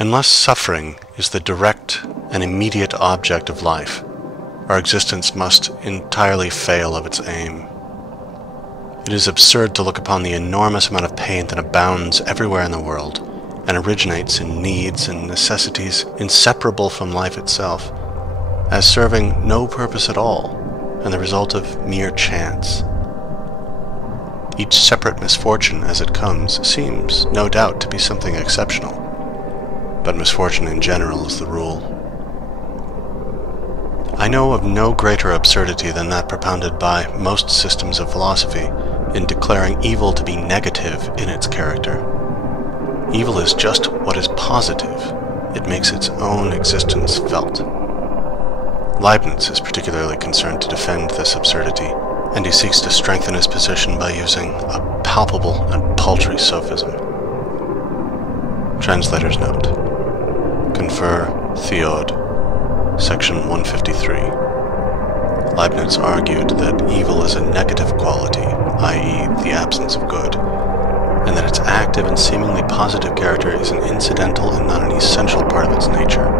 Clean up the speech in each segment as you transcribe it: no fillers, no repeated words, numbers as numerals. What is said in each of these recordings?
Unless suffering is the direct and immediate object of life, our existence must entirely fail of its aim. It is absurd to look upon the enormous amount of pain that abounds everywhere in the world, and originates in needs and necessities inseparable from life itself, as serving no purpose at all, and the result of mere chance. Each separate misfortune as it comes seems, no doubt, to be something exceptional, but misfortune in general is the rule. I know of no greater absurdity than that propounded by most systems of philosophy in declaring evil to be negative in its character. Evil is just what is positive. It makes its own existence felt. Leibniz is particularly concerned to defend this absurdity, and he seeks to strengthen his position by using a palpable and paltry sophism. Translator's note. Confer Theod, section 153. Leibniz argued that evil is a negative quality, i.e., the absence of good, and that its active and seemingly positive character is an incidental and not an essential part of its nature.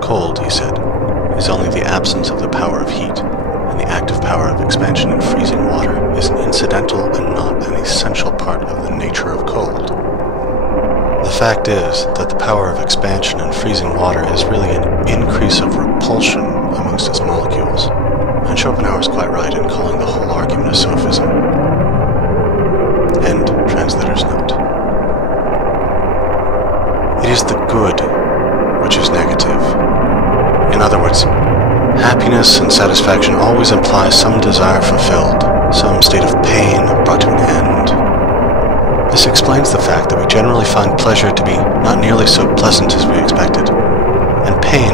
Cold, he said, is only the absence of the power of heat, and the active power of expansion in freezing water is an incidental and not an essential part of the nature of cold. The fact is that the power of expansion in freezing water is really an increase of repulsion amongst its molecules, and Schopenhauer is quite right in calling the whole argument a sophism. End translator's note. It is the good which is negative. In other words, happiness and satisfaction always imply some desire fulfilled, some state of pain brought to an end. This explains the fact that we generally find pleasure to be not nearly so pleasant as we expected, and pain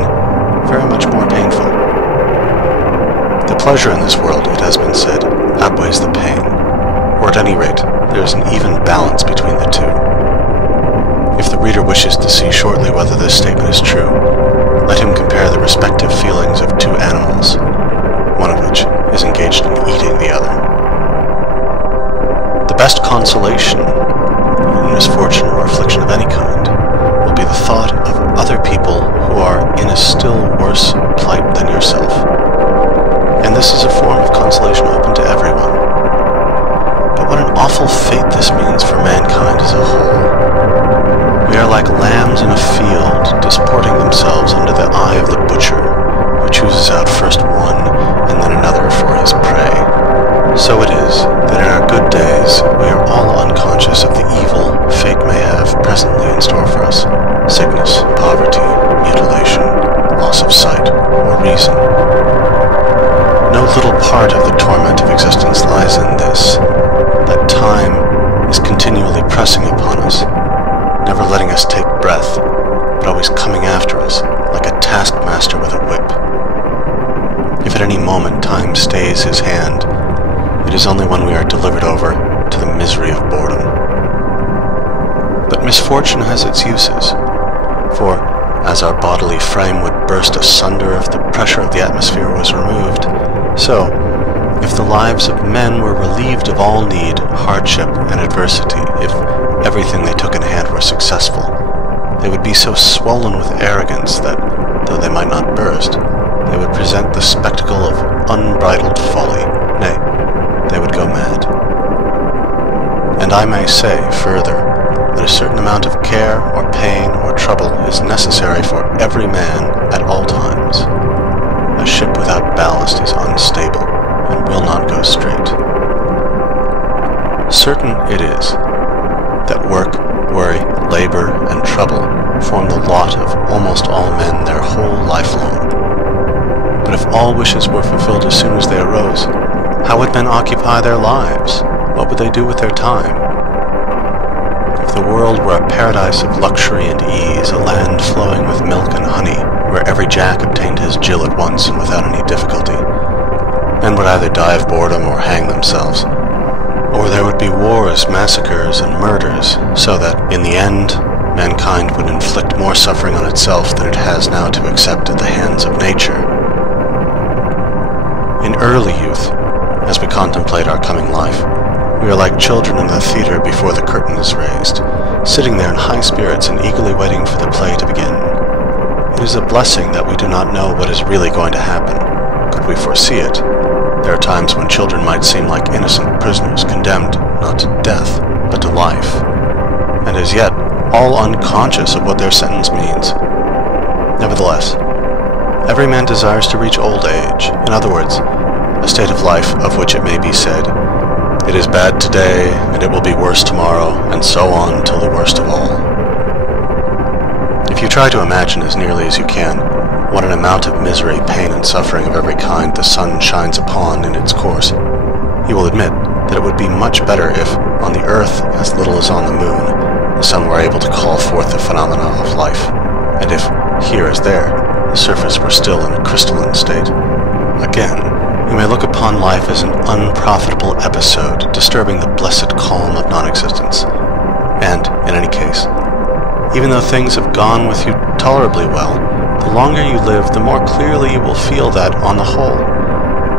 very much more painful. The pleasure in this world, it has been said, outweighs the pain, or at any rate, there is an even balance between the two. If the reader wishes to see shortly whether this statement is true, let him compare the respective feelings of two animals, one of which is engaged in eating the other. The best consolation in misfortune or affliction of any kind will be the thought of other people who are in a still worse plight than yourself. And this is a form of consolation open to everyone. But what an awful fate this means for mankind as a whole. We are like lambs in a field, disporting themselves under the eye of the butcher, who chooses out first one and then another for his prey. So it is that in our good days we are all unconscious of the evil fate may have presently in store for us: sickness, poverty, mutilation, loss of sight or reason. No little part of the torment of existence lies in this, that time is continually pressing upon us, never letting us take breath, but always coming after us like a taskmaster with a whip. If at any moment time stays his hand, it is only when we are delivered over to the misery of boredom. But misfortune has its uses, for as our bodily frame would burst asunder if the pressure of the atmosphere was removed, so, if the lives of men were relieved of all need, hardship, and adversity, if everything they took in hand were successful, they would be so swollen with arrogance that, though they might not burst, they would present the spectacle of unbridled folly, nay, they would go mad. And I may say, further, that a certain amount of care or pain or trouble is necessary for every man at all times. A ship without ballast is unstable and will not go straight. Certain it is that work, worry, labor, and trouble form the lot of almost all men their whole life long. But if all wishes were fulfilled as soon as they arose, how would men occupy their lives? What would they do with their time? If the world were a paradise of luxury and ease, a land flowing with milk and honey, where every jack obtained his Jill at once and without any difficulty, men would either die of boredom or hang themselves, or there would be wars, massacres, and murders, so that, in the end, mankind would inflict more suffering on itself than it has now to accept at the hands of nature. In early youth, as we contemplate our coming life, we are like children in the theater before the curtain is raised, sitting there in high spirits and eagerly waiting for the play to begin. It is a blessing that we do not know what is really going to happen. Could we foresee it? There are times when children might seem like innocent prisoners condemned not to death, but to life, and as yet all unconscious of what their sentence means. Nevertheless, every man desires to reach old age, in other words, a state of life of which it may be said, "It is bad today, and it will be worse tomorrow, and so on till the worst of all." If you try to imagine as nearly as you can what an amount of misery, pain, and suffering of every kind the sun shines upon in its course, you will admit that it would be much better if, on the earth as little as on the moon, the sun were able to call forth the phenomena of life, and if, here as there, the surface were still in a crystalline state. Again, you may look upon life as an unprofitable episode disturbing the blessed calm of non-existence. And, in any case, even though things have gone with you tolerably well, the longer you live, the more clearly you will feel that, on the whole,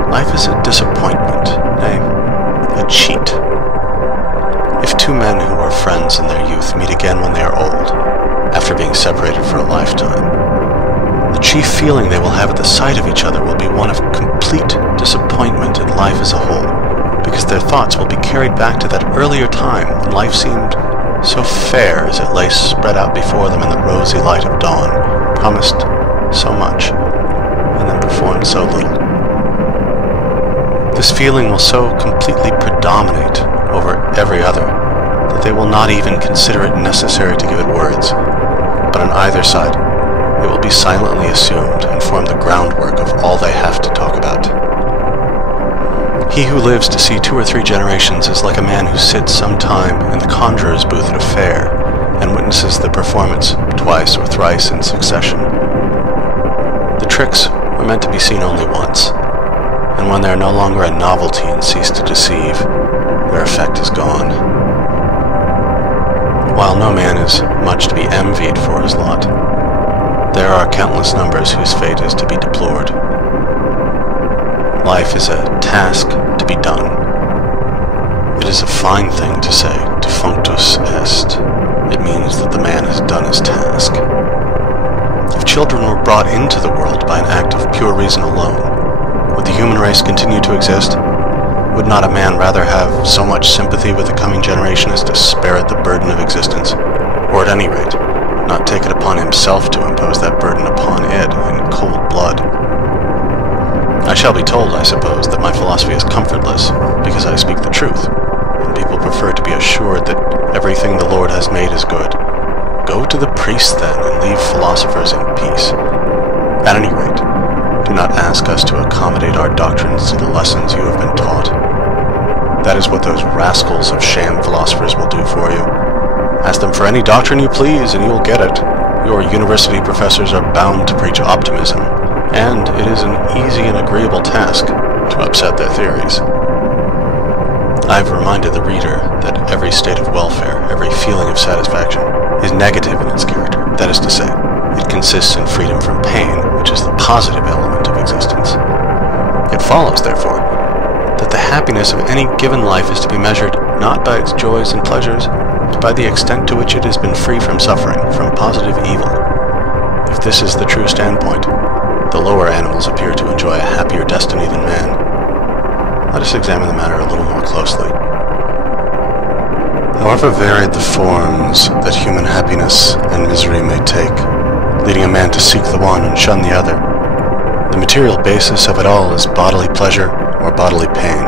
life is a disappointment, nay, a cheat. If two men who were friends in their youth meet again when they are old, after being separated for a lifetime, the chief feeling they will have at the sight of each other will be one of complete disappointment in life as a whole, because their thoughts will be carried back to that earlier time when life seemed so fair as it lay spread out before them in the rosy light of dawn, promised so much, and then performed so little. This feeling will so completely predominate over every other that they will not even consider it necessary to give it words, but on either side it will be silently assumed and form the groundwork of all they have to talk about. He who lives to see 2 or 3 generations is like a man who sits some time in the conjurer's booth at a fair and witnesses the performance twice or thrice in succession. The tricks are meant to be seen only once, and when they are no longer a novelty and cease to deceive, their effect is gone. While no man is much to be envied for his lot, there are countless numbers whose fate is to be deplored. Life is a task to be done. It is a fine thing to say, defunctus est. It means that the man has done his task. If children were brought into the world by an act of pure reason alone, would the human race continue to exist? Would not a man rather have so much sympathy with the coming generation as to spare it the burden of existence, or at any rate, not take it upon himself to impose that burden upon it in cold blood? I shall be told, I suppose, that my philosophy is comfortless, because I speak the truth, and people prefer to be assured that everything the Lord has made is good. Go to the priest, then, and leave philosophers in peace. At any rate, do not ask us to accommodate our doctrines to the lessons you have been taught. That is what those rascals of sham philosophers will do for you. Ask them for any doctrine you please, and you will get it. Your university professors are bound to preach optimism, and it is an easy and agreeable task to upset their theories. I have reminded the reader that every state of welfare, every feeling of satisfaction, is negative in its character. That is to say, it consists in freedom from pain, which is the positive element of existence. It follows, therefore, that the happiness of any given life is to be measured not by its joys and pleasures, but by the extent to which it has been free from suffering, from positive evil. If this is the true standpoint, the lower animals appear to enjoy a happier destiny than man. Let us examine the matter a little more closely. However varied the forms that human happiness and misery may take, leading a man to seek the one and shun the other, the material basis of it all is bodily pleasure or bodily pain.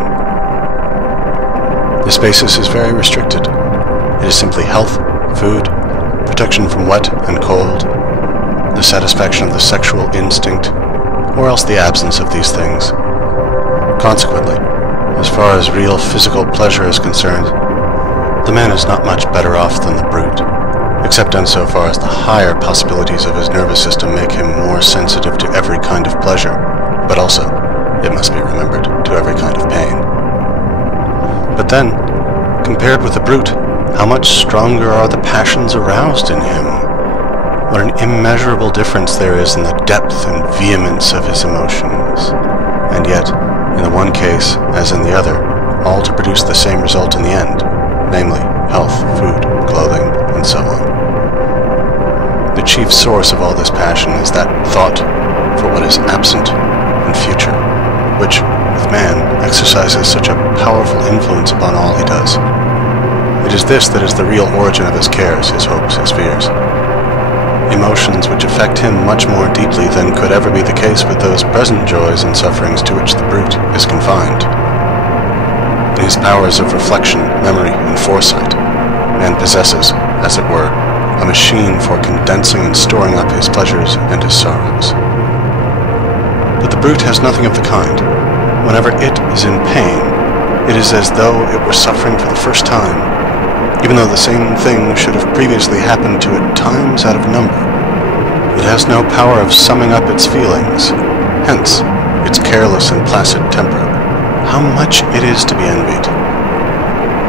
This basis is very restricted. It is simply health, food, protection from wet and cold, the satisfaction of the sexual instinct, or else the absence of these things. Consequently, as far as real physical pleasure is concerned, the man is not much better off than the brute, except insofar as the higher possibilities of his nervous system make him more sensitive to every kind of pleasure, but also, it must be remembered, to every kind of pain. But then, compared with the brute, how much stronger are the passions aroused in him? What an immeasurable difference there is in the depth and vehemence of his emotions. And yet, in the one case, as in the other, all to produce the same result in the end, namely, health, food, clothing, and chief source of all this passion is that thought for what is absent and future, which, with man, exercises such a powerful influence upon all he does. It is this that is the real origin of his cares, his hopes, his fears. Emotions which affect him much more deeply than could ever be the case with those present joys and sufferings to which the brute is confined. In his powers of reflection, memory, and foresight, man possesses, as it were, a machine for condensing and storing up his pleasures and his sorrows. But the brute has nothing of the kind. Whenever it is in pain, it is as though it were suffering for the first time, even though the same thing should have previously happened to it times out of number. It has no power of summing up its feelings, hence its careless and placid temper. How much it is to be envied!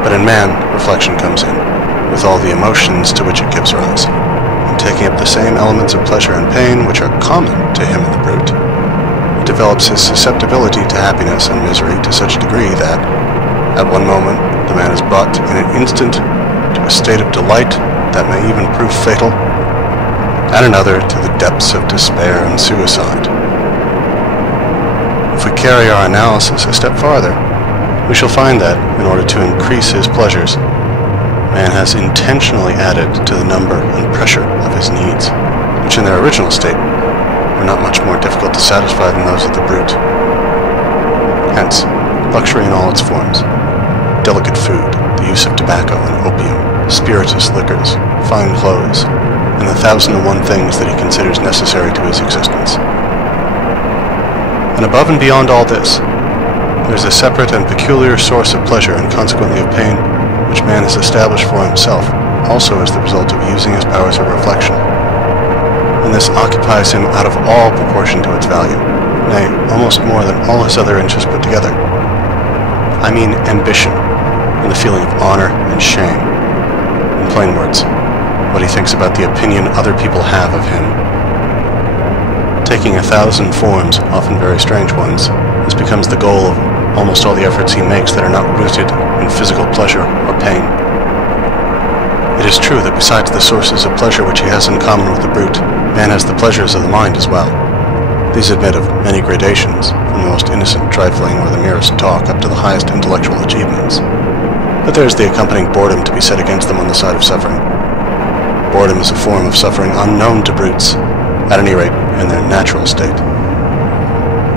But in man, reflection comes in, with all the emotions to which it gives rise, and taking up the same elements of pleasure and pain which are common to him and the brute, it develops his susceptibility to happiness and misery to such a degree that, at one moment, the man is brought in an instant to a state of delight that may even prove fatal, at another to the depths of despair and suicide. If we carry our analysis a step farther, we shall find that, in order to increase his pleasures, man has intentionally added to the number and pressure of his needs, which in their original state were not much more difficult to satisfy than those of the brute. Hence, luxury in all its forms, delicate food, the use of tobacco and opium, spirituous liquors, fine clothes, and the 1,001 things that he considers necessary to his existence. And above and beyond all this, there is a separate and peculiar source of pleasure and consequently of pain, which man has established for himself, also as the result of using his powers of reflection. And this occupies him out of all proportion to its value, nay, almost more than all his other interests put together. I mean ambition, and the feeling of honor and shame. In plain words, what he thinks about the opinion other people have of him. Taking 1,000 forms, often very strange ones, this becomes the goal of almost all the efforts he makes that are not rooted in physical pleasure or pain. It is true that besides the sources of pleasure which he has in common with the brute, man has the pleasures of the mind as well. These admit of many gradations, from the most innocent trifling or the merest talk up to the highest intellectual achievements. But there is the accompanying boredom to be set against them on the side of suffering. Boredom is a form of suffering unknown to brutes, at any rate in their natural state.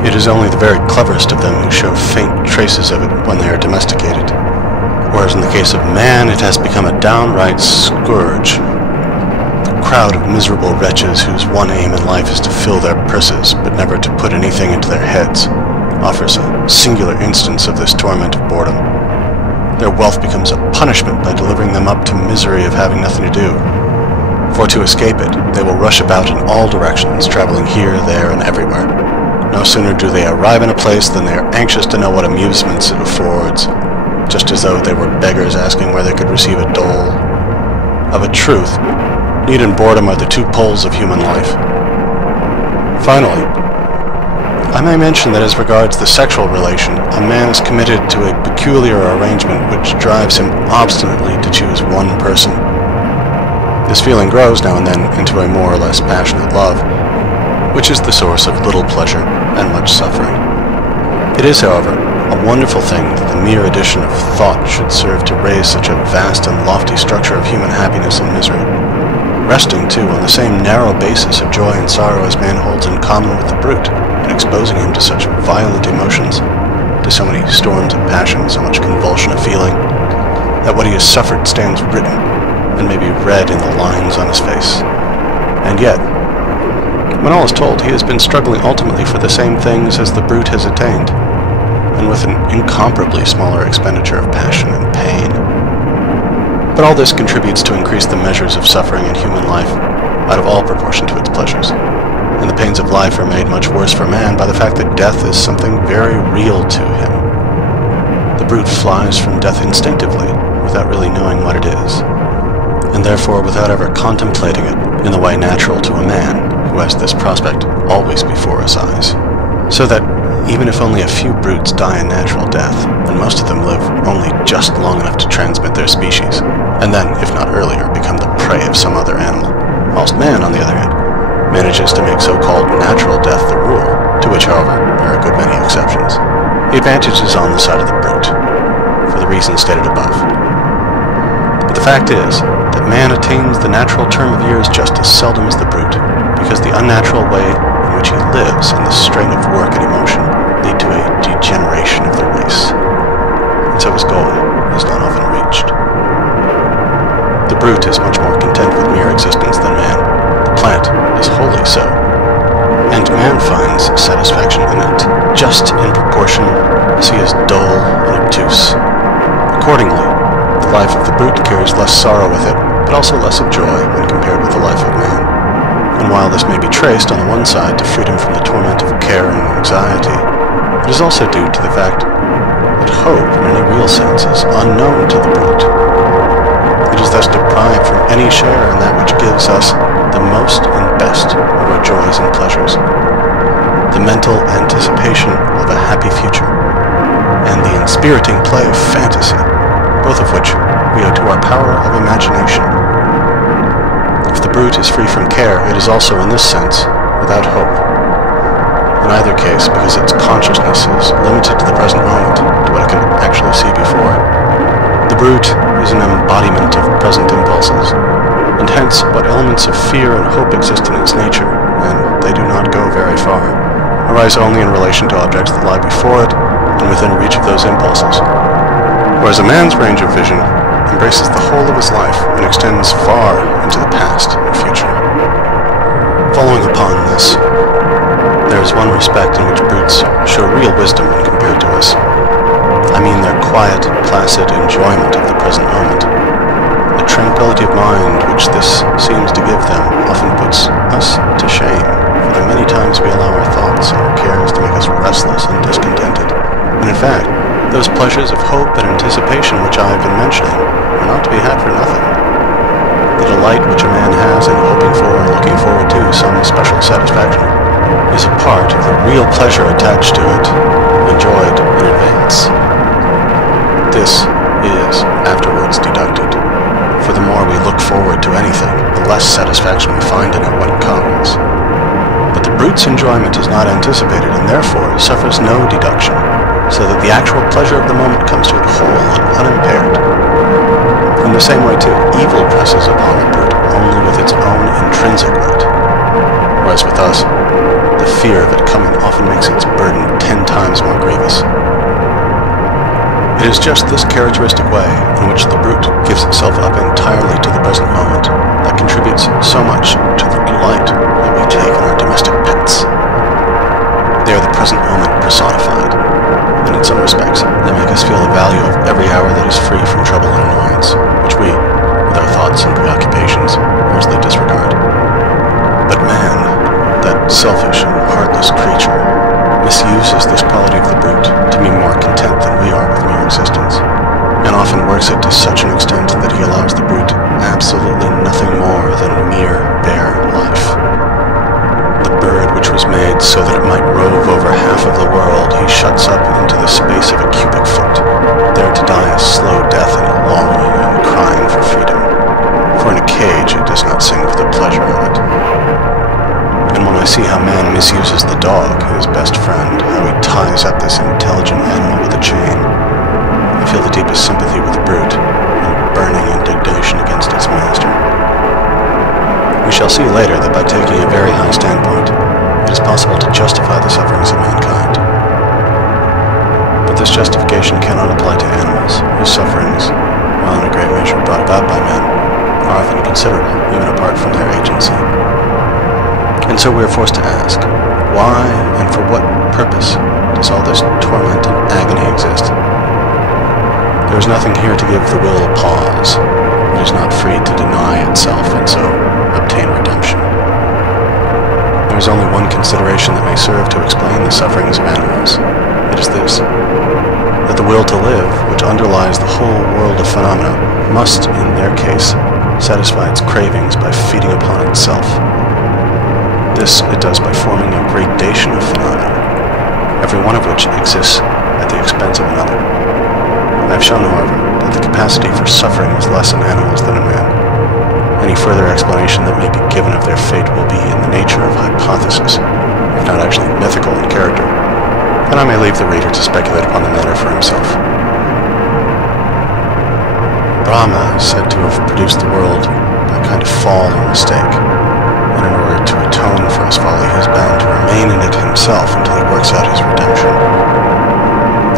It is only the very cleverest of them who show faint traces of it when they are domesticated, whereas in the case of man it has become a downright scourge. The crowd of miserable wretches whose one aim in life is to fill their purses, but never to put anything into their heads, offers a singular instance of this torment of boredom. Their wealth becomes a punishment by delivering them up to misery of having nothing to do. For to escape it, they will rush about in all directions, traveling here, there, and everywhere. No sooner do they arrive in a place than they are anxious to know what amusements it affords, just as though they were beggars asking where they could receive a dole. Of a truth, need and boredom are the two poles of human life. Finally, I may mention that as regards the sexual relation, a man is committed to a peculiar arrangement which drives him obstinately to choose one person. This feeling grows now and then into a more or less passionate love, which is the source of little pleasure and much suffering. It is, however, a wonderful thing that the mere addition of thought should serve to raise such a vast and lofty structure of human happiness and misery, resting, too, on the same narrow basis of joy and sorrow as man holds in common with the brute, and exposing him to such violent emotions, to so many storms of passion, so much convulsion of feeling, that what he has suffered stands written, and may be read in the lines on his face. And yet, when all is told, he has been struggling ultimately for the same things as the brute has attained, and with an incomparably smaller expenditure of passion and pain. But all this contributes to increase the measures of suffering in human life, out of all proportion to its pleasures, and the pains of life are made much worse for man by the fact that death is something very real to him. The brute flies from death instinctively, without really knowing what it is, and therefore without ever contemplating it in the way natural to a man who has this prospect always before his eyes. So that, even if only a few brutes die a natural death, and most of them live only just long enough to transmit their species, and then, if not earlier, become the prey of some other animal, whilst Man, on the other hand, manages to make so-called natural death the rule, to which, however, there are a good many exceptions. The advantage is on the side of the brute, for the reasons stated above. But the fact is that man attains the natural term of years just as seldom as the brute, because the unnatural way in which he lives and the strain of work and emotion lead to a degeneration of the race, and so his goal is not often reached. The brute is much more content with mere existence than man. The plant is wholly so, and man finds satisfaction in it just in proportion as he is dull and obtuse. Accordingly, the life of the brute carries less sorrow with it, but also less of joy when compared with the life of man. And while this may be traced on the one side to freedom from the torment of care and anxiety, it is also due to the fact that hope, in any real sense, is unknown to the brute. It is thus deprived from any share in that which gives us the most and best of our joys and pleasures, the mental anticipation of a happy future, and the inspiriting play of fantasy, both of which we owe to our power of imagination. If the brute is free from care, it is also, in this sense, without hope. In either case, because its consciousness is limited to the present moment, to what it can actually see before it. The brute is an embodiment of present impulses, and hence what elements of fear and hope exist in its nature, and they do not go very far, arise only in relation to objects that lie before it and within reach of those impulses, whereas a man's range of vision embraces the whole of his life and extends far into the past and future. Following upon this, there is one respect in which brutes show real wisdom when compared to us. I mean their quiet, placid enjoyment of the present moment. The tranquility of mind which this seems to give them often puts us to shame, for the many times we allow our thoughts and our cares to make us restless and discontented. And in fact, those pleasures of hope and anticipation which I have been mentioning are not to be had for nothing. The delight which a man has in hoping for and looking forward to some special satisfaction is a part of the real pleasure attached to it, enjoyed in advance. This is afterwards deducted, for the more we look forward to anything, the less satisfaction we find in it when it comes. But the brute's enjoyment is not anticipated, and therefore suffers no deduction, so that the actual pleasure of the moment comes to it whole and unimpaired. In the same way, too, evil presses upon the brute only with its own intrinsic light, whereas with us, the fear of it coming often makes its burden 10 times more grievous. It is just this characteristic way in which the brute gives itself up entirely to the present moment that contributes so much to the delight that we take in our domestic pets. They are the present moment personified, and in some respects they make us feel the value of every hour that is free from trouble and annoyance, which we, with our thoughts and preoccupations, mostly disregard. But man, that selfish and heartless creature, misuses this quality of the brute to be more content than we are with mere existence, and often works it to such an extent that he allows the brute absolutely nothing more than mere bare life. The bird which was made so that it might rove over half of the world he shuts up into the space of a cubic foot, there to die a slow death in longing and crying for freedom, for in a cage it does not sing for the pleasure of it. And when I see how man misuses the dog, his best friend, how he ties up this intelligent animal with a chain, I feel the deepest sympathy with the brute, and burning indignation against its master. We shall see later that by taking a very high standpoint, it is possible to justify the sufferings of mankind. But this justification cannot apply to animals, whose sufferings, while in a great measure brought about by men, are often considerable, even apart from their agency. And so we are forced to ask, why and for what purpose does all this torment and agony exist? There is nothing here to give the will pause. It is not free to deny itself and so obtain redemption. There is only one consideration that may serve to explain the sufferings of animals. It is this, that the will to live, which underlies the whole world of phenomena, must, in their case, satisfy its cravings by feeding upon itself. This it does by forming a gradation of phenomena, every one of which exists at the expense of another. I have shown, however, that the capacity for suffering is less in animals than in man. Any further explanation that may be given of their fate will be in the nature of hypothesis, if not actually mythical in character, then I may leave the reader to speculate upon the matter for himself. Brahma is said to have produced the world by a kind of fall or mistake, and in order to atone for his folly, he is bound to remain in it himself until he works out his redemption.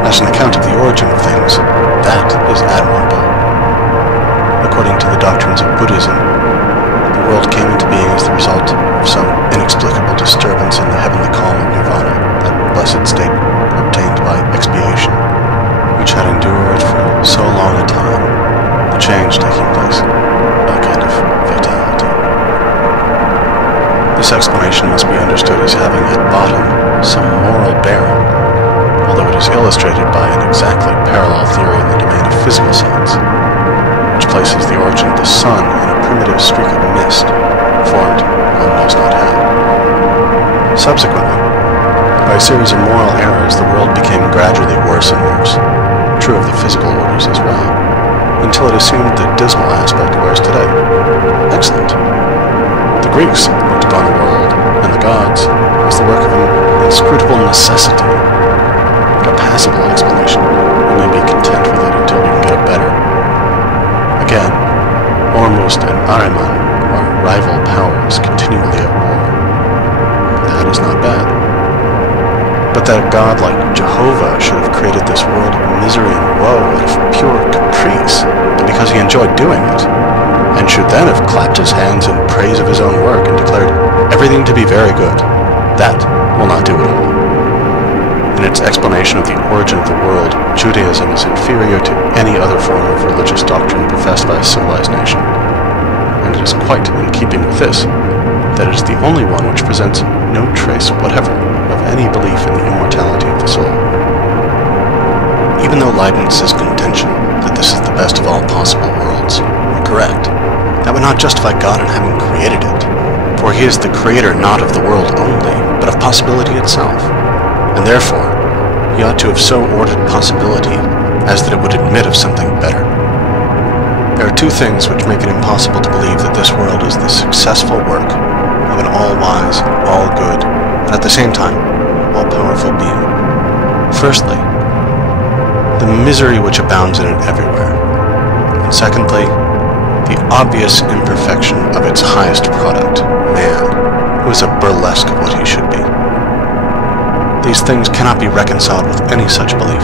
As an account of the origin of things, that is admirable. According to the doctrines of Buddhism, the world came into being as the result of some inexplicable disturbance in the heavenly calm of nirvana, that blessed state obtained by expiation, which had endured for so long a time, the change taking place by a kind of fatality. This explanation must be understood as having at bottom some moral bearing, although it is illustrated by an exactly parallel theory in the domain of physical science, which places the origin of the sun in a primitive streak of mist, formed one knows not how. Subsequently, by a series of moral errors, the world became gradually worse and worse, true of the physical orders as well, until it assumed the dismal aspect it wears today. Excellent. The Greeks looked upon the world and the gods as the work of an inscrutable necessity, but a passable explanation. We may be content with it until we can get a better. Again, Ormuzd and Ahriman are rival powers continually at war. That is not bad. But that a god like Jehovah should have created this world of misery and woe out of pure caprice, and because he enjoyed doing it, and should then have clapped his hands in praise of his own work and declared everything to be very good, that will not do at all. In its explanation of the origin of the world, Judaism is inferior to any other form of religious doctrine professed by a civilized nation, and it is quite in keeping with this that it is the only one which presents no trace whatever of any belief in the immortality of the soul. Even though Leibniz's contention that this is the best of all possible worlds were correct, that would not justify God in having created it, for he is the creator not of the world only, but of possibility itself, and therefore he ought to have so ordered possibility as that it would admit of something better. There are two things which make it impossible to believe that this world is the successful work of an all-wise, all-good, and at the same time, all-powerful being. Firstly, the misery which abounds in it everywhere, and secondly, the obvious imperfection of its highest product, man, who is a burlesque of what he should be. These things cannot be reconciled with any such belief.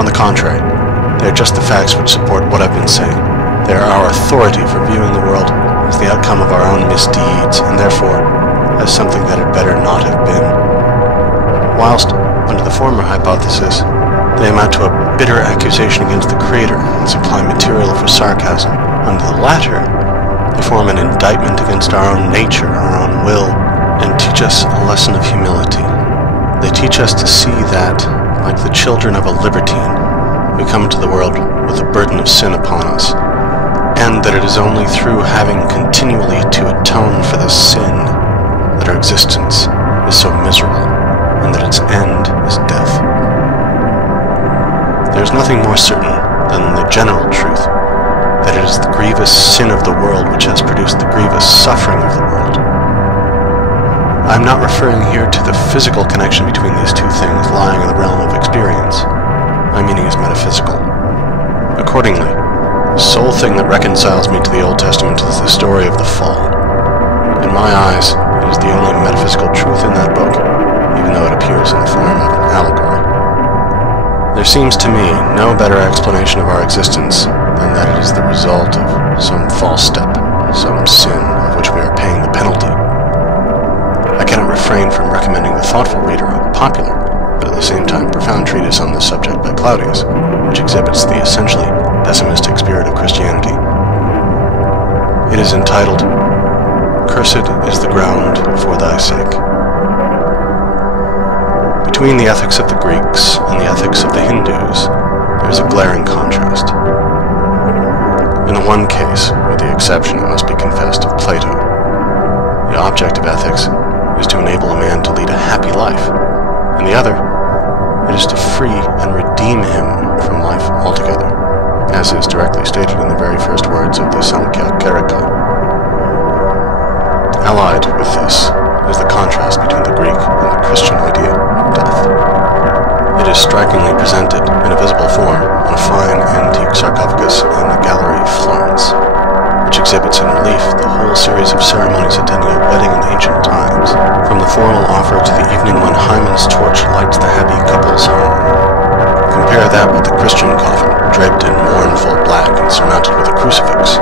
On the contrary, they are just the facts which support what I've been saying. They are our authority for viewing the world as the outcome of our own misdeeds, and therefore as something that had better not have been. Whilst, under the former hypothesis, they amount to a bitter accusation against the Creator and supply material for sarcasm, under the latter, they form an indictment against our own nature, our own will, and teach us a lesson of humility. They teach us to see that, like the children of a libertine, we come into the world with a burden of sin upon us, and that it is only through having continually to atone for the sin that our existence is so miserable, and that its end is death. There is nothing more certain than the general truth that it is the grievous sin of the world which has produced the grievous suffering of the world. I am not referring here to the physical connection between these two things lying in the realm of experience. My meaning is metaphysical. Accordingly, the sole thing that reconciles me to the Old Testament is the story of the fall. In my eyes, it is the only metaphysical truth in that book, even though it appears in the form of an allegory. There seems to me no better explanation of our existence than that it is the result of some false step, some sin of which we are paying the penalty. I cannot refrain from recommending the thoughtful reader a popular, but at the same time profound treatise on this subject by Claudius, which exhibits the essentially pessimistic spirit of Christianity. It is entitled, "Cursed is the ground for thy sake." Between the ethics of the Greeks and the ethics of the Hindus, there is a glaring contrast. In the one case, with the exception, it must be confessed, of Plato, the object of ethics is to enable a man to lead a happy life. In the other, it is to free and redeem him from life altogether, as is directly stated in the very first words of the Samkhya Karika. relief the whole series of ceremonies attending a wedding in ancient times, from the formal offer to the evening when Hymen's torch lights the happy couple's home. Compare that with the Christian coffin, draped in mournful black and surmounted with a crucifix.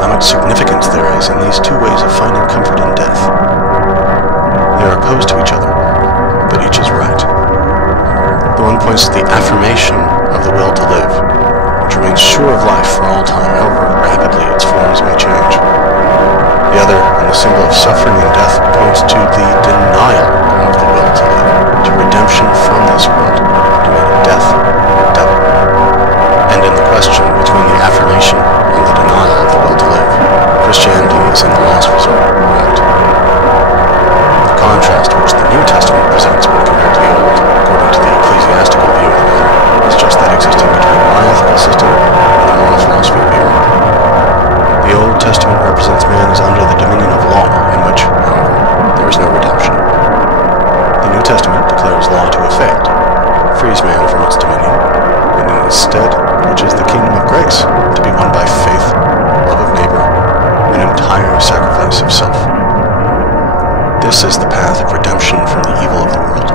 How much significance there is in these two ways of finding comfort in death. They are opposed to each other, but each is right. The one points to the affirmation of the will to live, which remains sure of life for all time, however rapidly its forms may change. The other, and the symbol of suffering and death, points to the denial of the will to live, to redemption from this world, demanding death, devil. And in the question between the affirmation and the denial of the will to live, Christianity is in the last resort right. The contrast which the New Testament presents when compared to the Old, according to the ecclesiastical view of the matter, is just that existing between my ethical system and the moral philosophy of Europe. The Old Testament represents man as under the dominion of law, in which, however, there is no redemption. The New Testament declares law to effect, frees man from its dominion, and in its stead preaches the kingdom of grace, to be won by faith, love of neighbor, and entire sacrifice of self. This is the path of redemption from the evil of the world.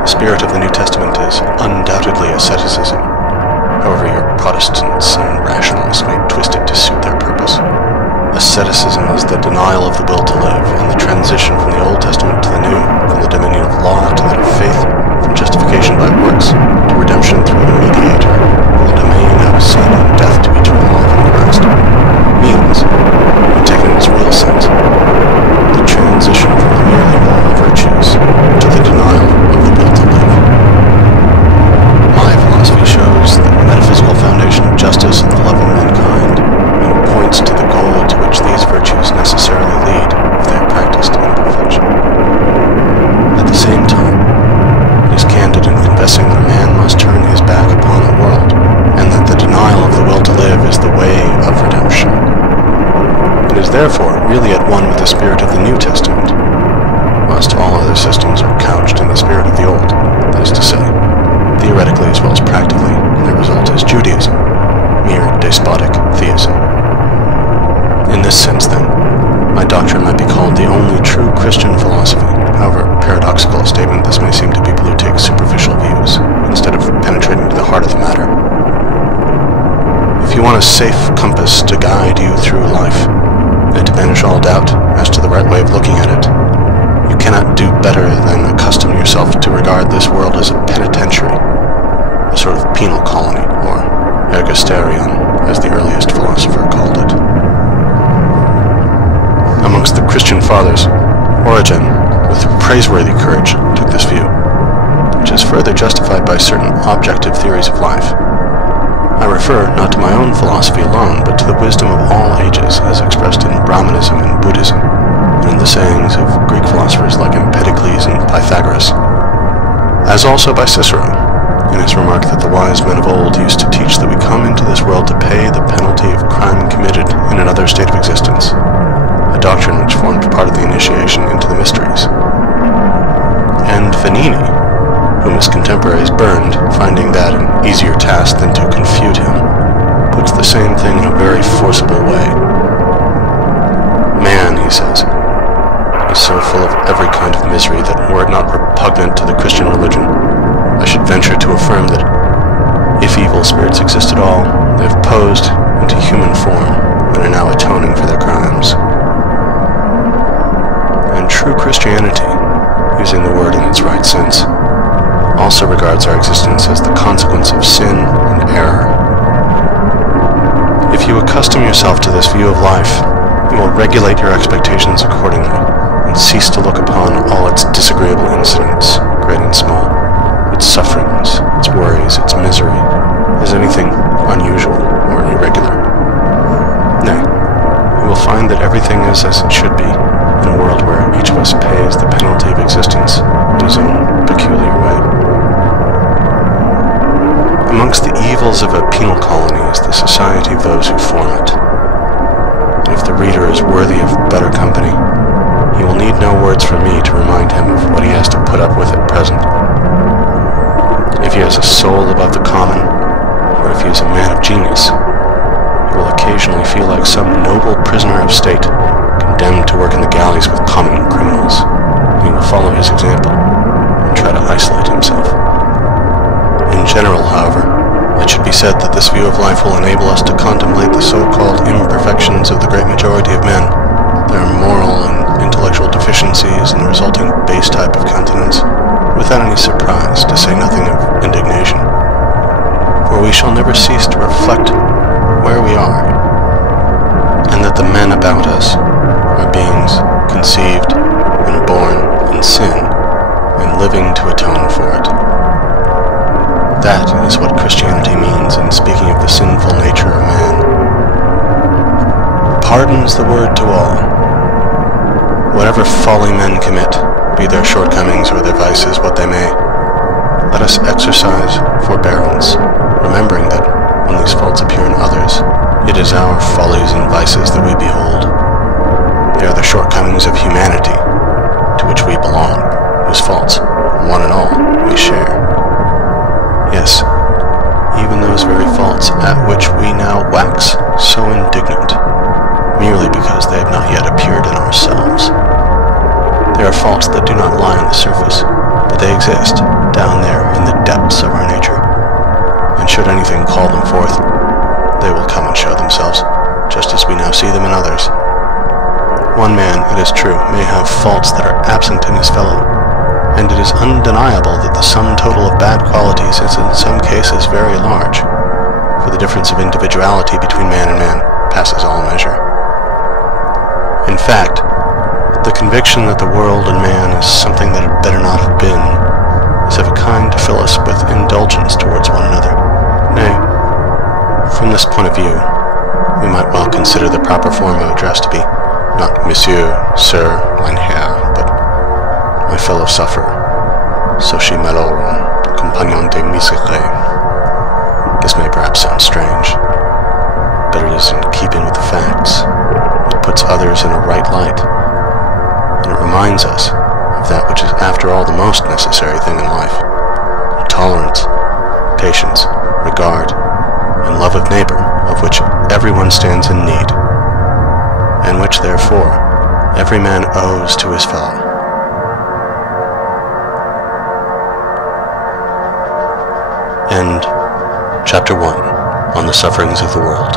The spirit of the New Testament is undoubtedly asceticism. However, your Protestants and rationalists may twist it to suit their purpose. Asceticism is the denial of the will to live, and the transition from the Old Testament to the New, from the dominion of law to that of faith, from justification by works to redemption through the mediator, from the domain of sin and death to eternal life in Christ, means, when taken in its real sense, the transition from the merely moral virtues to the denial of the will to live. My philosophy shows the metaphysical foundation of justice and the love of mankind, and points to the goal to which these virtues necessarily lead if they are practiced in perfection. At the same time, it is candid in confessing that a man must turn his back upon the world, and that the denial of the will to live is the way of redemption. It is therefore really at one with the spirit of the New Testament, whilst all other systems are couched in the spirit of the Old, that is to say, theoretically as well as practically, their result is Judaism, mere despotic theism. In this sense, then, my doctrine might be called the only true Christian philosophy. However paradoxical a statement this may seem to people who take superficial views, instead of penetrating to the heart of the matter. If you want a safe compass to guide you through life, and to banish all doubt as to the right way of looking at it, you cannot do better than accustom yourself to regard this world as a penitentiary, a sort of penal colony, or ergasterion, as the earliest philosopher called it. Amongst the Christian fathers, Origen, with praiseworthy courage, took this view, which is further justified by certain objective theories of life. I refer not to my own philosophy alone, but to the wisdom of all ages, as expressed in Brahmanism and Buddhism, and in the sayings of Greek philosophers like Empedocles and Pythagoras, as also by Cicero, in his remark that the wise men of old used to teach that we come into this world to pay the penalty of crime committed in another state of existence, a doctrine which formed part of the initiation into the mysteries. And Vanini, whom his contemporaries burned, finding that an easier task than to confute him, puts the same thing in a very forcible way. Man, he says, is so full of every kind of misery that were it not repugnant to the Christian religion, I should venture to affirm that if evil spirits exist at all, they have posed into human form and are now atoning for their crimes. And true Christianity, using the word in its right sense, also regards our existence as the consequence of sin and error. If you accustom yourself to this view of life, you will regulate your expectations accordingly, and cease to look upon all its disagreeable incidents, great and small, its sufferings, its worries, its misery, as anything unusual or irregular. Nay, you will find that everything is as it should be, in a world where each of us pays the penalty of existence in his own peculiar way. Amongst the evils of a penal colony is the society of those who form it. And if the reader is worthy of better company, he will need no words from me to remind him of what he has to put up with at present. If he has a soul above the common, or if he is a man of genius, he will occasionally feel like some noble prisoner of state, condemned to work in the galleys with common criminals. He will follow his example and try to isolate himself. In general, however, it should be said that this view of life will enable us to contemplate the so-called imperfections of the great majority of men, their moral and intellectual deficiencies and the resulting base type of countenance, without any surprise, to say nothing of indignation. For we shall never cease to reflect where we are, and that the men about us are beings conceived and born in sin, and living to atone for it. That is what Christianity means in speaking of the sinful nature of man. Pardon's the word to all. Whatever folly men commit, be their shortcomings or their vices what they may, let us exercise forbearance, remembering that when these faults appear in others, it is our follies and vices that we behold. They are the shortcomings of humanity, to which we belong, whose faults, one and all, we share. Yes, even those very faults at which we now wax so indignant, merely because they have not yet appeared in ourselves. They are faults that do not lie on the surface, but they exist down there in the depths of our nature. And should anything call them forth, they will come and show themselves, just as we now see them in others. One man, it is true, may have faults that are absent in his fellow, and it is undeniable that the sum total of bad qualities is in some cases very large, for the difference of individuality between man and man passes all measure. In fact, the conviction that the world and man is something that had better not have been is of a kind to fill us with indulgence towards one another. Nay, from this point of view, we might well consider the proper form of address to be not Monsieur, Sir, mein Herr, but my fellow sufferer, soci malorum, compagnon de misere. This may perhaps sound strange, but it is in keeping with the facts. It puts others in a right light, and it reminds us of that which is after all the most necessary thing in life: tolerance, patience, regard, and love of neighbor, of which everyone stands in need, and which, therefore, every man owes to his fellow. End Chapter 1, on the sufferings of the world.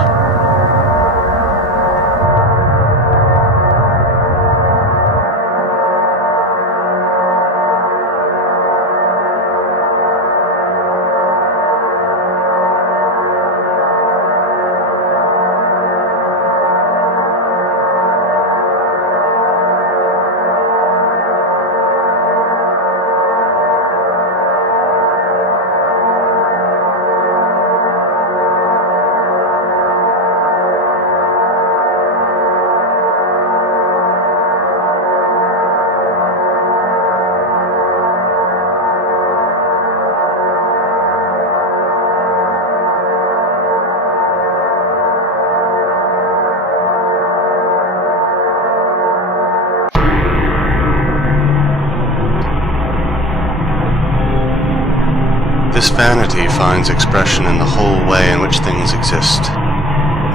This vanity finds expression in the whole way in which things exist,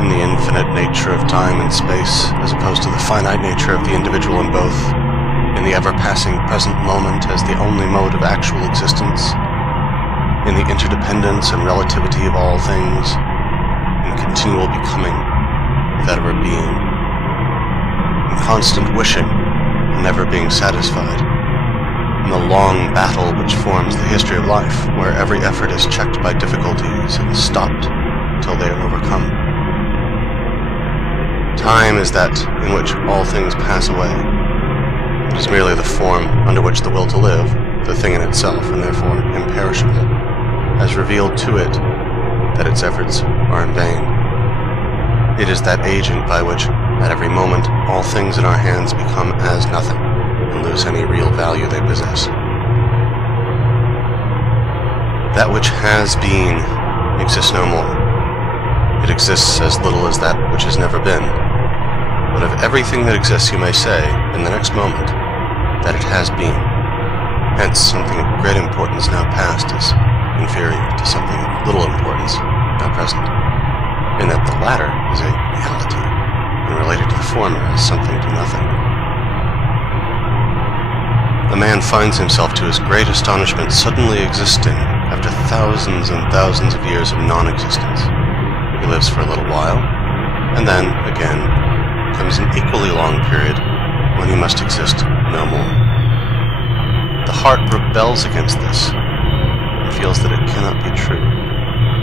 in the infinite nature of time and space, as opposed to the finite nature of the individual in both, in the ever-passing present moment as the only mode of actual existence, in the interdependence and relativity of all things, in continual becoming without ever being, in constant wishing and never being satisfied, in the long battle which forms the history of life, where every effort is checked by difficulties and stopped till they are overcome. Time is that in which all things pass away. It is merely the form under which the will to live, the thing in itself, and therefore imperishable, has revealed to it that its efforts are in vain. It is that agent by which, at every moment, all things in our hands become as nothing, and lose any real value they possess. That which has been exists no more. It exists as little as that which has never been. But of everything that exists you may say, in the next moment, that it has been. Hence, something of great importance now past is inferior to something of little importance now present. in that the latter is a reality, and related to the former as something to nothing. A man finds himself, to his great astonishment, suddenly existing after thousands and thousands of years of non-existence. He lives for a little while, and then, again, comes an equally long period when he must exist no more. The heart rebels against this, and feels that it cannot be true.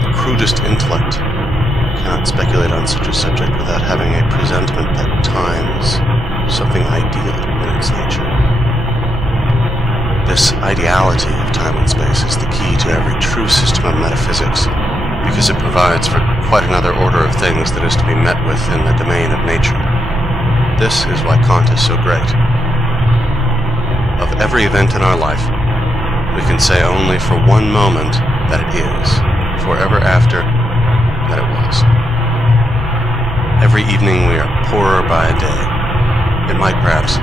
The crudest intellect cannot speculate on such a subject without having a presentiment that time is something ideal in its nature. This ideality of time and space is the key to every true system of metaphysics, because it provides for quite another order of things that is to be met with in the domain of nature. This is why Kant is so great. Of every event in our life, we can say only for one moment that it is, forever after that it was. Every evening we are poorer by a day. It might perhaps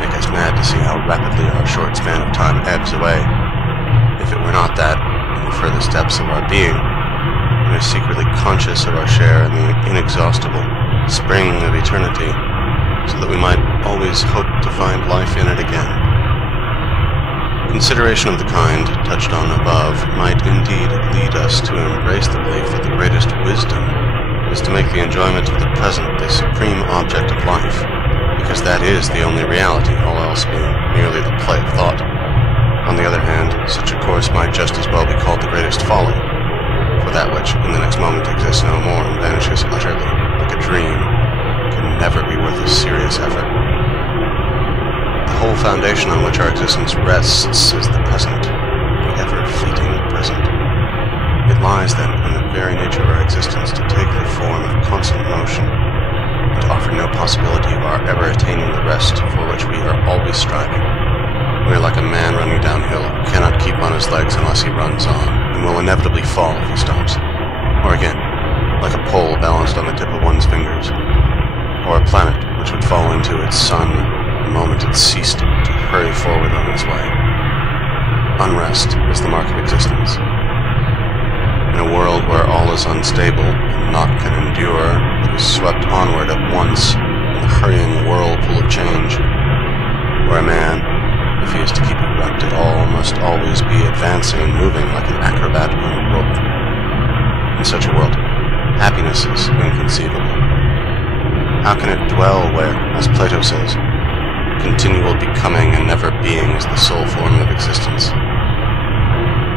make us mad to see how rapidly our short span of time ebbs away. If it were not that, in the furthest depths of our being, we are secretly conscious of our share in the inexhaustible spring of eternity, so that we might always hope to find life in it again. Consideration of the kind touched on above might indeed lead us to embrace the belief that the greatest wisdom is to make the enjoyment of the present the supreme object of life, because that is the only reality, all else being merely the play of thought. On the other hand, such a course might just as well be called the greatest folly, for that which in the next moment exists no more and vanishes utterly, like a dream, can never be worth a serious effort. The whole foundation on which our existence rests is the present, the ever-fleeting present. It lies, then, in the very nature of our existence to take the form of constant motion, and to offer no possibility of our ever attaining the rest for which we are always striving. We are like a man running downhill who cannot keep on his legs unless he runs on, and will inevitably fall if he stops. Or again, like a pole balanced on the tip of one's fingers, or a planet which would fall into its sun the moment it ceased to hurry forward on its way. Unrest is the mark of existence. In a world where all is unstable, and naught can endure, but is swept onward at once in the hurrying whirlpool of change, where a man, if he is to keep erect at all, must always be advancing and moving like an acrobat on a rope. In such a world, happiness is inconceivable. How can it dwell where, as Plato says, continual becoming and never being is the sole form of existence?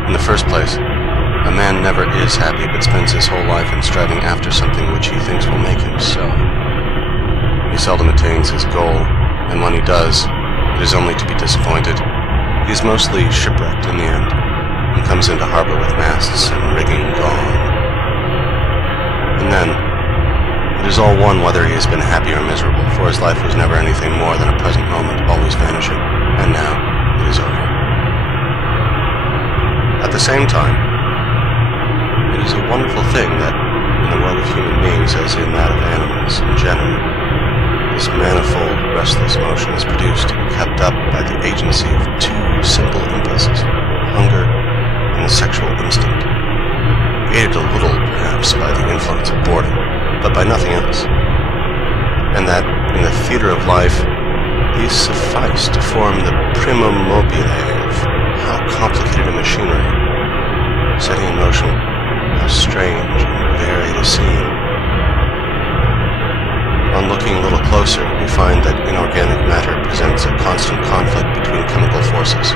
In the first place, a man never is happy, but spends his whole life in striving after something which he thinks will make him so. He seldom attains his goal, and when he does, it is only to be disappointed. He is mostly shipwrecked in the end, and comes into harbor with masts and rigging gone. And then, it is all one whether he has been happy or miserable, for his life was never anything more than a present moment, always vanishing, and now it is over. At the same time, it is a wonderful thing that, in the world of human beings as in that of animals in general, this manifold, restless motion is produced and kept up by the agency of two simple impulses, hunger and the sexual instinct, aided a little, perhaps, by the influence of boredom, but by nothing else. And that, in the theater of life, these suffice to form the primum mobile of how complicated a machinery, setting in motion how strange and varied a scene. On looking a little closer, we find that inorganic matter presents a constant conflict between chemical forces,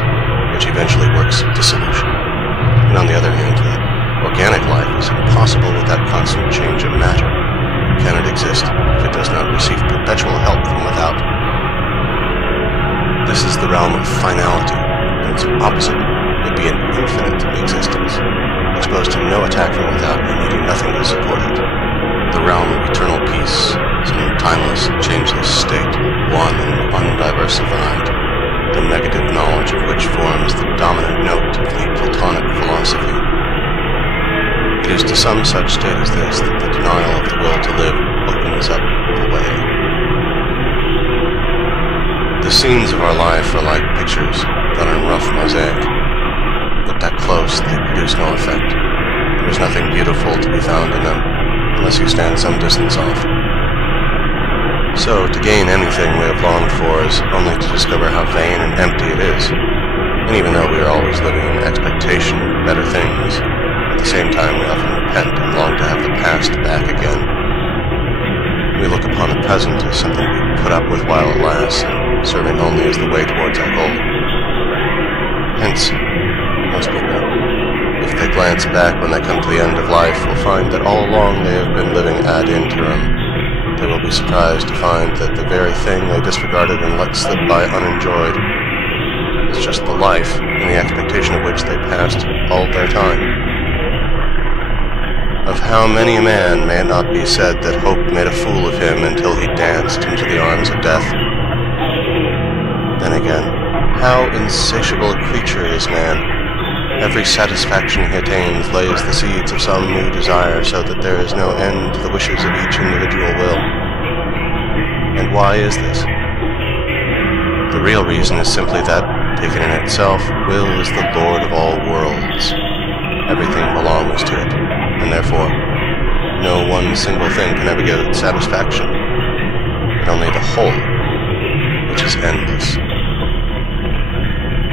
which eventually works dissolution. And on the other hand, that organic life is impossible without constant change of matter. It cannot exist if it does not receive perpetual help from without. This is the realm of finality, and its opposite would be an infinite existence, exposed to no attack from without and needing nothing to support it. The realm of eternal peace, some timeless, changeless state, one and undiversified, the negative knowledge of which forms the dominant note of the Platonic philosophy. It is to some such state as this that the denial of the will to live opens up the way. The scenes of our life are like pictures done in rough mosaic. Looked at close, they produce no effect. There is nothing beautiful to be found in them, unless you stand some distance off. So, to gain anything we have longed for is only to discover how vain and empty it is. And even though we are always living in expectation of better things, at the same time we often repent and long to have the past back again. We look upon the present as something to be put up with while it lasts, and serving only as the way towards our goal. Hence, most people, if they glance back when they come to the end of life, will find that all along they have been living ad interim. They will be surprised to find that the very thing they disregarded and let slip by unenjoyed is just the life in the expectation of which they passed all their time. Of how many a man may it not be said that hope made a fool of him until he danced into the arms of death? Then again, how insatiable a creature is man! Every satisfaction he attains lays the seeds of some new desire, so that there is no end to the wishes of each individual will. And why is this? The real reason is simply that, taken in itself, will is the lord of all worlds. Everything belongs to it, and therefore, no one single thing can ever give it satisfaction, but only the whole, which is endless.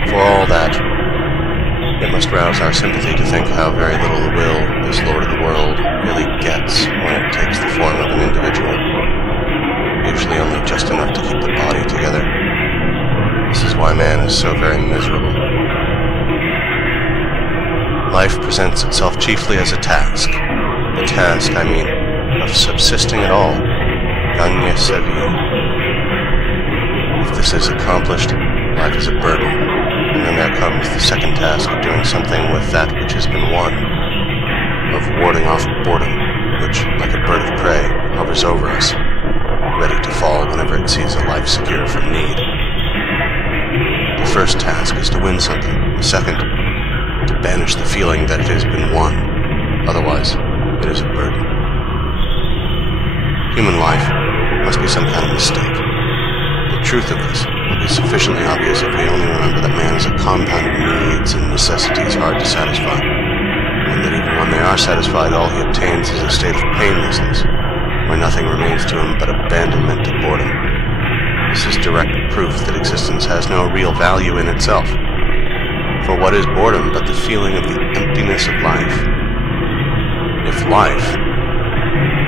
For all that, it must rouse our sympathy to think how very little the will, this lord of the world, really gets when it takes the form of an individual. Usually only just enough to keep the body together. This is why man is so very miserable. Life presents itself chiefly as a task. The task, I mean, of subsisting at all. Gagne sa vie. If this is accomplished, life is a burden. And then there comes the second task of doing something with that which has been won, of warding off boredom, which, like a bird of prey, hovers over us, ready to fall whenever it sees a life secure from need. The first task is to win something, the second, to banish the feeling that it has been won, otherwise it is a burden. Human life must be some kind of mistake. The truth of this will be sufficiently obvious if we only remember that man is a compound of needs and necessities hard to satisfy, and that even when they are satisfied, all he obtains is a state of painlessness, where nothing remains to him but abandonment to boredom. This is direct proof that existence has no real value in itself. For what is boredom but the feeling of the emptiness of life? If life,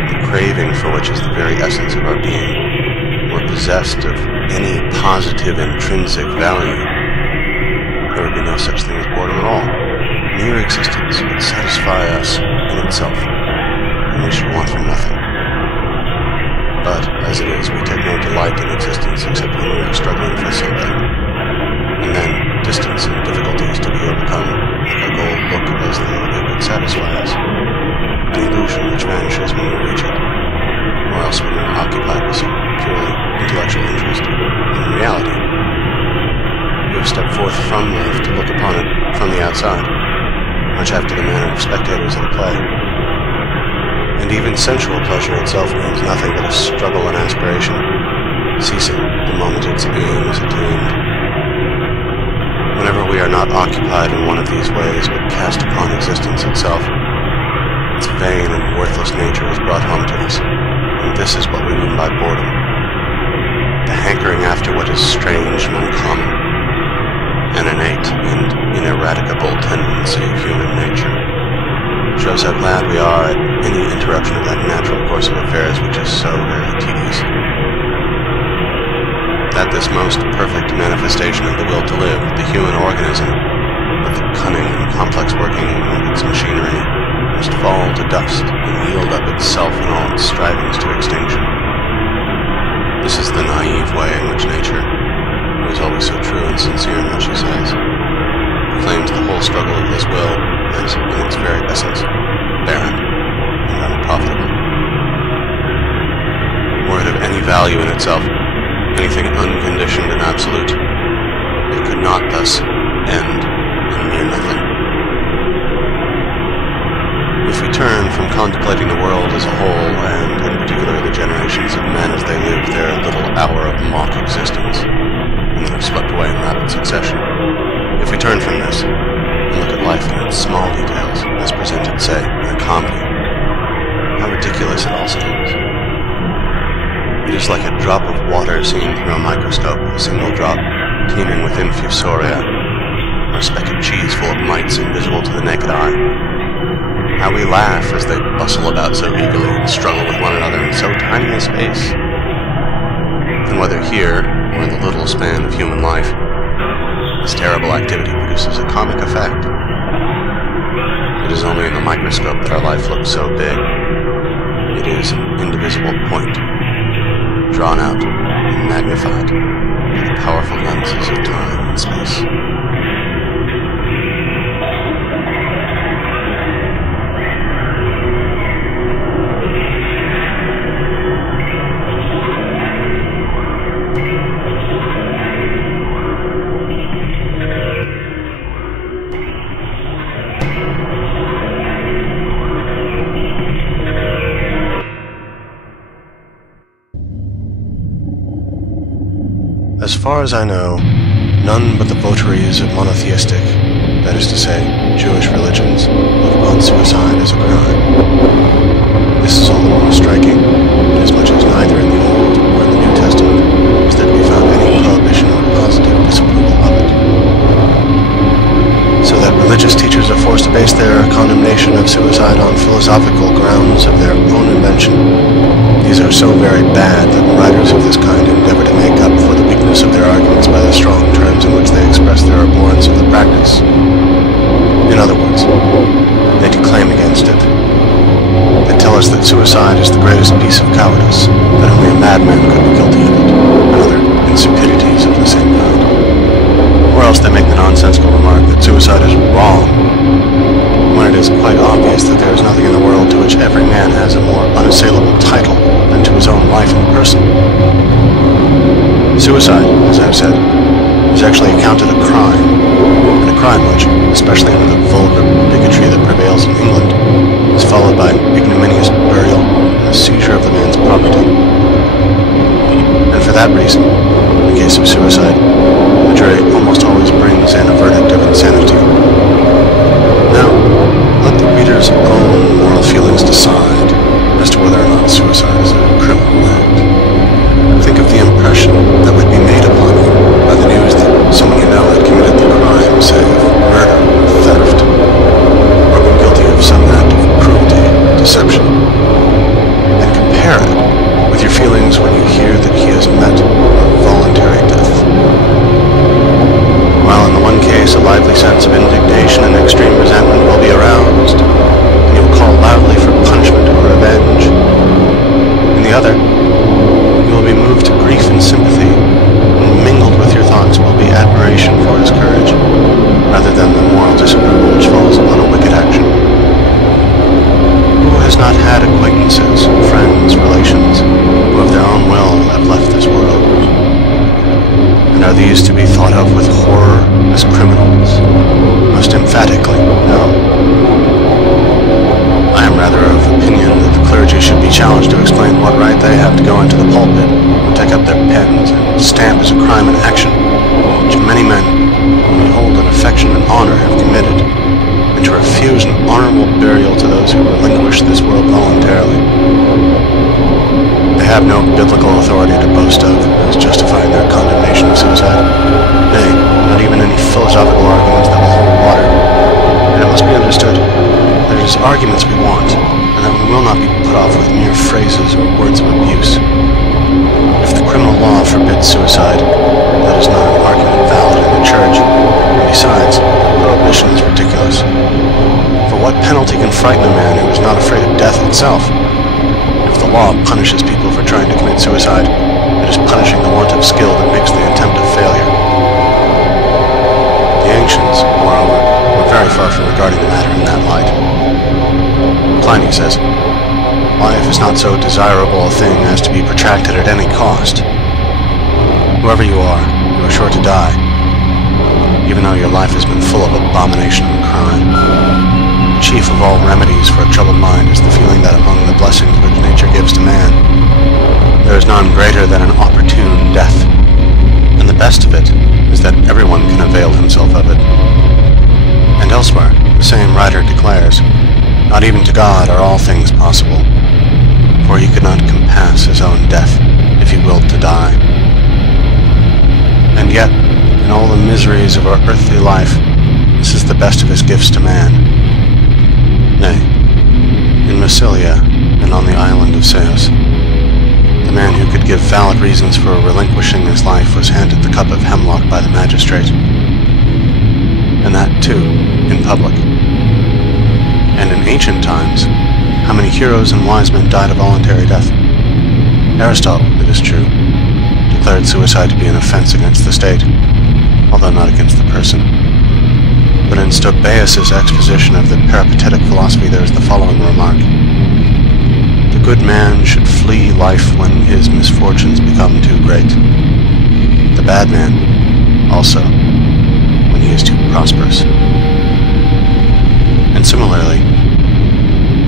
the craving for which is the very essence of our being, were possessed of any positive intrinsic value, there would be no such thing as boredom at all. Mere existence would satisfy us in itself, and we should want for nothing. But, as it is, we take no delight in existence except when we are struggling for something, and then distance and difficulties to be overcome make our goal look as though it would satisfy us, an illusion which vanishes when we reach it, or else when we are occupied with some purely intellectual interest. In reality, we have stepped forth from life to look upon it from the outside, much after the manner of spectators at a play. And even sensual pleasure itself means nothing but a struggle and aspiration, ceasing the moment its aim is attained. Whenever we are not occupied in one of these ways, but cast upon existence itself, its vain and worthless nature is brought home to us, and this is what we mean by boredom. The hankering after what is strange and uncommon, an innate and ineradicable tendency of human nature, shows how glad we are at any interruption of that natural course of affairs which is so very tedious. That this most perfect manifestation of the will to live, the human organism, with the cunning and complex working of its machinery, must fall to dust and yield up itself and all its strivings to extinction. This is the naive way in which nature, who is always so true and sincere in what she says, proclaims the whole struggle of this will as, in its very essence, barren and unprofitable. Were it of any value in itself, anything unconditioned and absolute, it could not thus end in mere nothing. If we turn from contemplating the world as a whole, and in particular the generations of men as they live their little hour of mock existence, and then have swept away in rapid succession, if we turn from this, and look at life in its small details, as presented, say, in a comedy, how ridiculous it all seems. It is like a drop of water seen through a microscope, a single drop teeming with infusoria, or a speck of cheese full of mites invisible to the naked eye. How we laugh as they bustle about so eagerly and struggle with one another in so tiny a space. And whether here, or in the little span of human life, this terrible activity produces a comic effect, it is only in the microscope that our life looks so big. It is an indivisible point, drawn out and magnified by the powerful lenses of time and space. As far as I know, none but the votaries of monotheistic, that is to say, Jewish religions, look upon suicide as a crime. This is all the more striking, inasmuch as neither in the Old or in the New Testament is there to be found any prohibition or positive disapproval of it. So that religious teachers are forced to base their condemnation of suicide on philosophical grounds of their own invention. These are so very bad that writers of this kind endeavor to make up for the weakness of their arguments by the strong terms in which they express their abhorrence of the practice. In other words, they declaim against it. They tell us that suicide is the greatest piece of cowardice, that only a madman could be guilty of it, and other insipidities of the same kind. Or else they make the nonsensical remark that suicide is wrong, when it is quite obvious that there is nothing in the world to which every man has a more unassailable title than to his own life and person. Suicide, as I have said, is actually accounted a crime, and a crime which, especially under the vulgar bigotry that prevails in England, is followed by an ignominious burial and the seizure of the man's property. And for that reason, in the case of suicide, the jury almost always brings in a verdict of insanity. Now, let the reader's own moral feelings decide as to whether or not suicide is a criminal act. Think of the impression that would be made upon you by the news that someone you know had committed the crime, say, of murder or theft, or been guilty of some act of cruelty, deception, and compare it with your feelings when you hear that he has met a voluntary death. While in the one case a lively sense of indignation and extreme resentment will be aroused, and you will call loudly for punishment or revenge. In the other, you will be moved to grief and sympathy, and mingled with your thoughts will be admiration for his courage, rather than the moral disapproval which falls upon a wicked action. Who has not had acquaintances, friends, relations, who of their own will have left this world? And are these to be thought of with horror as criminals? Most emphatically, no. I am rather of opinion that the clergy should be challenged to explain what right they have to go into the pulpit and take up their pens and stamp as a crime an action which many men whom we hold in affection and honor have committed, and to refuse an honorable burial to those who relinquish this world voluntarily. They have no biblical authority to boast of as justifying their condemnation of suicide. Nay, not even any philosophical arguments that will hold water. And it must be understood that it is arguments we want, and that we will not be put off with mere phrases or words of abuse. If the criminal law forbids suicide, that is not an argument valid in the Church, and besides, prohibition is ridiculous. For what penalty can frighten a man who is not afraid of death itself? If the law punishes people for trying to commit suicide, it is punishing the want of skill that makes the attempt a failure. The ancients, moreover, were very far from regarding the matter in that light. Pliny says, "Life is not so desirable a thing as to be protracted at any cost. Whoever you are sure to die, even though your life has been full of abomination and crime. Chief of all remedies for a troubled mind is the feeling that among the blessings which nature gives to man, there is none greater than an opportune death, and the best of it is that everyone can avail himself of it." And elsewhere, the same writer declares, "Not even to God are all things possible. for he could not compass his own death if he willed to die. And yet, in all the miseries of our earthly life, this is the best of his gifts to man. Nay, in Massilia and on the island of Ceos, the man who could give valid reasons for relinquishing his life was handed the cup of hemlock by the magistrate, and that too in public. And in ancient times, how many heroes and wise men died a voluntary death? Aristotle, it is true, declared suicide to be an offense against the state, although not against the person. But in Stobaeus' exposition of the peripatetic philosophy there is the following remark: the good man should flee life when his misfortunes become too great. The bad man, also, when he is too prosperous. And similarly,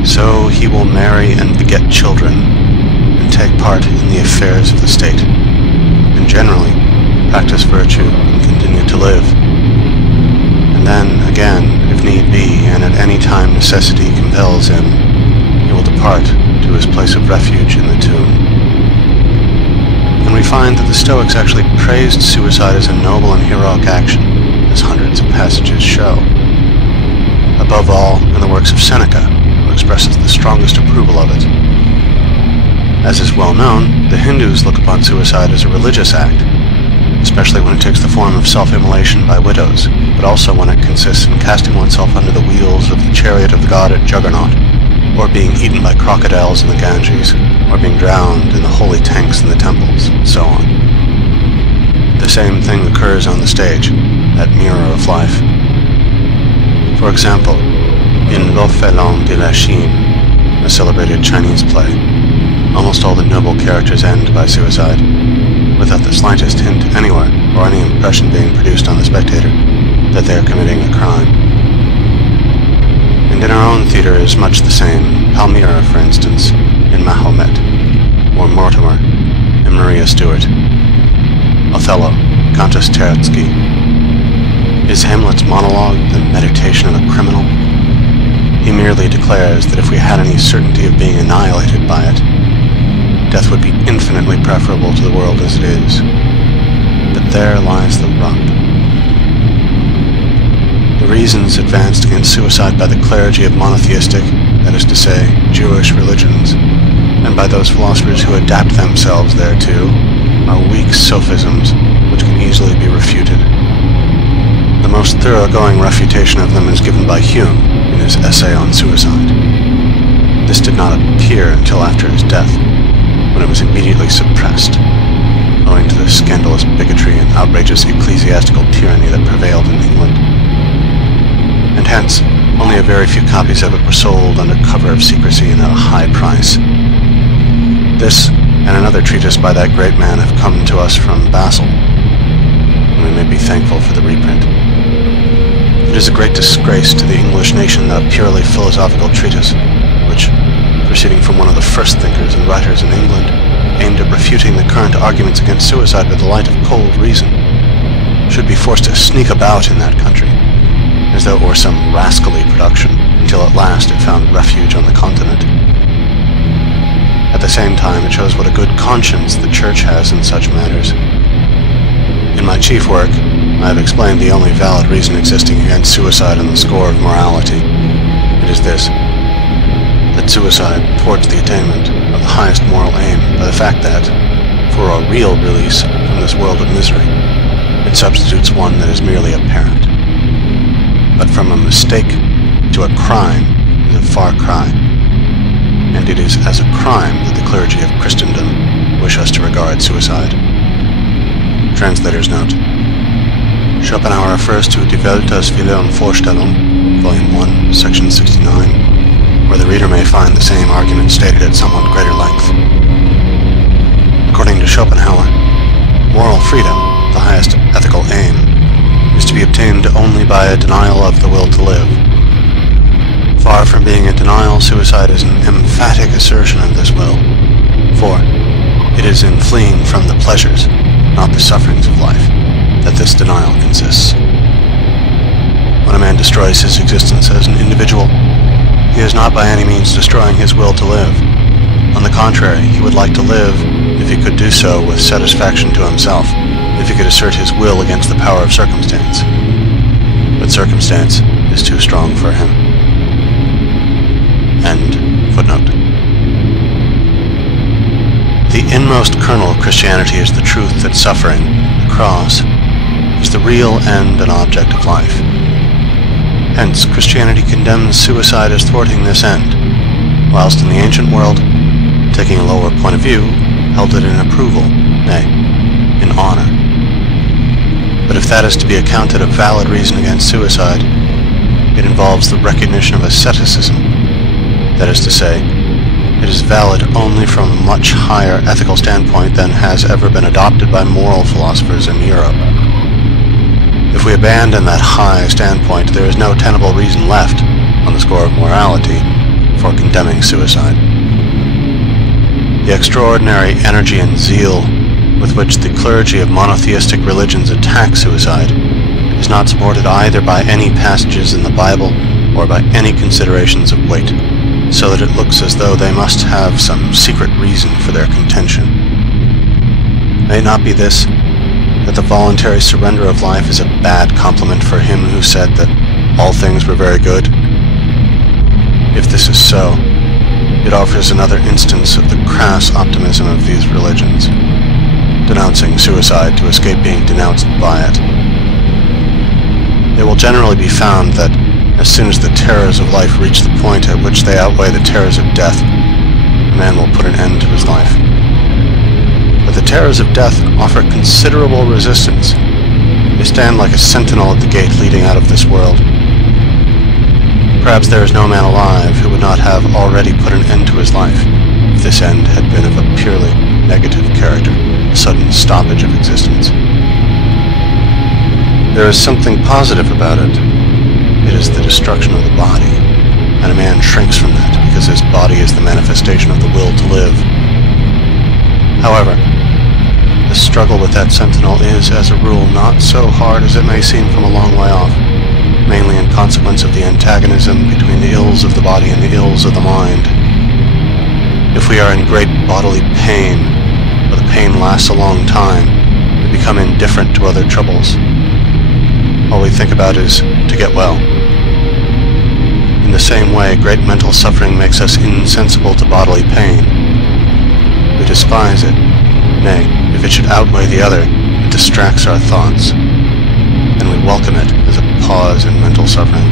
so he will marry and beget children, and take part in the affairs of the state, and generally practice virtue and continue to live. And then, again, if need be, and at any time necessity compels him, he will depart to his place of refuge in the tomb. And we find that the Stoics actually praised suicide as a noble and heroic action, as hundreds of passages show. Above all, in the works of Seneca, who expresses the strongest approval of it. As is well known, the Hindus look upon suicide as a religious act, especially when it takes the form of self-immolation by widows, but also when it consists in casting oneself under the wheels of the chariot of the god at Juggernaut, or being eaten by crocodiles in the Ganges, or being drowned in the holy tanks in the temples, and so on. The same thing occurs on the stage, that mirror of life. For example, in L'Orphelin de la Chine, a celebrated Chinese play, almost all the noble characters end by suicide, without the slightest hint anywhere, or any impression being produced on the spectator, that they are committing a crime. And in our own theatre is much the same. Palmyra, for instance, in Mahomet, or Mortimer, in Maria Stuart. Othello, Countess Terzky. Is Hamlet's monologue the meditation of a criminal? He merely declares that if we had any certainty of being annihilated by it, death would be infinitely preferable to the world as it is. But there lies the rub. The reasons advanced against suicide by the clergy of monotheistic, that is to say, Jewish religions, and by those philosophers who adapt themselves thereto, are weak sophisms which can easily be refuted. The most thoroughgoing refutation of them is given by Hume in his essay on suicide. This did not appear until after his death, when it was immediately suppressed, owing to the scandalous bigotry and outrageous ecclesiastical tyranny that prevailed in England. And hence, only a very few copies of it were sold under cover of secrecy and at a high price. This and another treatise by that great man have come to us from Basel, and we may be thankful for the reprint. It is a great disgrace to the English nation that a purely philosophical treatise, which, proceeding from one of the first thinkers and writers in England, aimed at refuting the current arguments against suicide with the light of cold reason, should be forced to sneak about in that country, as though it were some rascally production, until at last it found refuge on the continent. At the same time, it shows what a good conscience the Church has in such matters. In my chief work, I have explained the only valid reason existing against suicide on the score of morality. It is this: that suicide thwarts the attainment of the highest moral aim by the fact that, for a real release from this world of misery, it substitutes one that is merely apparent. But from a mistake to a crime is a far cry, and it is as a crime that the clergy of Christendom wish us to regard suicide. Translator's note. Schopenhauer refers to Die Welt als Wille und Vorstellung, Volume 1, Section 69, where the reader may find the same argument stated at somewhat greater length. According to Schopenhauer, moral freedom, the highest ethical aim, is to be obtained only by a denial of the will to live. Far from being a denial, suicide is an emphatic assertion of this will, for it is in fleeing from the pleasures, not the sufferings of life, that this denial consists. When a man destroys his existence as an individual, he is not by any means destroying his will to live. On the contrary, he would like to live, if he could do so with satisfaction to himself, if he could assert his will against the power of circumstance. But circumstance is too strong for him. End footnote. The inmost kernel of Christianity is the truth that suffering, the cross, is the real end and object of life. Hence, Christianity condemns suicide as thwarting this end, whilst in the ancient world, taking a lower point of view, held it in approval, nay, in honor. But if that is to be accounted a valid reason against suicide, it involves the recognition of asceticism. That is to say, it is valid only from a much higher ethical standpoint than has ever been adopted by moral philosophers in Europe. If we abandon that high standpoint, there is no tenable reason left, on the score of morality, for condemning suicide. The extraordinary energy and zeal with which the clergy of monotheistic religions attack suicide is not supported either by any passages in the Bible or by any considerations of weight, so that it looks as though they must have some secret reason for their contention. May it not be this, that the voluntary surrender of life is a bad compliment for him who said that all things were very good? If this is so, it offers another instance of the crass optimism of these religions, denouncing suicide to escape being denounced by it. It will generally be found that as soon as the terrors of life reach the point at which they outweigh the terrors of death, a man will put an end to his life. But the terrors of death offer considerable resistance. They stand like a sentinel at the gate leading out of this world. Perhaps there is no man alive who would not have already put an end to his life, if this end had been of a purely negative character, a sudden stoppage of existence. There is something positive about it. It is the destruction of the body, and a man shrinks from that because his body is the manifestation of the will to live. However, the struggle with that sentinel is, as a rule, not so hard as it may seem from a long way off, mainly in consequence of the antagonism between the ills of the body and the ills of the mind. If we are in great bodily pain, or the pain lasts a long time, we become indifferent to other troubles. All we think about is to get well. In the same way, great mental suffering makes us insensible to bodily pain. We despise it. Nay, if it should outweigh the other, it distracts our thoughts, and we welcome it as a pause in mental suffering.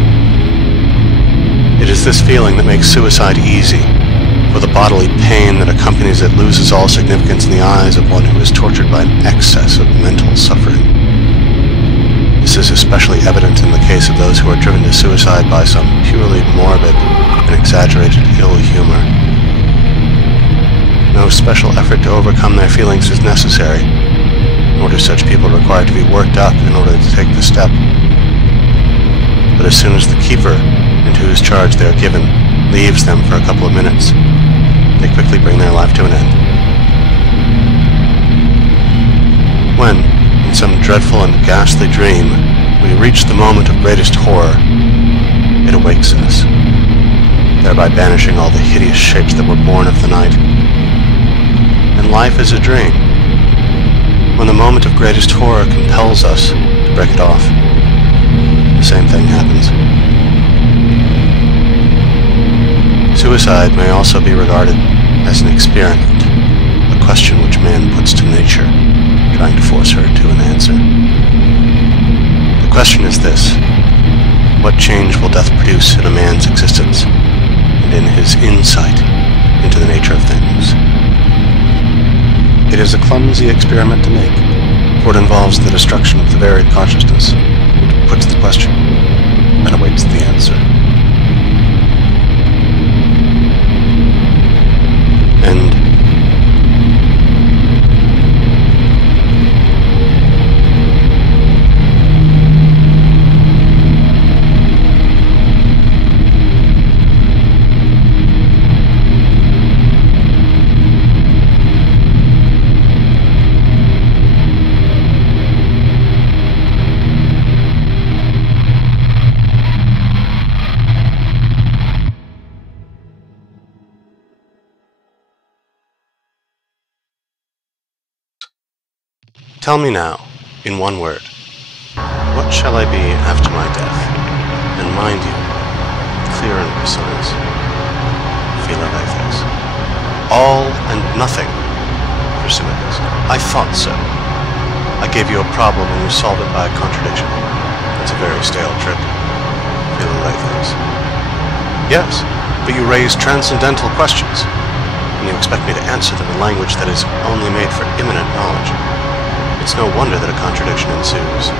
It is this feeling that makes suicide easy, for the bodily pain that accompanies it loses all significance in the eyes of one who is tortured by an excess of mental suffering. This is especially evident in the case of those who are driven to suicide by some purely morbid and exaggerated ill humor. No special effort to overcome their feelings is necessary, nor do such people require to be worked up in order to take the step. But as soon as the keeper, into whose charge they are given, leaves them for a couple of minutes, they quickly bring their life to an end. When, in some dreadful and ghastly dream, we reach the moment of greatest horror, it awakes us, thereby banishing all the hideous shapes that were born of the night. And life is a dream. When the moment of greatest horror compels us to break it off, the same thing happens. Suicide may also be regarded as an experiment, a question which man puts to nature, trying to force her to an answer. The question is this: what change will death produce in a man's existence and in his insight into the nature of things? It is a clumsy experiment to make, for it involves the destruction of the varied consciousness, which puts the question and awaits the answer. And Tell me now, in one word, what shall I be after my death? And mind you, clear and precise. Philalethes. All and nothing. Thrasymachos. I thought so. I gave you a problem and you solved it by a contradiction. That's a very stale trick. Philalethes. Yes, but you raise transcendental questions, and you expect me to answer them in language that is only made for immanent knowledge. It's no wonder that a contradiction ensues.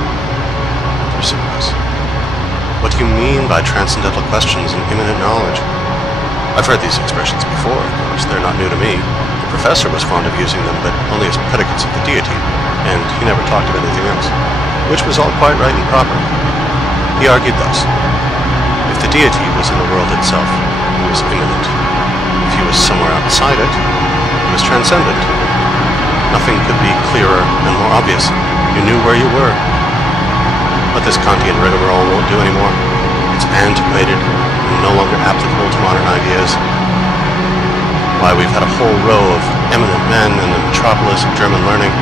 Thrasymachos. What do you mean by transcendental questions and immanent knowledge? I've heard these expressions before, of course. They're not new to me. The professor was fond of using them, but only as predicates of the deity, and he never talked of anything else, which was all quite right and proper. He argued thus: if the deity was in the world itself, he was immanent. If he was somewhere outside it, he was transcendent. Nothing could be clearer and more obvious. You knew where you were. But this Kantian rigmarole won't do anymore. It's antiquated and no longer applicable to modern ideas. Why, we've had a whole row of eminent men in the metropolis of German learning.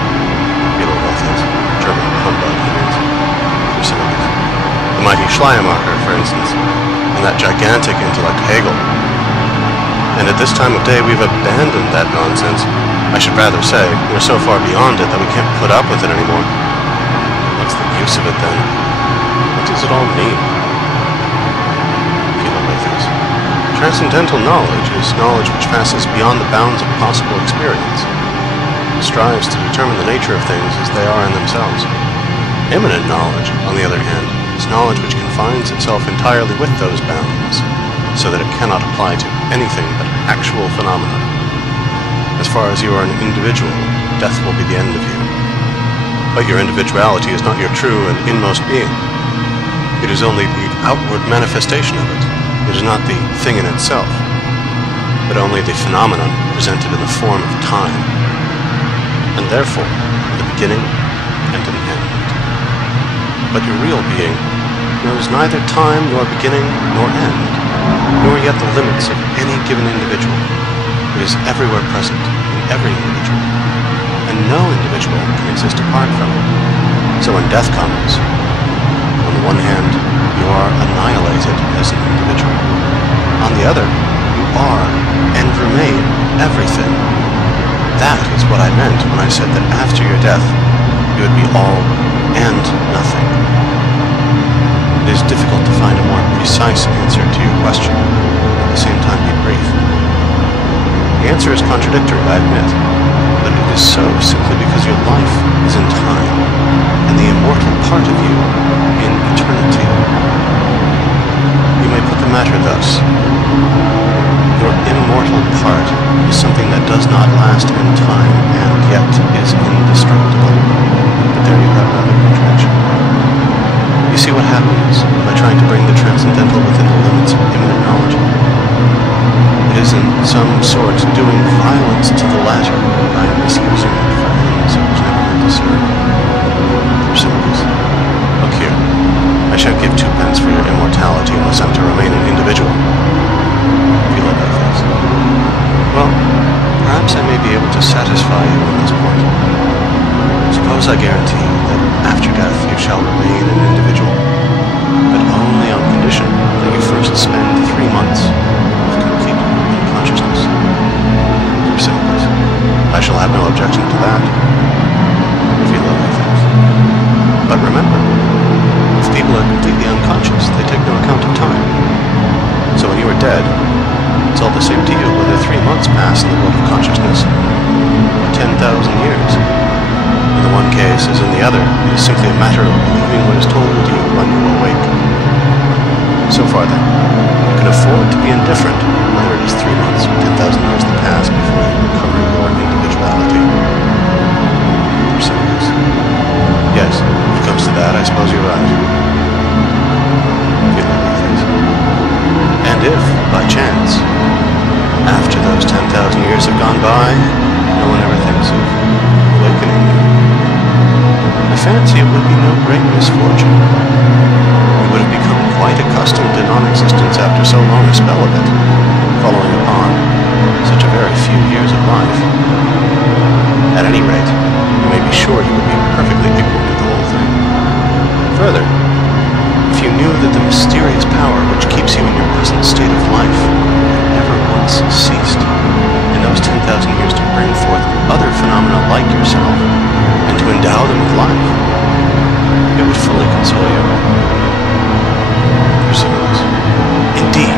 German humbug, he means. The mighty Schleiermacher, for instance, and that gigantic intellect Hegel. And at this time of day we've abandoned that nonsense. I should rather say, we're so far beyond it that we can't put up with it anymore. What's the use of it then? What does it all mean? Philalethes. Transcendental knowledge is knowledge which passes beyond the bounds of possible experience. It strives to determine the nature of things as they are in themselves. Immanent knowledge, on the other hand, is knowledge which confines itself entirely with those bounds, so that it cannot apply to anything but actual phenomena. As far as you are an individual, death will be the end of you. But your individuality is not your true and inmost being. It is only the outward manifestation of it. It is not the thing in itself, but only the phenomenon presented in the form of time, and therefore the beginning and an end. But your real being knows neither time nor beginning nor end, nor yet the limits of any given individual. It is everywhere present in every individual, and no individual can exist apart from it. So when death comes, on the one hand, you are annihilated as an individual. On the other, you are and remain everything. That is what I meant when I said that after your death, you would be all and nothing. It is difficult to find a more precise answer to your question, and at the same time be brief. The answer is contradictory, I admit, but it is so simply because your life is in time, and the immortal part of you in eternity. You may put the matter thus: your immortal part is something that does not last in time, and yet is indestructible. But there you have another contradiction. You see what happens by trying to bring the transcendental within the limits of immanent knowledge? It is in some sort doing violence to the latter by misusing it for ends it was never meant to serve. Thrasymachos. Look here, I shan't give 2 pence for your immortality unless I'm to remain an individual. Philalethes. Well, perhaps I may be able to satisfy you on this point. Suppose I guarantee you that after death you shall remain an individual, but only on condition that you first spend 3 months of complete unconsciousness. Thrasymachos. I shall have no objection to that. Philalethes. But remember, if people are completely unconscious, they take no account of time. So when you are dead, it's all the same to you whether 3 months pass in the world of consciousness or 10,000 years. In the one case as in the other, it is simply a matter of believing what is told you when you awake. So far then, you can afford to be indifferent whether it is 3 months or 10,000 years that pass before you recover your individuality. Thrasymachos. Yes, if it comes to that, I suppose you're right. Philalethes. And if, by chance, after those 10,000 years have gone by, no one ever thinks of awakening you, I fancy it would be no great misfortune. You would have become quite accustomed to non-existence after so long a spell of it, following upon such a very few years of life. At any rate, you may be sure you would be endow them with life. It would fully console you. Proceedings. Indeed.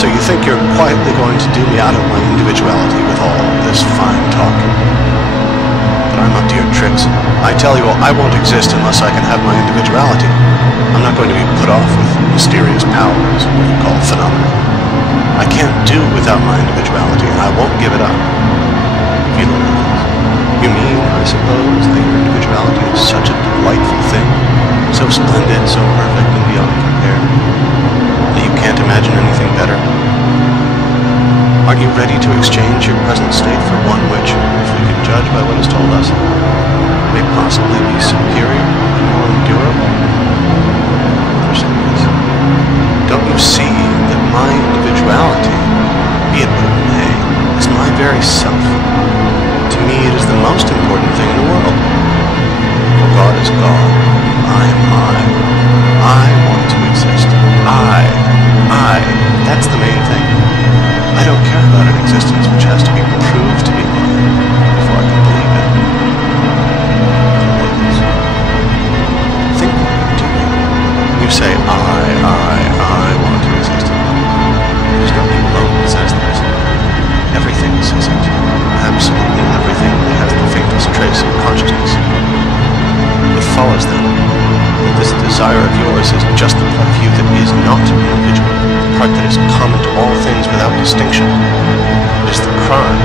So you think you're quietly going to do me out of my individuality with all this fine talk? But I'm up to your tricks. I tell you, I won't exist unless I can have my individuality. I'm not going to be put off with mysterious powers, what you call phenomena. I can't do without my individuality, and I won't give it up. You mean, I suppose, that your individuality is such a delightful thing, so splendid, so perfect, and beyond compare, that you can't imagine anything better? Aren't you ready to exchange your present state for one which, if we can judge by what is told us, may possibly be superior and more endurable? Don't you see that my individuality, be it what it may, is my very self? To me it is the most important thing in the world. For God is God, I am I. I want to exist. That's the main thing. I don't care about an existence which has to be proved to be mine before I can believe it. Think what you're doing. You say, I want to exist. There's nothing alone that says this. Everything says it. Absolutely everything that has the faintest trace of consciousness. It follows then that this desire of yours is just the part of you that is not individual, the part that is common to all things without distinction. It is the crime,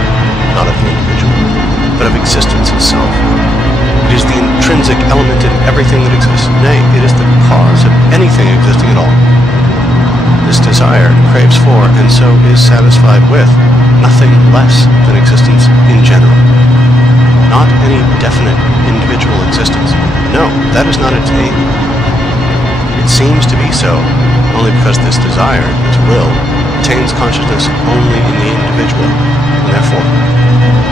not of the individual, but of existence itself. It is the intrinsic element in everything that exists. Nay, it is the cause of anything existing at all. This desire craves for, and so is satisfied with, nothing less than existence in general. Not any definite individual existence. No, that is not its aim. It seems to be so only because this desire, this will, attains consciousness only in the individual, and therefore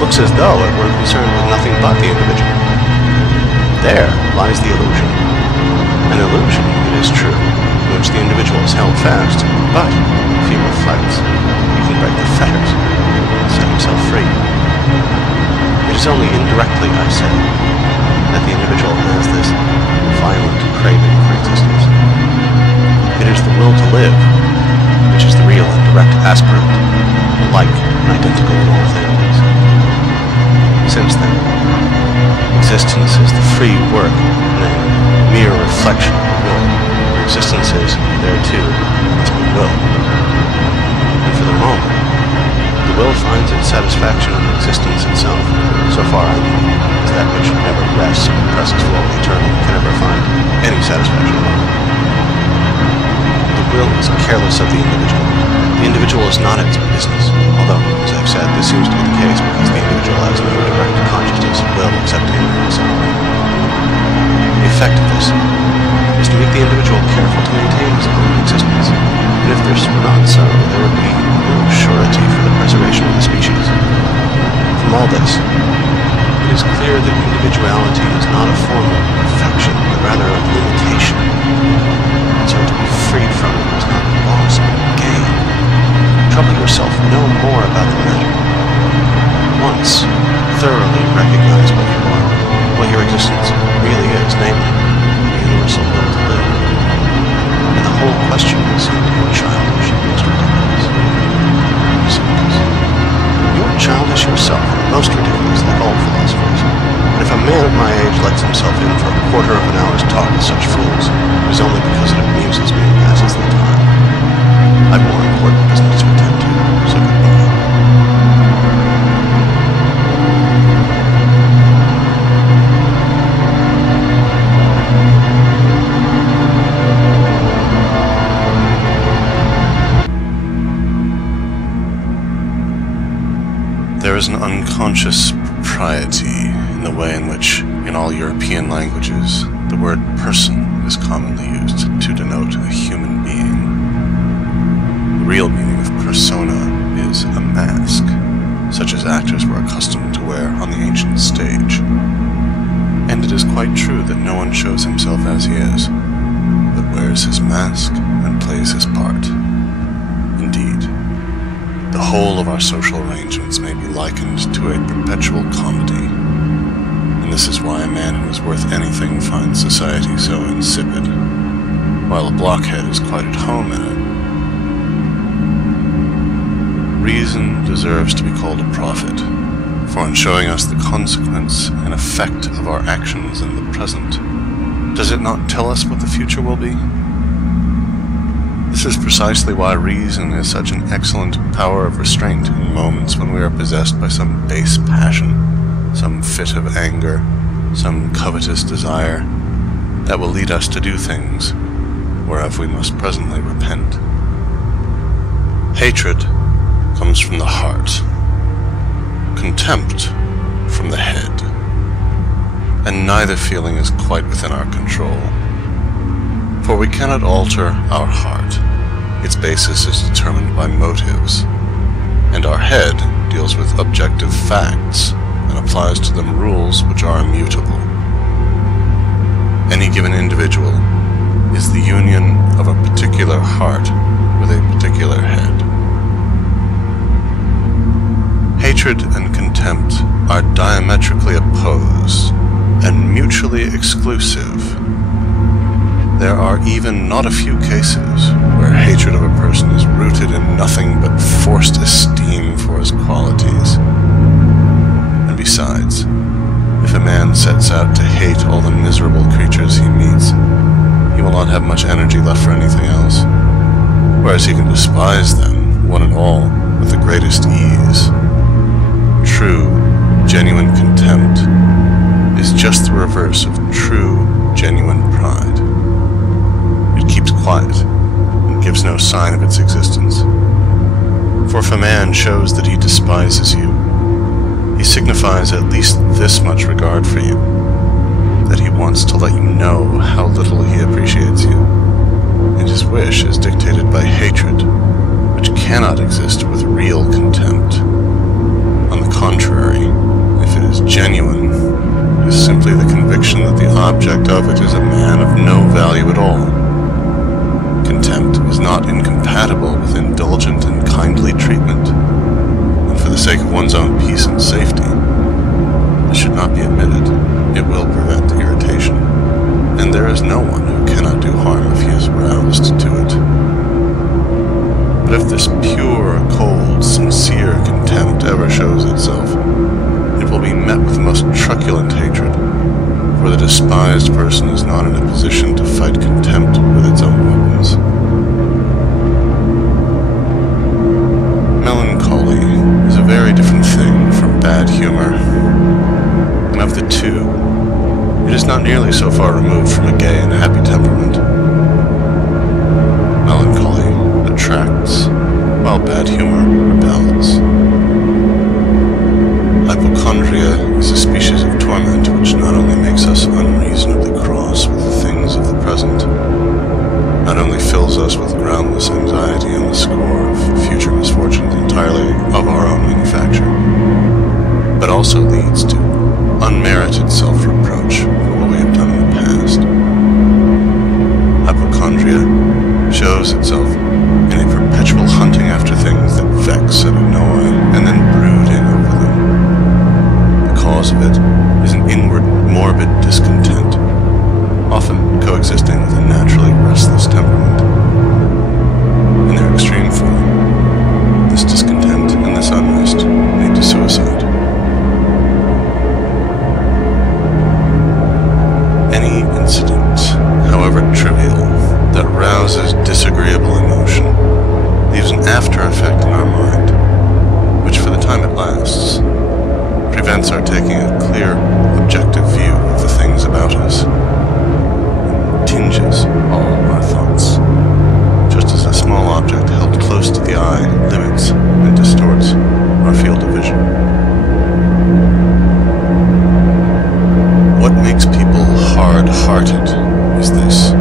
looks as though it were concerned with nothing but the individual. There lies the illusion. An illusion, it is true, in which the individual is held fast, but if he reflects, he can break the fetters and set himself free. It is only indirectly, I say, that the individual has this violent craving for existence. It is the will to live, which is the real and direct aspirant, alike and identical in all things. Since then, existence is the free work, nay, mere reflection of will, where existence is, there too, must be will. And for the moment, the will finds its satisfaction in existence itself, so far I know, as that which never rests and presses for all eternity can ever find any satisfaction at all. The will is careless of the individual. The individual is not its business, although, as I've said, this seems to be the case because the individual has no direct consciousness of will except in himself. The effect of this is to make the individual careful to maintain his own existence, and if this were not so, there would be no surety for the preservation of the species. From all this, it is clear that individuality is not a form of perfection, but rather of limitation. So to be freed from it is not loss but gain. Trouble yourself no more about the matter. Once thoroughly recognize what you are, what your existence really is, namely, the universal will to live. And the whole question will seem to you childish and most ridiculous. You are childish yourself and most ridiculous, like all philosophers. And if a man of my age lets himself in for a quarter of an hour's talk with such fools, it is only because it amuses me and passes the time. I've more important business to attend to, so goodbye. There is an unconscious propriety in the way in which, in all European languages, the word person is commonly used to denote a human being. The real meaning of persona is a mask, such as actors were accustomed to wear on the ancient stage. And it is quite true that no one shows himself as he is, but wears his mask and plays his part. Indeed, the whole of our social arrangements may be likened to a perpetual comedy, and this is why a man who is worth anything finds society so insipid, while a blockhead is quite at home in it. Reason deserves to be called a prophet, for in showing us the consequence and effect of our actions in the present, does it not tell us what the future will be? This is precisely why reason is such an excellent power of restraint in moments when we are possessed by some base passion, some fit of anger, some covetous desire, that will lead us to do things whereof we must presently repent. Hatred comes from the heart, contempt from the head, and neither feeling is quite within our control. For we cannot alter our heart. Its basis is determined by motives, and our head deals with objective facts and applies to them rules which are immutable. Any given individual is the union of a particular heart with a particular head. Hatred and contempt are diametrically opposed and mutually exclusive. There are even not a few cases where hatred of a person is rooted in nothing but forced esteem for his qualities. And besides, if a man sets out to hate all the miserable creatures he meets, he will not have much energy left for anything else, whereas he can despise them, one and all, with the greatest ease. True, genuine contempt is just the reverse of true, genuine pride. It keeps quiet and gives no sign of its existence. For if a man shows that he despises you, he signifies at least this much regard for you, that he wants to let you know how little he appreciates you, and his wish is dictated by hatred, which cannot exist with real contempt. On the contrary, if it is genuine, it is simply the conviction that the object of it is a man of no value at all. Contempt is not incompatible with indulgent and kindly treatment, and for the sake of one's own peace and safety, it should not be admitted. It will prevent irritation, and there is no one who cannot do harm if he is roused to it. But if this pure, cold, sincere contempt ever shows itself, it will be met with most truculent hatred, for the despised person is not in a position to fight contempt with its own weapons. Melancholy is a very different thing from bad humor, and of the two, it is not nearly so far removed from a gay and happy temperament. Melancholy attracts, while bad humor repels. Hypochondria is a species of torment which not only makes us unreasonably cross with the things of the present, not only fills us with groundless anxiety on the score of future misfortunes entirely of our own manufacture, but also leads to unmerited self-reproach for what we have done in the past. Hypochondria shows itself in a perpetual hunting after things that vex and annoy, and then brooding over them. The cause of it is an inward, morbid discontent, often coexisting with a naturally restless temperament. In their extreme form, this discontent and this unrest lead to suicide. Any incident, however trivial, that rouses disagreeable emotion leaves an after effect in our mind, which for the time it lasts, prevents our taking a clear, objective view of the things about us, and tinges all our thoughts, just as a small object held close to the eye limits and distorts our field of vision. What makes people hard-hearted is this,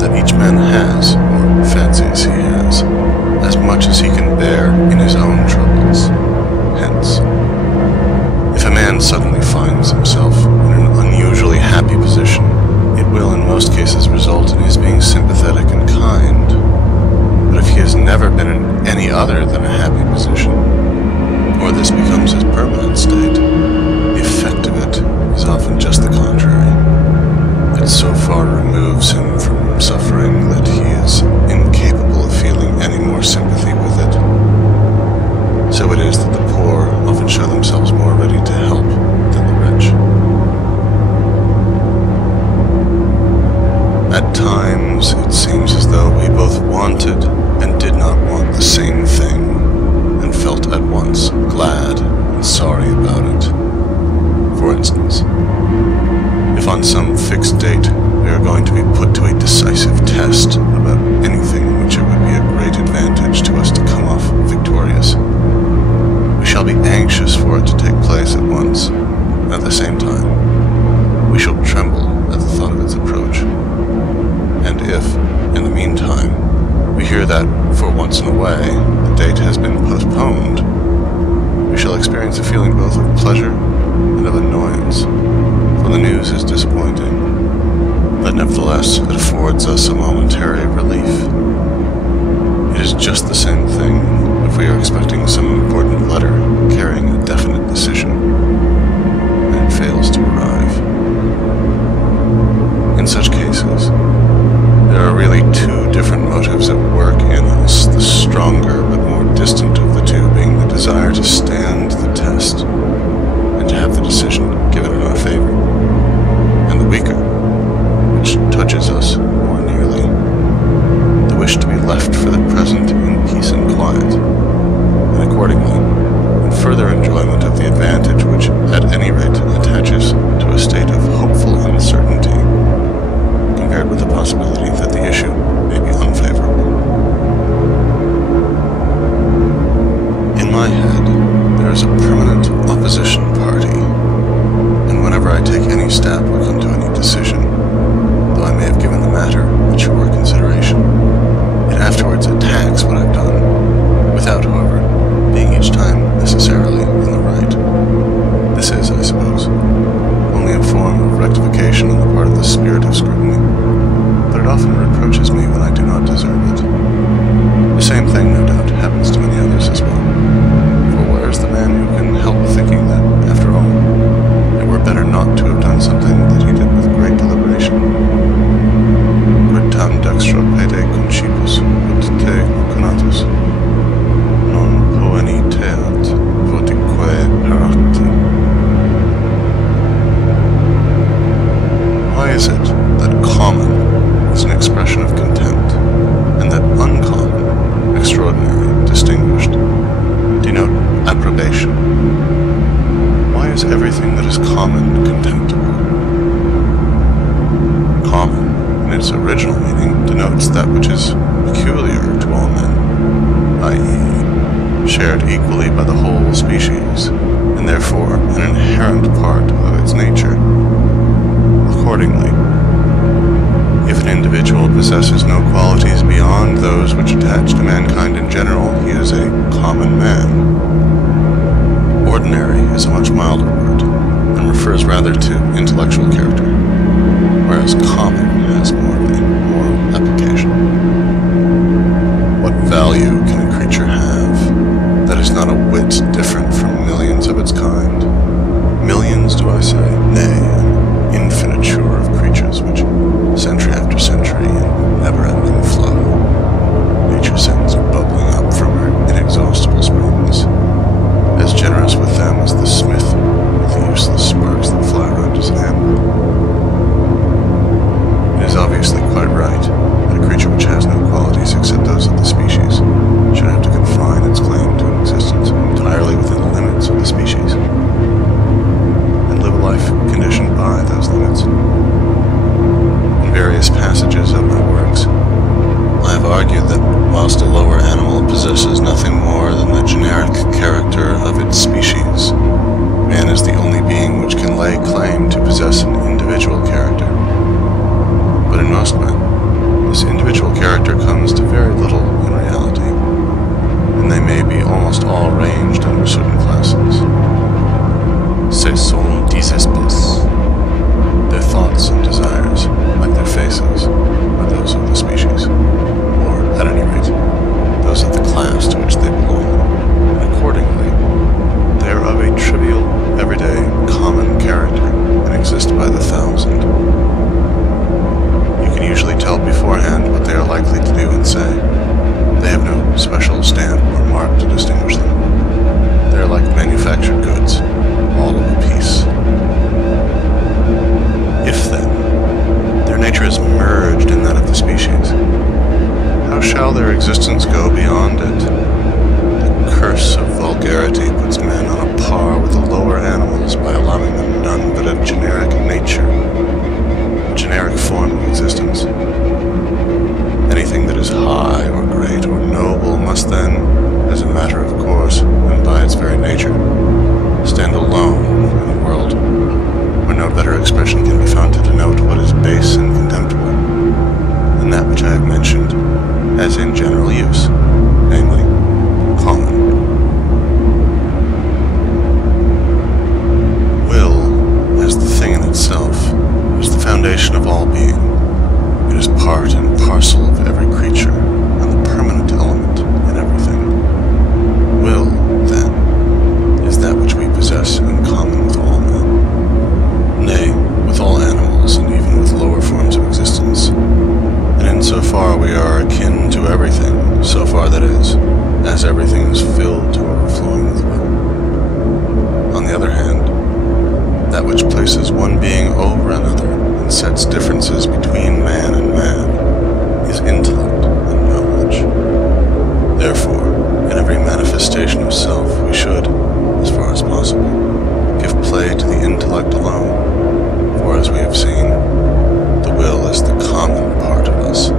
that each man has, or fancies he has, as much as he can bear in his own troubles. Hence, if a man suddenly finds himself in an unusually happy position, it will in most cases result in his being sympathetic and kind. But if he has never been in any other than a happy position, or this becomes his permanent state, the effect of it is often just At times, it seems as though we both wanted and did not want the same thing, and felt at once glad and sorry about it. For instance, if on some fixed date we are going to be put to a decisive test about anything in which it would be a great advantage to us to come off victorious, we shall be anxious for it to take place at once. At the same time, we shall tremble at the thought of its approach. And if, in the meantime, we hear that, for once in a way, the date has been postponed, we shall experience a feeling both of pleasure and of annoyance, for the news is disappointing, but nevertheless it affords us a momentary relief. It is just the same thing if we are expecting some important letter carrying a definite decision, and it fails to arrive. In such cases, there are really two different motives at work in us, the stronger but more distant of the two being the desire to stand the test and to have the decision given in our favor, and the weaker, which touches us more nearly, the wish to be left for the present in peace and quiet, and accordingly, in further enjoyment of the advantage which at any rate attaches to a state of hopeful uncertainty, compared with the possibility that the issue may be unfavorable. In my head, there is a permanent opposition party, and whenever I take any step or come to any decision, though I may have given the matter mature consideration, it afterwards attacks what I've done, without, however, being each time necessarily in the right. This is, I suppose, only a form of rectification on the part of the spirit of scrutiny, but it often reproaches me when I do not deserve it. The same thing, no doubt, happens to many others as well. For where is the man who can help thinking that, after all, it were better not to have done something that he did with great deliberation? Quid tam dextro pede concipus, ut te conatus, non poeniteat, votique paracti. Why is it that common is an expression of contempt, and that uncommon, extraordinary, distinguished, denote approbation? Why is everything that is common contemptible? Common, in its original meaning, denotes that which is peculiar to all men, i.e., shared equally by the whole species, and therefore an inherent part of its nature. Accordingly, if an individual possesses no qualities beyond those which attach to mankind in general, he is a common man. Ordinary is a much milder word, and refers rather to intellectual character, whereas common has more of a moral application. What value can a creature have that is not a whit different from millions of its kind? Millions, do I say? Nay, an infiniture of creatures which, century after century, in never-ending flow, nature sends bubbling up from her inexhaustible springs, as generous with them as the smith with the useless sparks that fly around his anvil. It is obviously quite right that a creature which has no qualities except those of the species should have to confine its claim to an existence entirely within the limits of the species, and live a life conditioned by those limits. In various passages of my works, I have argued that whilst a lower animal possesses nothing more than the generic character of its species, man is the only being which can lay claim to possess an individual character. But in most men, this individual character comes to very little in reality, and they may be almost all ranged under certain classes. Ce sont des espèces. Their thoughts and desires, like their faces, are those of the species, or, at any rate, those of the class to which they belong, and accordingly, they are of a trivial, everyday, common character, and exist by the thousand. You can usually tell beforehand what they are likely to do and say. They have no special stamp or mark to distinguish them. They are like manufactured goods, all of a piece. If, then, their nature is merged so shall their existence go beyond it. The curse of vulgarity puts men on a par with the lower animals by allowing them none but a generic nature, a generic form of existence. Anything that is high or great or noble must then, as a matter of course, and by its very nature, stand alone in a world where no better expression can be found to denote what is base and contemptible than that which I have mentioned as in general use, namely, common. Will, as the thing in itself, is the foundation of all being. It is part and parcel of every creature, and the permanent element in everything. Will, then, is that which we possess in common with all men, nay, with all animals, and even with lower forms of existence. And insofar we are akin to everything, so far that is, as everything is filled to overflowing with will. On the other hand, that which places one being over another and sets differences between man and man is intellect and knowledge. Therefore, in every manifestation of self, we should, as far as possible, give play to the intellect alone, for as we have seen, the will is the common part of us.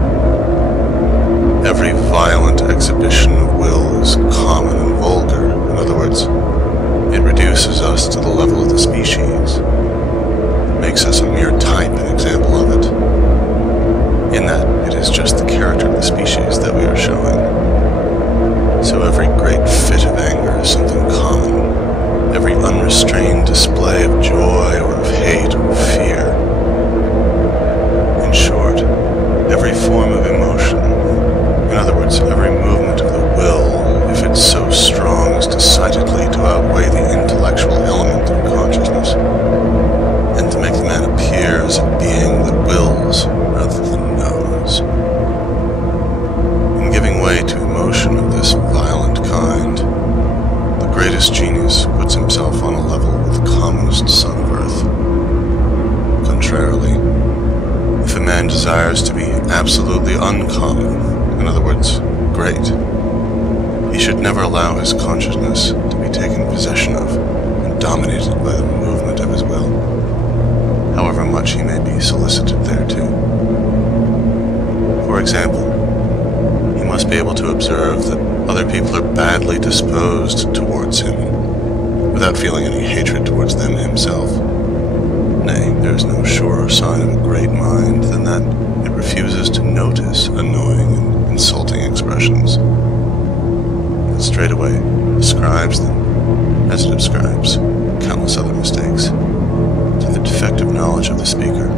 Every violent exhibition of will is common and vulgar. In other words, it reduces us to the level of the species. It makes us a mere type and example of it, in that it is just the character of the species that we are showing. So every great fit of anger is something common, every unrestrained display of joy or of hate or of fear. In short, every form of emotion, in other words, every movement of the will, if it's so strong as decidedly to outweigh the intellectual element in consciousness, and to make the man appear as a being that wills rather than knows. In giving way to emotion of this violent kind, the greatest genius puts himself on a level with the commonest son of earth. Contrarily, if a man desires to be absolutely uncommon, in other words, great, he should never allow his consciousness to be taken possession of and dominated by the movement of his will, however much he may be solicited thereto. For example, he must be able to observe that other people are badly disposed towards him, without feeling any hatred towards them himself. Nay, there is no surer sign of a great mind than that it refuses to notice annoying and insulting expressions, and straightway ascribes them, as it ascribes countless other mistakes, to the defective knowledge of the speaker,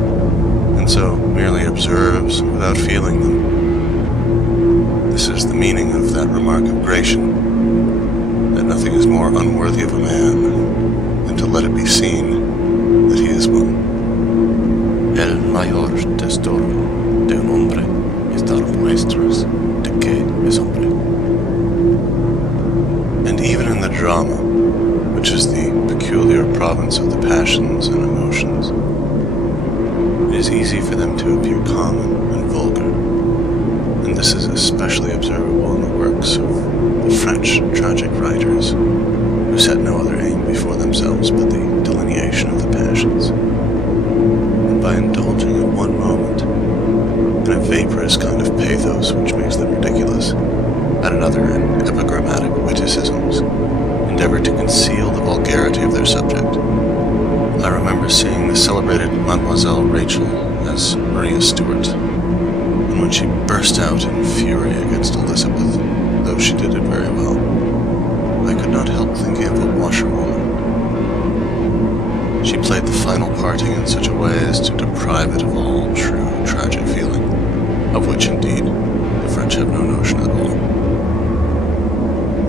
and so merely observes without feeling them. This is the meaning of that remark of Gratian, that nothing is more unworthy of a man than to let it be seen that he is one. El mayor tesoro de un hombre es dar muestras de que es hombre. And even in the drama, which is the peculiar province of the passions and emotions, it is easy for them to appear common and vulgar, and this is especially observable in the works of the French tragic writers, who set no other aim before themselves but the delineation of the passions, and by indulging at one moment in a vaporous kind of pathos which makes them ridiculous, at another in epigrammatic witticisms, endeavor to conceal the vulgarity of their subject. I remember seeing the celebrated Mademoiselle Rachel as Maria Stuart, and when she burst out in fury against Elizabeth, though she did it very well, I could not help thinking of a washerwoman. She played the final parting in such a way as to deprive it of all true tragic feeling, of which indeed the French have no notion at all.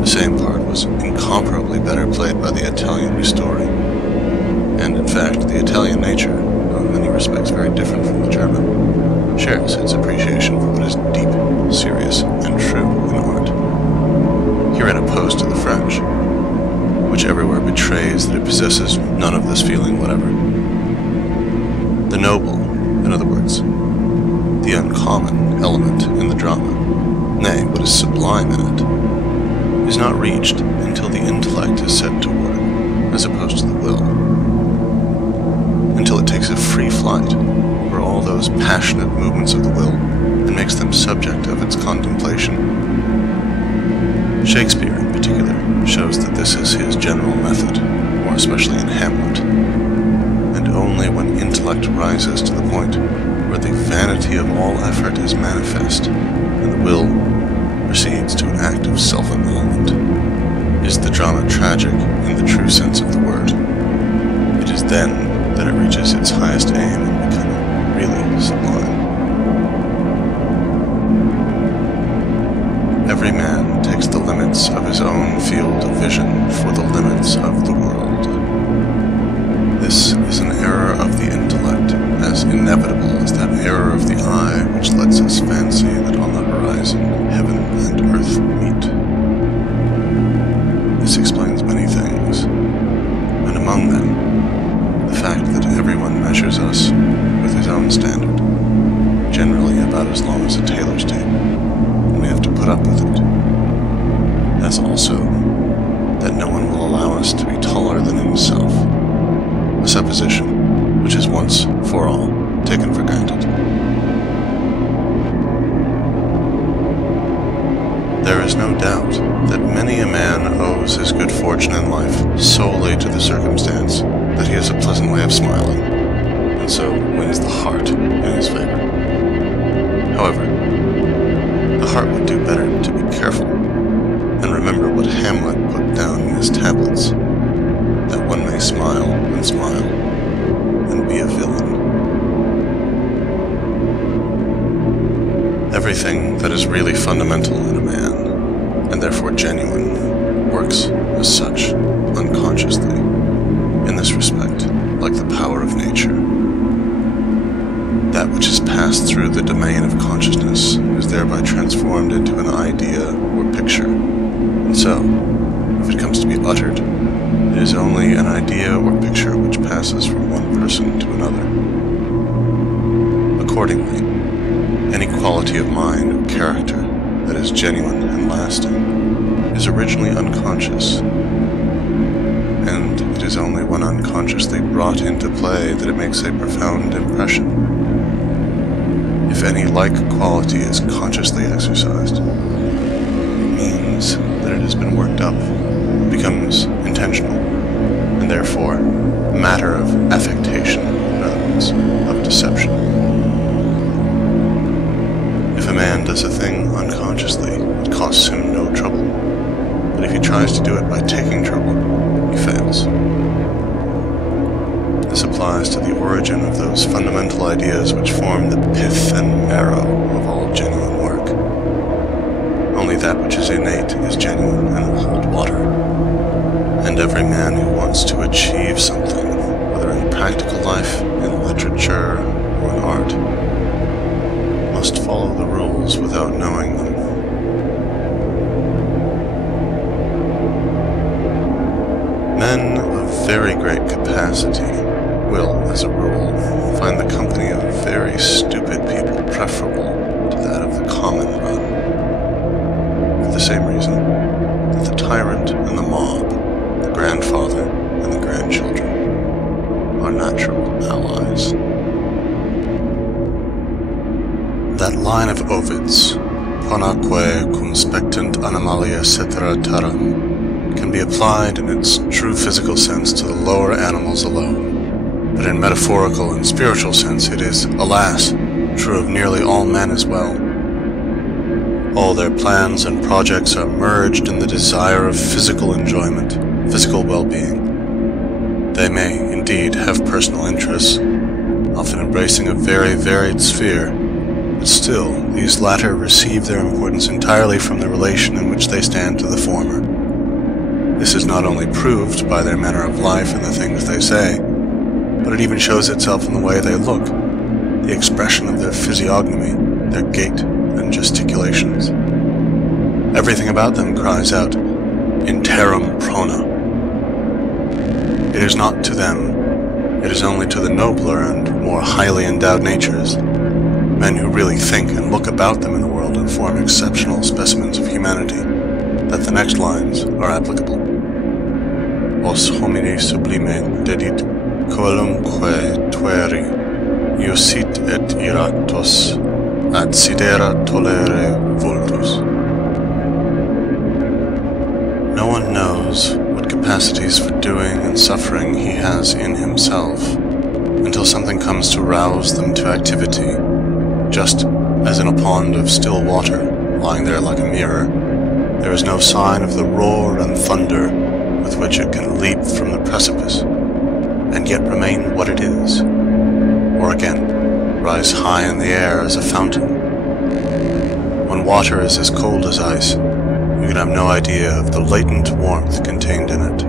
The same part was incomparably better played by the Italian Ristori, and in fact the Italian nature, though in many respects very different from the German, shares its appreciation for what is deep, serious, and true in art, herein opposed to the French, which everywhere betrays that it possesses none of this feeling whatever. The noble, in other words, the uncommon element in the drama, nay, what is sublime in it, is not reached until the intellect is set to work, as opposed to the will, until it takes a free flight over all those passionate movements of the will and makes them subject of its contemplation. Shakespeare, in particular, shows that this is his general method, more especially in Hamlet, and only when intellect rises to the point where the vanity of all effort is manifest, and the will proceeds to an act of self-annulment, is the drama tragic in the true sense of the word. It is then that it reaches its highest aim in becoming really sublime. Every man takes the limits of his own field of vision for the limits of the world. This is an error of the intellect, as inevitable as that error of the eye which lets us fancy that on the horizon heaven and earth meet. This explains many things, and among them, the fact that everyone measures us with his own standard, generally about as long as a tailor's tape, and we have to put up with it. As also, that no one will allow us to be taller than himself, a supposition which is once for all taken for granted. There is no doubt that many a man owes his good fortune in life solely to the circumstance that he has a pleasant way of smiling, and so wins the heart in his favor. However, the heart would do better to be careful and remember what Hamlet put down in his tablets, that one may smile and be a villain. Everything that is really fundamental in a man, and therefore genuine, works as such unconsciously, in this respect, like the power of nature. That which is passed through the domain of consciousness is thereby transformed into an idea or picture, and so, if it comes to be uttered, it is only an idea or picture which passes from one person to another. Accordingly, any quality of mind or character that is genuine and lasting is originally unconscious, and it is only when unconsciously brought into play that it makes a profound impression. If any like quality is consciously exercised, it means that it has been worked up, becomes intentional, and therefore matter of affectation rather than of deception. If a man does a thing unconsciously, it costs him no trouble, but if he tries to do it by taking trouble, he fails. This applies to the origin of those fundamental ideas which form the pith and marrow of all genuine work. Only that which is innate is genuine and will hold water. And every man who wants to achieve something, whether in practical life, in literature, or in art, must follow the rules without knowing them. Men of very great capacity will, as a rule, find the company of very stupid people preferable to that of the common run, for the same reason that the tyrant and the mob, the grandfather and the grandchildren, are natural allies. That line of Ovid's, Ponaque cum spectant animalia cetera terram, can be applied in its true physical sense to the lower animals alone, but in metaphorical and spiritual sense it is, alas, true of nearly all men as well. All their plans and projects are merged in the desire of physical enjoyment, physical well-being. They may, indeed, have personal interests, often embracing a very varied sphere, but still, these latter receive their importance entirely from the relation in which they stand to the former. This is not only proved by their manner of life and the things they say, but it even shows itself in the way they look, the expression of their physiognomy, their gait and gesticulations. Everything about them cries out, in terram prona. It is not to them, it is only to the nobler and more highly endowed natures men who really think and look about them in the world and form exceptional specimens of humanity, that the next lines are applicable. Os homini sublime dedit coelumque tueri, iusit et iratos, ad sidera tolere vultus. No one knows what capacities for doing and suffering he has in himself, until something comes to rouse them to activity, just as in a pond of still water, lying there like a mirror, there is no sign of the roar and thunder with which it can leap from the precipice, and yet remain what it is, or again, rise high in the air as a fountain. When water is as cold as ice, you can have no idea of the latent warmth contained in it.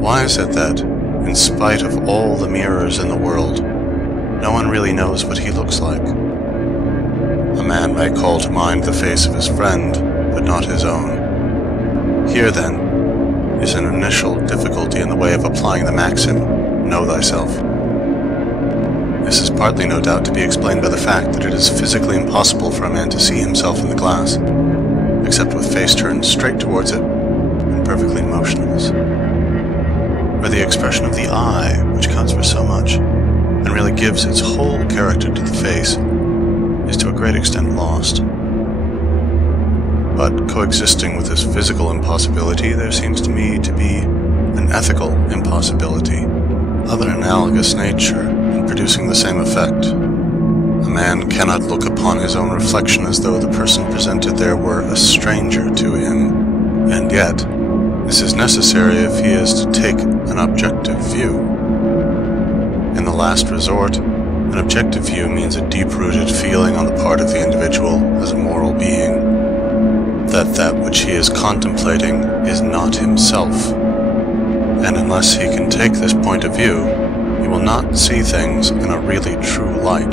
Why is it that, in spite of all the mirrors in the world, no one really knows what he looks like? A man may call to mind the face of his friend, but not his own. Here, then, is an initial difficulty in the way of applying the maxim, know thyself. This is partly, no doubt, to be explained by the fact that it is physically impossible for a man to see himself in the glass, except with face turned straight towards it and perfectly motionless. Or the expression of the eye, which counts for so much, and really gives its whole character to the face, is to a great extent lost. But coexisting with this physical impossibility, there seems to me to be an ethical impossibility of an analogous nature in producing the same effect. A man cannot look upon his own reflection as though the person presented there were a stranger to him, and yet this is necessary if he is to take an objective view. In the last resort, an objective view means a deep-rooted feeling on the part of the individual as a moral being that which he is contemplating is not himself, and unless he can take this point of view, he will not see things in a really true light,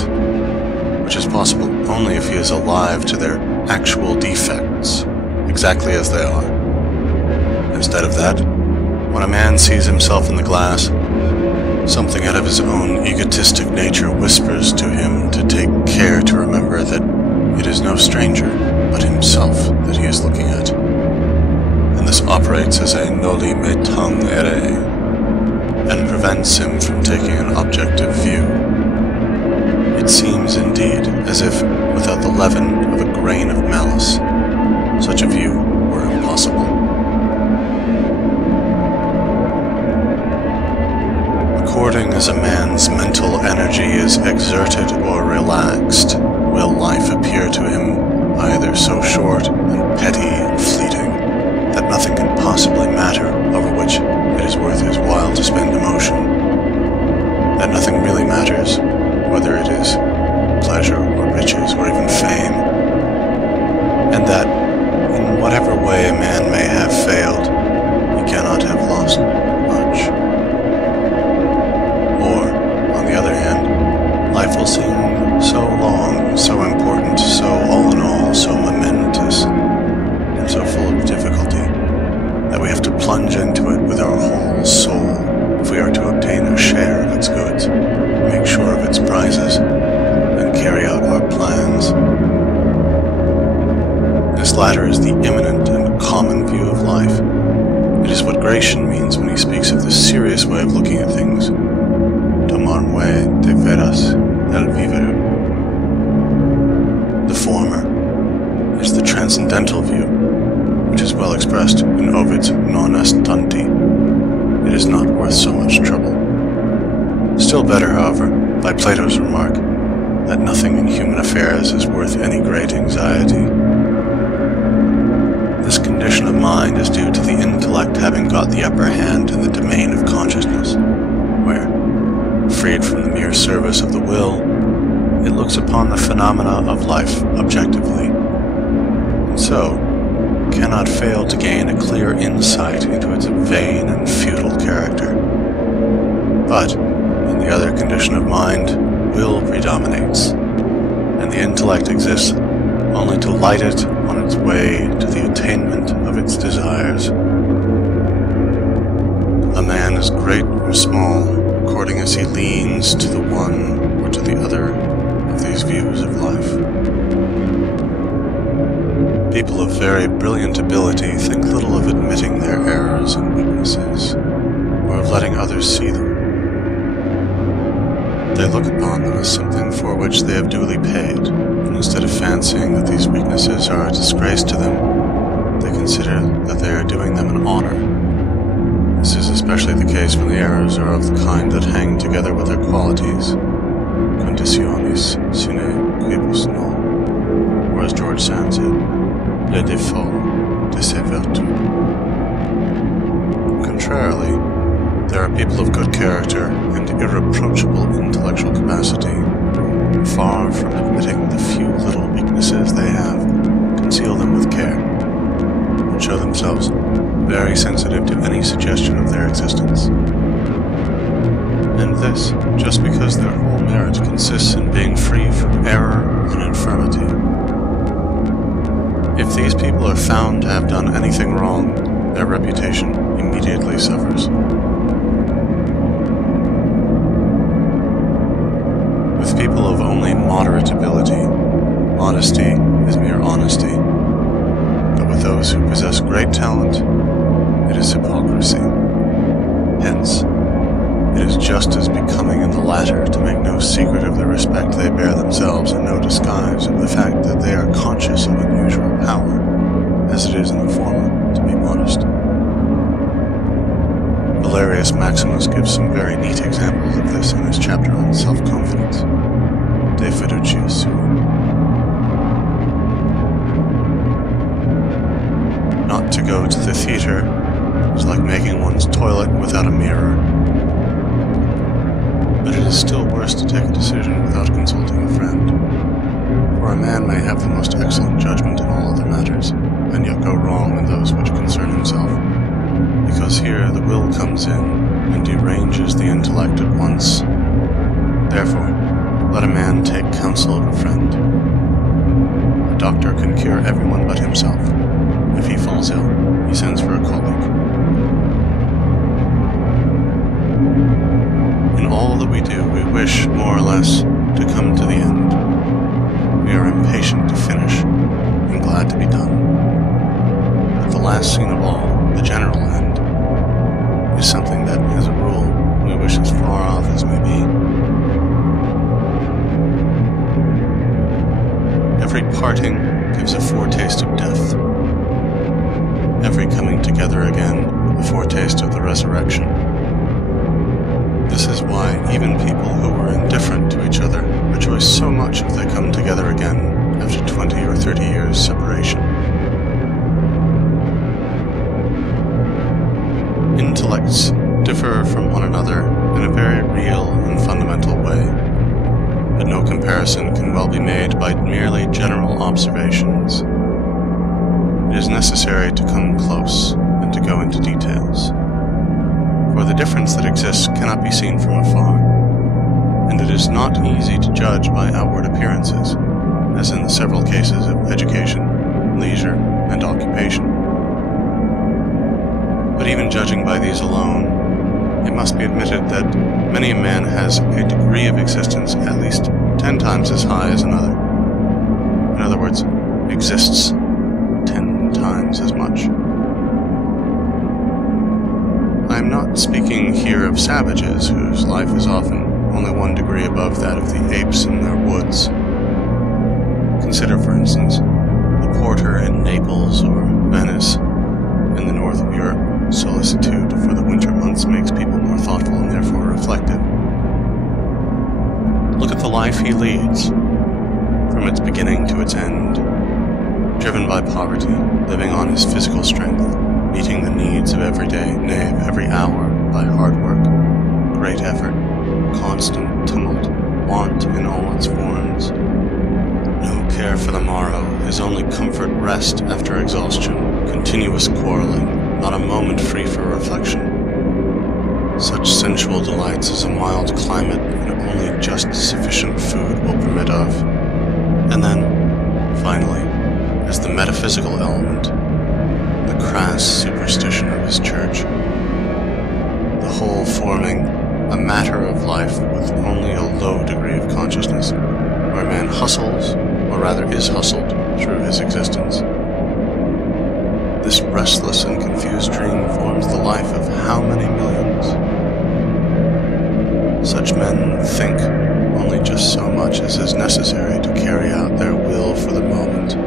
which is possible only if he is alive to their actual defects, exactly as they are. Instead of that, when a man sees himself in the glass, something out of his own egotistic nature whispers to him to take care to remember that it is no stranger but himself that he is looking at. And this operates as a noli me tangere, and prevents him from taking an objective view. It seems indeed as if, without the leaven of a grain of malice, such a view were impossible. According as a man's mental energy is exerted or relaxed, will life appear to him either so short and petty and fleeting that nothing can possibly matter over which it is worth his while to spend emotion, that nothing really matters, whether it is pleasure or riches or even fame, and that in whatever way a man may have failed, he cannot have lost much. Or, on the other hand, life will seem so long, so important, so all in all, so momentous, and so full of difficulty, that we have to plunge into it with our whole soul if we are to obtain a share of its goods, make sure of its prizes, and carry out our plans. This latter is the imminent and common view of life. It is what Gratian means when he speaks of the serious way of looking at things. Tomarme de veras el vivere. The former is the transcendental view, which is well expressed in Ovid's non est tanti. It is not worth so much trouble. Still better, however, by Plato's remark, that nothing in human affairs is worth any great anxiety. This condition of mind is due to the intellect having got the upper hand in the domain of consciousness, where, freed from the mere service of the will, it looks upon the phenomena of life objectively, and so cannot fail to gain a clear insight into its vain and futile character. But, in the other condition of mind, will predominates, and the intellect exists only to light it on its way to the attainment of its desires. A man is great or small according as he leans to the one or to the other of these views of life. People of very brilliant ability think little of admitting their errors and weaknesses, or of letting others see them. They look upon them as something for which they have duly paid, and instead of fancying that these weaknesses are a disgrace to them, they consider that they are doing them an honor. This is especially the case when the errors are of the kind that hang together with their qualities, conditionis sine quibus non, or as George Sand said, les défauts de ses vertus. Contrarily, there are people of good character and irreproachable intellectual capacity who, far from admitting the few little weaknesses they have, conceal them with care, and show themselves very sensitive to any suggestion of their existence. And this, just because their whole merit consists in being free from error and infirmity. If these people are found to have done anything wrong, their reputation immediately suffers. With people of only moderate ability, modesty is mere honesty. But with those who possess great talent, it is hypocrisy. Hence, it is just as becoming in the latter to make no secret of the respect they bear themselves and no disguise of the fact that they are conscious of unusual power, as it is in the former to be modest. Valerius Maximus gives some very neat examples of this in his chapter on self-confidence, De Fiducia Sui. Not to go to the theater is like making one's toilet without a mirror. But it is still worse to take a decision without consulting a friend. For a man may have the most excellent judgment in all other matters, and yet go wrong in those which concern himself, because here the will comes in and deranges the intellect at once. Therefore, let a man take counsel of a friend. A doctor can cure everyone but himself. If he falls ill, he sends for a colleague. In all that we do, we wish, more or less, to come to the end. We are impatient to finish, and glad to be done. But the last scene of all, the general end, is something that, as a rule, we wish as far off as may be. Every parting gives a foretaste of death. Every coming together again, a foretaste of the resurrection. This is why even people who were indifferent to each other rejoice so much if they come together again after 20 or 30 years' separation. Intellects differ from one another in a very real and fundamental way, but no comparison can well be made by merely general observations. It is necessary to come close and to go into details. For the difference that exists cannot be seen from afar, and it is not easy to judge by outward appearances, as in the several cases of education, leisure, and occupation. But even judging by these alone, it must be admitted that many a man has a degree of existence at least 10 times as high as another. In other words, exists 10 times as much. I am not speaking here of savages, whose life is often only 1 degree above that of the apes in their woods. Consider, for instance, the porter in Naples or Venice in the north of Europe. Solitude for the winter months makes people more thoughtful and therefore reflective. Look at the life he leads, from its beginning to its end, driven by poverty, living on his physical strength, meeting the needs of every day, nay, of every hour, by hard work, great effort, constant tumult, want in all its forms. No care for the morrow, his only comfort rest after exhaustion, continuous quarreling, not a moment free for reflection. Such sensual delights as a mild climate and only just sufficient food will permit of. And then, finally, as the metaphysical element, the crass superstition of his church, the whole forming a matter of life with only a low degree of consciousness, where a man hustles, or rather is hustled, through his existence. This restless and confused dream forms the life of how many millions? Such men think only just so much as is necessary to carry out their will for the moment.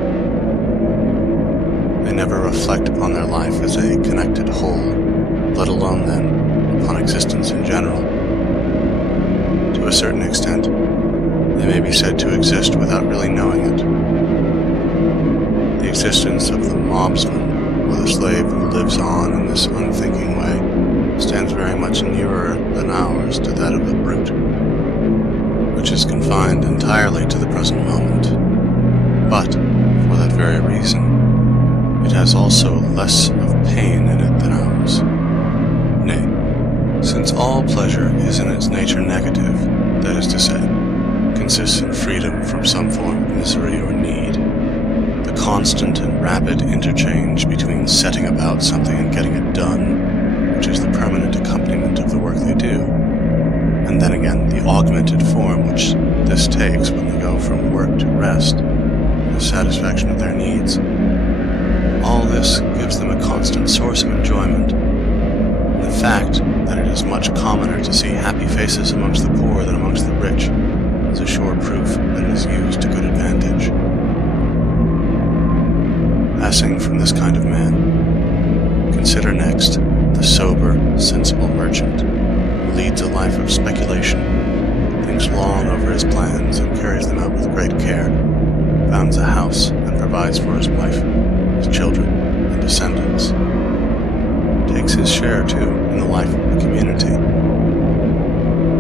They never reflect upon their life as a connected whole, let alone then upon existence in general. To a certain extent, they may be said to exist without really knowing it. The existence of the mobsman, or the slave who lives on in this unthinking way, stands very much nearer than ours to that of the brute, which is confined entirely to the present moment. But, for that very reason, it has also less of pain in it than ours. Nay, since all pleasure is in its nature negative, that is to say, consists in freedom from some form of misery or need, the constant and rapid interchange between setting about something and getting it done, which is the permanent accompaniment of the work they do, and then again the augmented form which this takes when they go from work to rest, the satisfaction of their needs, all this gives them a constant source of enjoyment. And the fact that it is much commoner to see happy faces amongst the poor than amongst the rich is a sure proof that it is used to good advantage. Passing from this kind of man, consider next the sober, sensible merchant who leads a life of speculation, thinks long over his plans and carries them out with great care, founds a house and provides for his wife, his children, and descendants, takes his share, too, in the life of the community.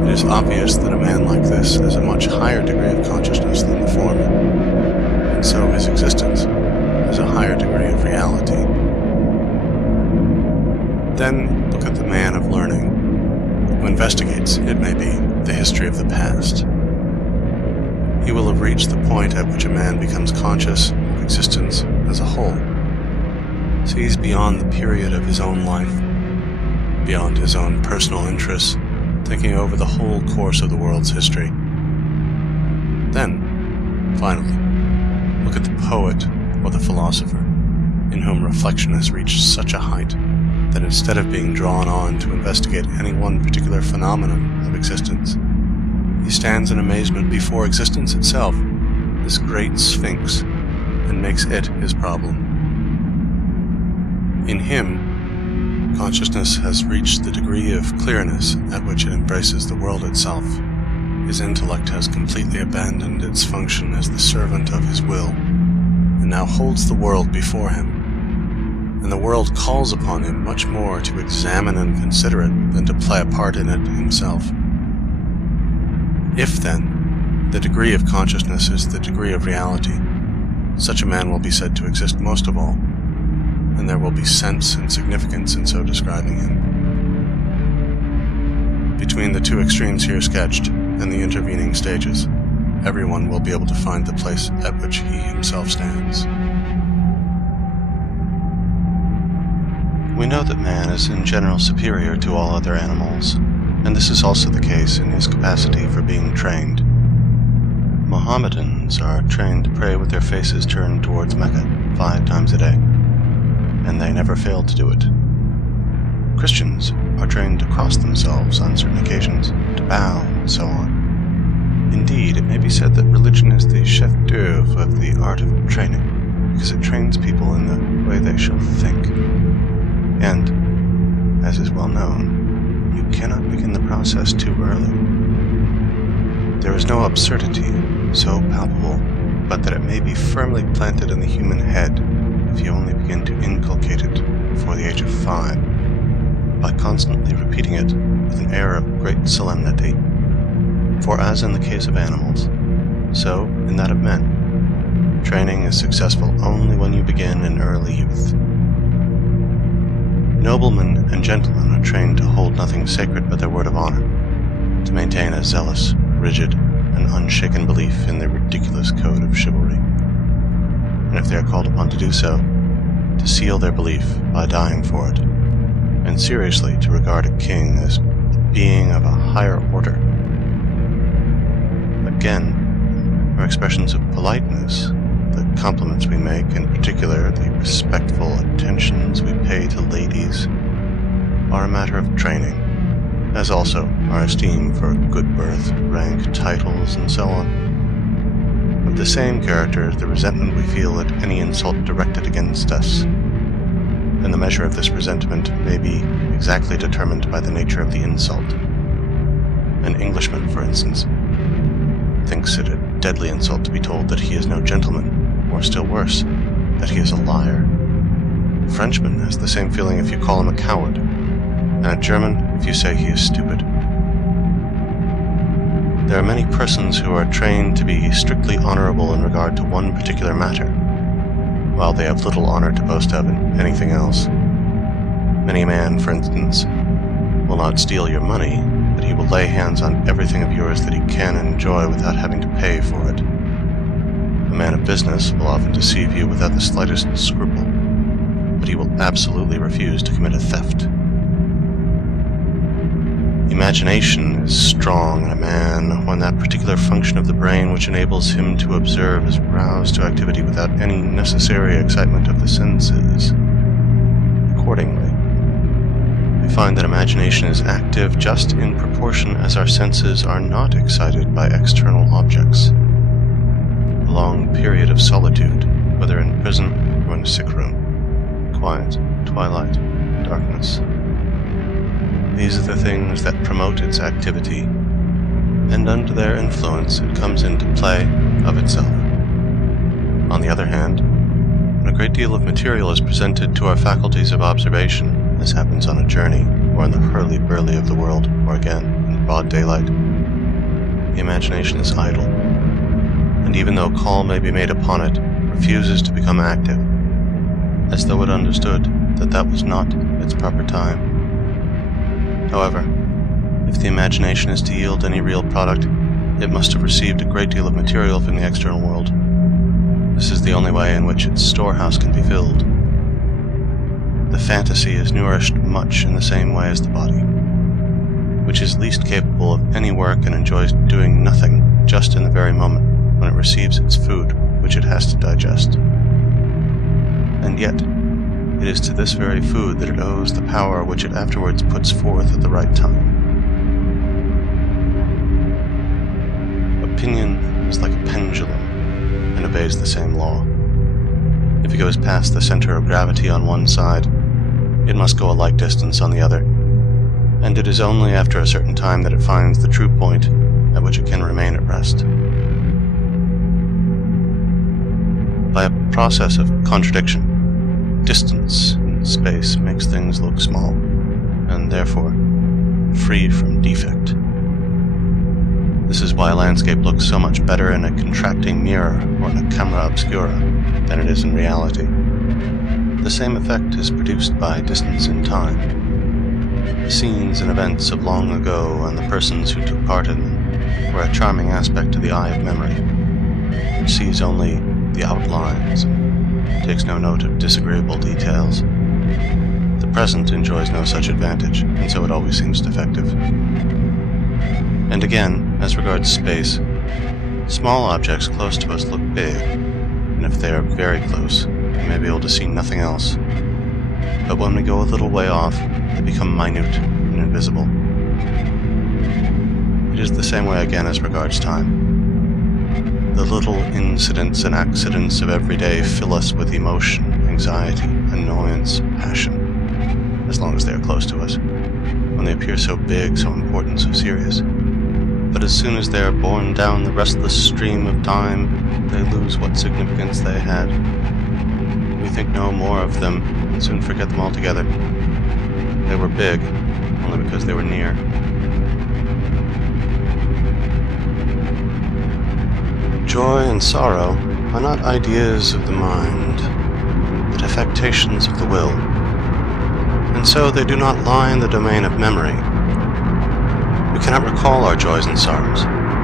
It is obvious that a man like this has a much higher degree of consciousness than the former, and so his existence has a higher degree of reality. Then look at the man of learning, who investigates, it may be, the history of the past. He will have reached the point at which a man becomes conscious of existence as a whole, sees beyond the period of his own life, beyond his own personal interests, thinking over the whole course of the world's history. Then, finally, look at the poet or the philosopher, in whom reflection has reached such a height that instead of being drawn on to investigate any one particular phenomenon of existence, he stands in amazement before existence itself, this great sphinx, and makes it his problem. In him, consciousness has reached the degree of clearness at which it embraces the world itself. His intellect has completely abandoned its function as the servant of his will, and now holds the world before him, and the world calls upon him much more to examine and consider it than to play a part in it himself. If, then, the degree of consciousness is the degree of reality, such a man will be said to exist most of all, and there will be sense and significance in so describing him. Between the two extremes here sketched and the intervening stages, everyone will be able to find the place at which he himself stands. We know that man is in general superior to all other animals, and this is also the case in his capacity for being trained. Mohammedans are trained to pray with their faces turned towards Mecca 5 times a day, and they never fail to do it. Christians are trained to cross themselves on certain occasions, to bow, and so on. Indeed, it may be said that religion is the chef d'oeuvre of the art of training, because it trains people in the way they shall think. And, as is well known, you cannot begin the process too early. There is no absurdity so palpable but that it may be firmly planted in the human head if you only begin to inculcate it before the age of 5, by constantly repeating it with an air of great solemnity. For as in the case of animals, so in that of men, training is successful only when you begin in early youth. Noblemen and gentlemen are trained to hold nothing sacred but their word of honor, to maintain a zealous, rigid, and unshaken belief in the ridiculous code of chivalry, and if they are called upon to do so, to seal their belief by dying for it, and seriously to regard a king as a being of a higher order. Again, our expressions of politeness, the compliments we make, in particular the respectful attentions we pay to ladies, are a matter of training, as also our esteem for good birth, rank, titles, and so on. Of the same character is the resentment we feel at any insult directed against us, and the measure of this resentment may be exactly determined by the nature of the insult. An Englishman, for instance, thinks it a deadly insult to be told that he is no gentleman, or still worse, that he is a liar. A Frenchman has the same feeling if you call him a coward, and a German if you say he is stupid. There are many persons who are trained to be strictly honorable in regard to one particular matter, while they have little honor to boast of in anything else. Many a man, for instance, will not steal your money, but he will lay hands on everything of yours that he can enjoy without having to pay for it. A man of business will often deceive you without the slightest scruple, but he will absolutely refuse to commit a theft. Imagination is strong in a man when that particular function of the brain which enables him to observe is roused to activity without any necessary excitement of the senses. Accordingly, we find that imagination is active just in proportion as our senses are not excited by external objects. A long period of solitude, whether in prison or in a sick room, quiet, twilight, darkness. These are the things that promote its activity, and under their influence it comes into play of itself. On the other hand, when a great deal of material is presented to our faculties of observation, as happens on a journey, or in the hurly-burly of the world, or again, in broad daylight, the imagination is idle, and even though call may be made upon it, refuses to become active, as though it understood that that was not its proper time. However, if the imagination is to yield any real product, it must have received a great deal of material from the external world. This is the only way in which its storehouse can be filled. The fantasy is nourished much in the same way as the body, which is least capable of any work and enjoys doing nothing just in the very moment when it receives its food which it has to digest. And yet, it is to this very food that it owes the power which it afterwards puts forth at the right time. Opinion is like a pendulum, and obeys the same law. If it goes past the center of gravity on one side, it must go a like distance on the other, and it is only after a certain time that it finds the true point at which it can remain at rest. By a process of contradiction, distance in space makes things look small, and therefore free from defect. This is why a landscape looks so much better in a contracting mirror or in a camera obscura than it is in reality. The same effect is produced by distance in time. The scenes and events of long ago and the persons who took part in them were a charming aspect to the eye of memory, which sees only the outlines and takes no note of disagreeable details. The present enjoys no such advantage, and so it always seems defective. And again, as regards space, small objects close to us look big, and if they are very close, we may be able to see nothing else. But when we go a little way off, they become minute and invisible. It is the same way again as regards time. The little incidents and accidents of every day fill us with emotion, anxiety, annoyance, passion, as long as they are close to us, when they appear so big, so important, so serious. But as soon as they are borne down the restless stream of time, they lose what significance they had. We think no more of them, and soon forget them altogether. They were big, only because they were near. Joy and sorrow are not ideas of the mind, but affectations of the will, and so they do not lie in the domain of memory. We cannot recall our joys and sorrows,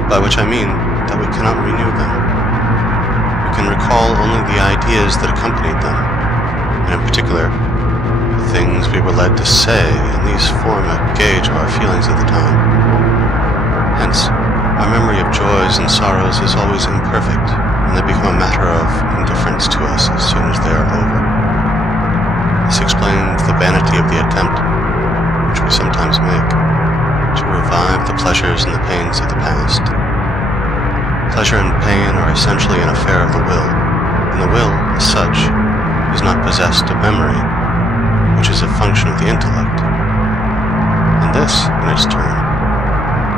by which I mean that we cannot renew them. We can recall only the ideas that accompanied them, and in particular, the things we were led to say, and these form a gauge of our feelings at the time. Hence, our memory of joys and sorrows is always imperfect, and they become a matter of indifference to us as soon as they are over. This explains the vanity of the attempt, which we sometimes make, to revive the pleasures and the pains of the past. Pleasure and pain are essentially an affair of the will, and the will, as such, is not possessed of memory, which is a function of the intellect. And this, in its turn,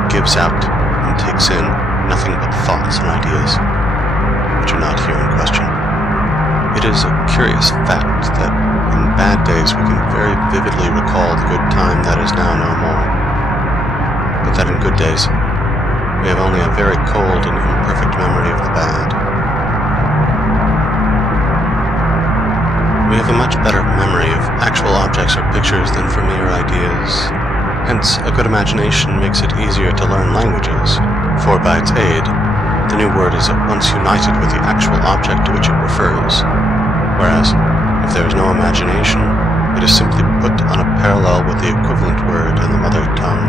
gives out and takes in nothing but thoughts and ideas, which are not here in question. It is a curious fact that in bad days we can very vividly recall the good time that is now no more, but that in good days we have only a very cold and imperfect memory of the bad. We have a much better memory of actual objects or pictures than for mere ideas. Hence, a good imagination makes it easier to learn languages, for by its aid, the new word is at once united with the actual object to which it refers, whereas, if there is no imagination, it is simply put on a parallel with the equivalent word in the mother tongue.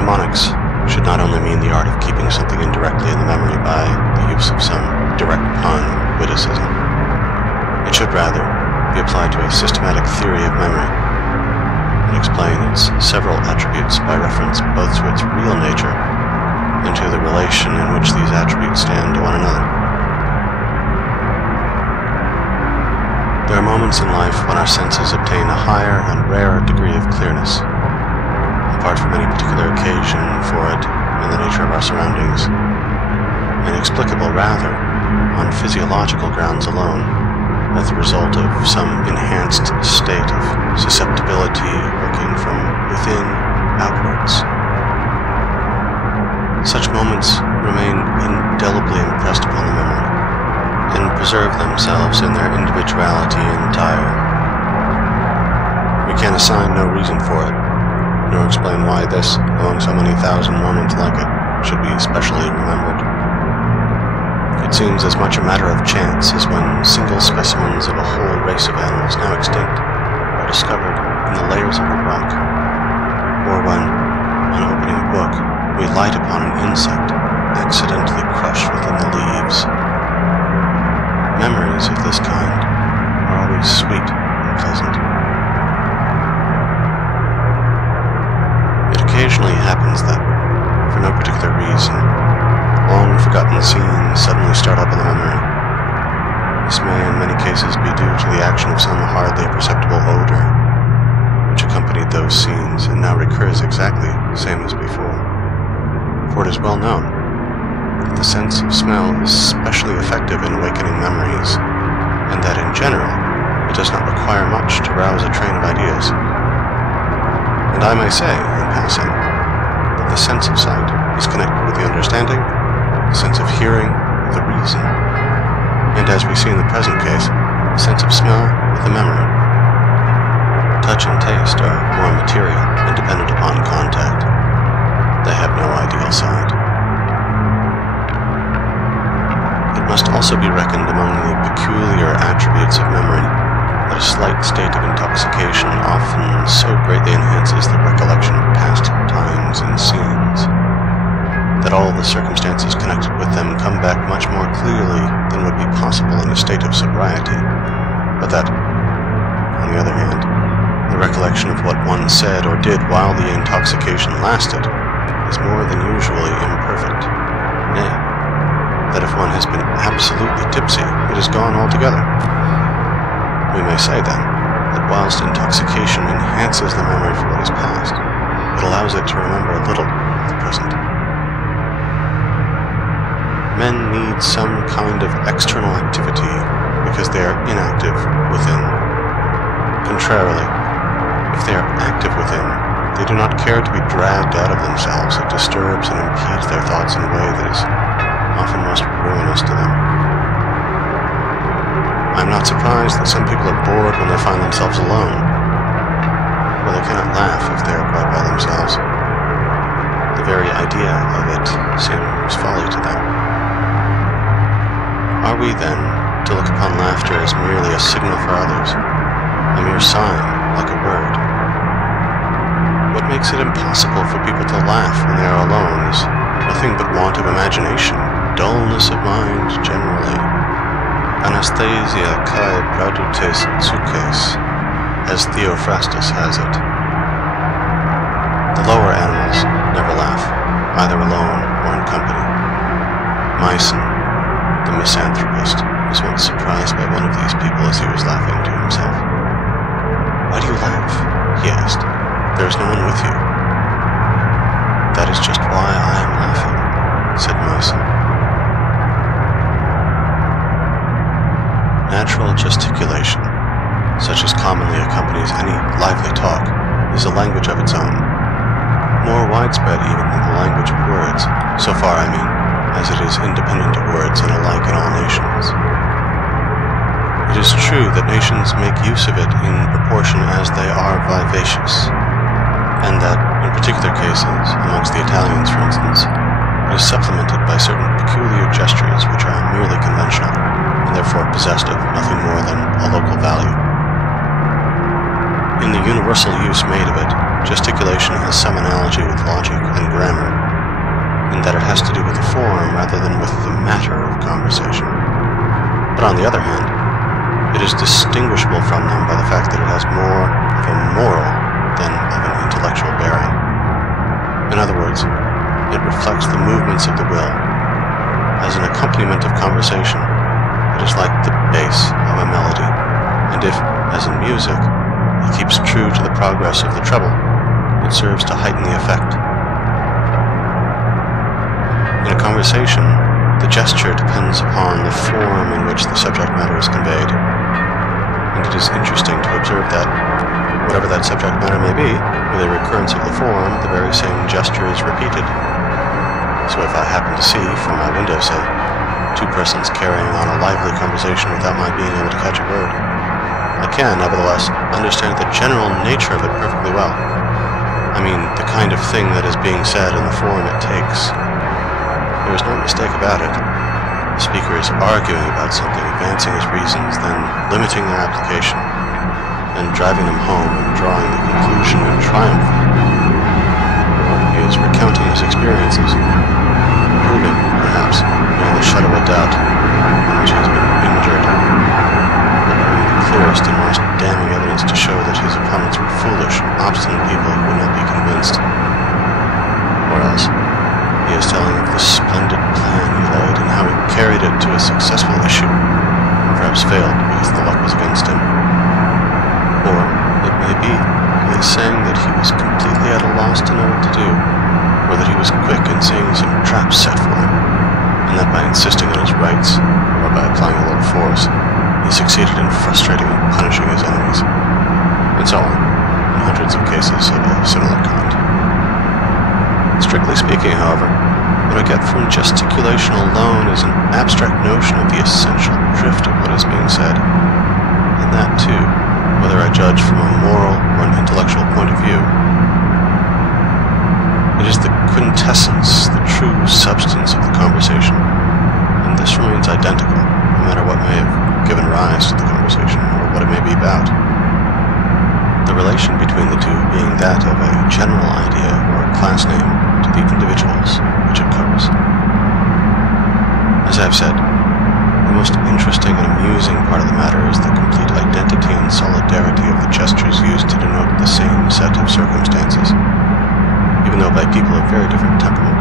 Mnemonics should not only mean the art of keeping something indirectly in the memory by the use of some direct pun or witticism. It should rather be applied to a systematic theory of memory, and explain its several attributes by reference both to its real nature and to the relation in which these attributes stand to one another. There are moments in life when our senses obtain a higher and rarer degree of clearness, apart from any particular occasion for it in the nature of our surroundings, inexplicable rather on physiological grounds alone, as the result of some enhanced state of susceptibility working from within outwards. Such moments remain indelibly impressed upon the memory, and preserve themselves in their individuality entire. We can assign no reason for it, nor explain why this, among so many thousand moments like it, should be specially remembered. It seems as much a matter of chance as when single specimens of a whole race of animals now extinct are discovered in the layers of a rock, or when, on opening a book, we light upon an insect accidentally crushed within the leaves. Memories of this kind are always sweet and pleasant. It occasionally happens that, for no particular reason, long-forgotten scenes suddenly start up in the memory. This may in many cases be due to the action of some hardly perceptible odor, which accompanied those scenes and now recurs exactly the same as before. For it is well known that the sense of smell is specially effective in awakening memories, and that in general it does not require much to rouse a train of ideas. And I may say, in passing, that the sense of sight is connected with the understanding, the sense of hearing with the reason, and as we see in the present case, the sense of smell with the memory. Touch and taste are more material and dependent upon contact. They have no ideal side. It must also be reckoned among the peculiar attributes of memory that a slight state of intoxication often so greatly enhances the recollection of past times and scenes, that all the circumstances connected with them come back much more clearly than would be possible in a state of sobriety, but that, on the other hand, the recollection of what one said or did while the intoxication lasted is more than usually imperfect. Nay, that if one has been absolutely tipsy, it is gone altogether. We may say, then, that whilst intoxication enhances the memory for what is past, it allows it to remember a little of the present. Men need some kind of external activity because they are inactive within. Contrarily, if they are active within, they do not care to be dragged out of themselves. It disturbs and impedes their thoughts in a way that is often most ruinous to them. I am not surprised that some people are bored when they find themselves alone, for they cannot laugh if they are quite by themselves. The very idea of it seems folly to them. Are we, then, to look upon laughter as merely a signal for others, a mere sign, like a word. What makes it impossible for people to laugh when they are alone is nothing but want of imagination, dullness of mind generally. Anastasia kai pradutes tsukes, as Theophrastus has it. The lower animals never laugh, either alone or in company. Myson, the misanthropist, was once surprised by one of these people as he was laughing to himself. "Why do you laugh?" he asked. "There is no one with you." "That is just why I am laughing," said Myson. Natural gesticulation, such as commonly accompanies any lively talk, is a language of its own, more widespread even than the language of words, so far, I mean, as it is independent of words and alike in all nations. It is true that nations make use of it in proportion as they are vivacious, and that, in particular cases, amongst the Italians for instance, it is supplemented by certain peculiar gestures which are merely conventional, and therefore possessed of nothing more than a local value. In the universal use made of it, gesticulation has some analogy with logic and grammar, in that it has to do with the form rather than with the matter of conversation. But on the other hand, it is distinguishable from them by the fact that it has more of a moral than of an intellectual bearing. In other words, it reflects the movements of the will. As an accompaniment of conversation, it is like the bass of a melody, and if, as in music, it keeps true to the progress of the treble, it serves to heighten the effect. In a conversation, the gesture depends upon the form in which the subject matter is conveyed, and it is interesting to observe that, whatever that subject matter may be, with a recurrence of the form, the very same gesture is repeated. So if I happen to see, from my window, say, two persons carrying on a lively conversation without my being able to catch a word, I can, nevertheless, understand the general nature of it perfectly well. I mean, the kind of thing that is being said and the form it takes. There is no mistake about it. The speaker is arguing about something, advancing his reasons, then limiting their application, and driving them home and drawing the conclusion in triumph. He is recounting his experiences, proving, perhaps, beyond the shadow of a doubt, how much he has been injured, preparing the clearest and most damning evidence to show that his opponents were foolish, obstinate people who would not be convinced. Or else, he is telling of the splendid plan he laid and how he carried it to a successful issue, and perhaps failed because the luck was against him. Or, it may be, he is saying that he was completely at a loss to know what to do, or that he was quick in seeing some traps set for him, and that by insisting on his rights, or by applying a little force, he succeeded in frustrating and punishing his enemies, and so on, in hundreds of cases of a similar kind. Strictly speaking, however, what I get from gesticulation alone is an abstract notion of the essential drift of what is being said, and that too, whether I judge from a moral or an intellectual point of view. It is the quintessence, the true substance of the conversation, and this remains identical, no matter what may have given rise to the conversation, or what it may be about. The relation between the two being that of a general idea or a class name to the individuals which it covers. As I have said, the most interesting and amusing part of the matter is the complete identity and solidarity of the gestures used to denote the same set of circumstances, even though by people of very different temperament,